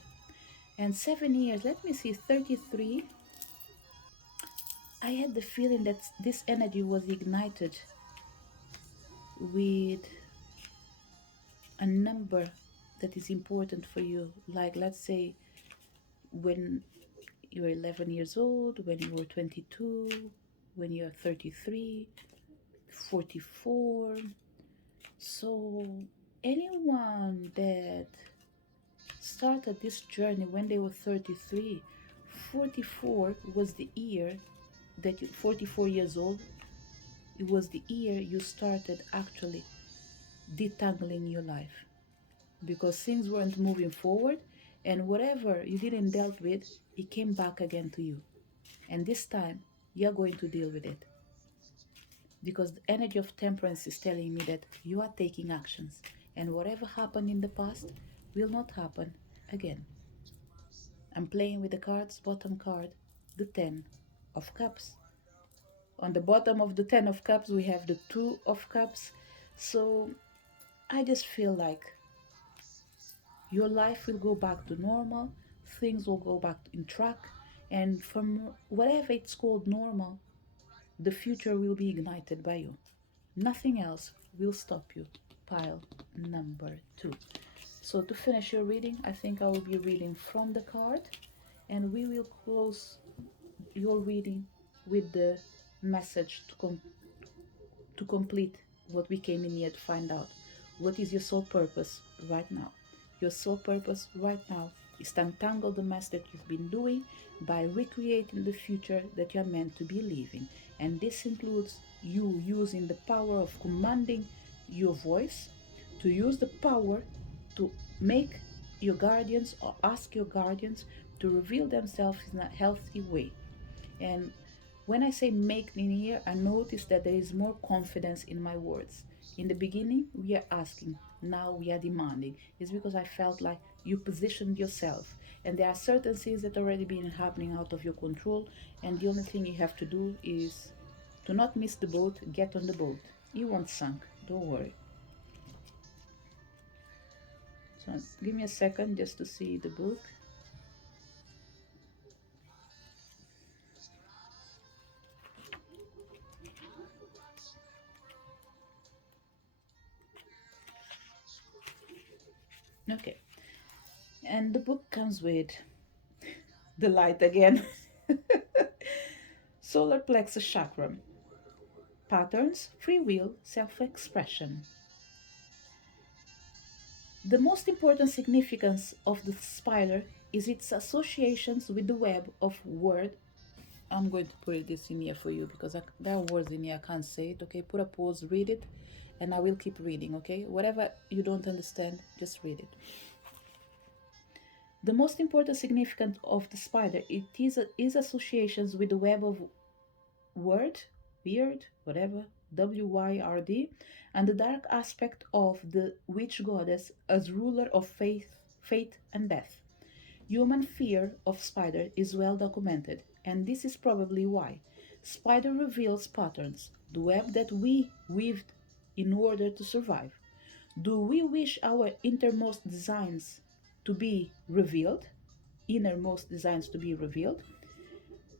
And 7 years, let me see, 33. I had the feeling that this energy was ignited with a number that is important for you. Like, let's say, when you were 11 years old, when you were 22, when you're 33, 44. So, anyone that started this journey when they were 33, 44 was the year that 44 years old, it was the year you started actually detangling your life, because things weren't moving forward, and whatever you didn't dealt with, it came back again to you. And this time you're going to deal with it, because the energy of temperance is telling me that you are taking actions, and whatever happened in the past will not happen again. I'm playing with the cards. Bottom card, the 10 of Cups. On the bottom of the 10 of Cups, we have the 2 of Cups. So I just feel like your life will go back to normal, things will go back in track, and from whatever it's called normal, the future will be ignited by you. Nothing else will stop you. Pile number 2. So to finish your reading, I think I will be reading from the card, and we will close your reading with the message to complete what we came in here to find out. What is your soul purpose right now? Your soul purpose right now is to untangle the mess that you've been doing by recreating the future that you're meant to be living. And this includes you using the power of commanding your voice, to use the power to make your guardians or ask your guardians to reveal themselves in a healthy way. And when I say make linear, I notice that there is more confidence in my words. In the beginning, we are asking, now we are demanding. It's because I felt like you positioned yourself. And there are certain things that already been happening out of your control. And the only thing you have to do is to not miss the boat, get on the boat. You won't sink, don't worry. So give me a second just to see the book. Okay. And the book comes with the light again. Solar plexus chakra. Patterns, free will, self-expression. The most important significance of the spider is its associations with the web of word. I'm going to put this in here for you because there are words in here I can't say it. Okay, put a pause, read it, and I will keep reading. Okay, whatever you don't understand, just read it. The most important significance of the spider, it is associations with the web of word, weird, whatever, WYRD, and the dark aspect of the witch goddess as ruler of faith, fate, and death. Human fear of spider is well documented, and this is probably why. Spider reveals patterns, the web that we weaved in order to survive. Do we wish our innermost designs to be revealed? Innermost designs to be revealed?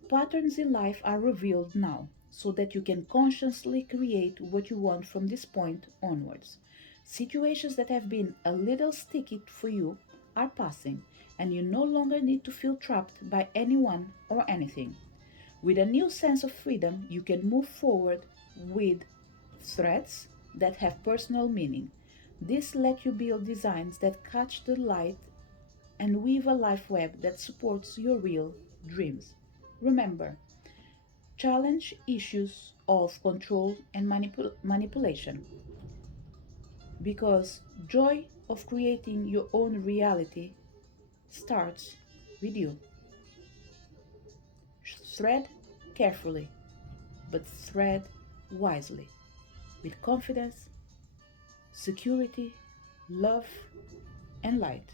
Patterns in life are revealed now so that you can consciously create what you want from this point onwards. Situations that have been a little sticky for you are passing, and you no longer need to feel trapped by anyone or anything. With a new sense of freedom, you can move forward with threads that have personal meaning. This lets you build designs that catch the light and weave a life web that supports your real dreams. Remember, challenge issues of control and manipulation, because joy of creating your own reality starts with you. Thread carefully, but thread wisely, with confidence, security, love, and light.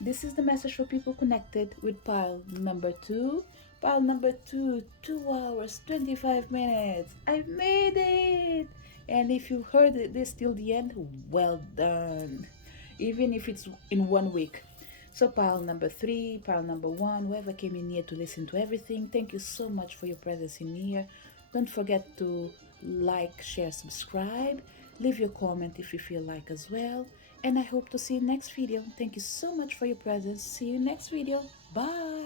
This is the message for people connected with pile number two. Pile number two, 2 hours, 25 minutes. I made it! And if you heard this till the end, well done. Even if it's in 1 week. So, pile number three, pile number one, whoever came in here to listen to everything, thank you so much for your presence in here. Don't forget to like, share, subscribe. Leave your comment if you feel like as well. And I hope to see you next video. Thank you so much for your presence. See you next video. Bye.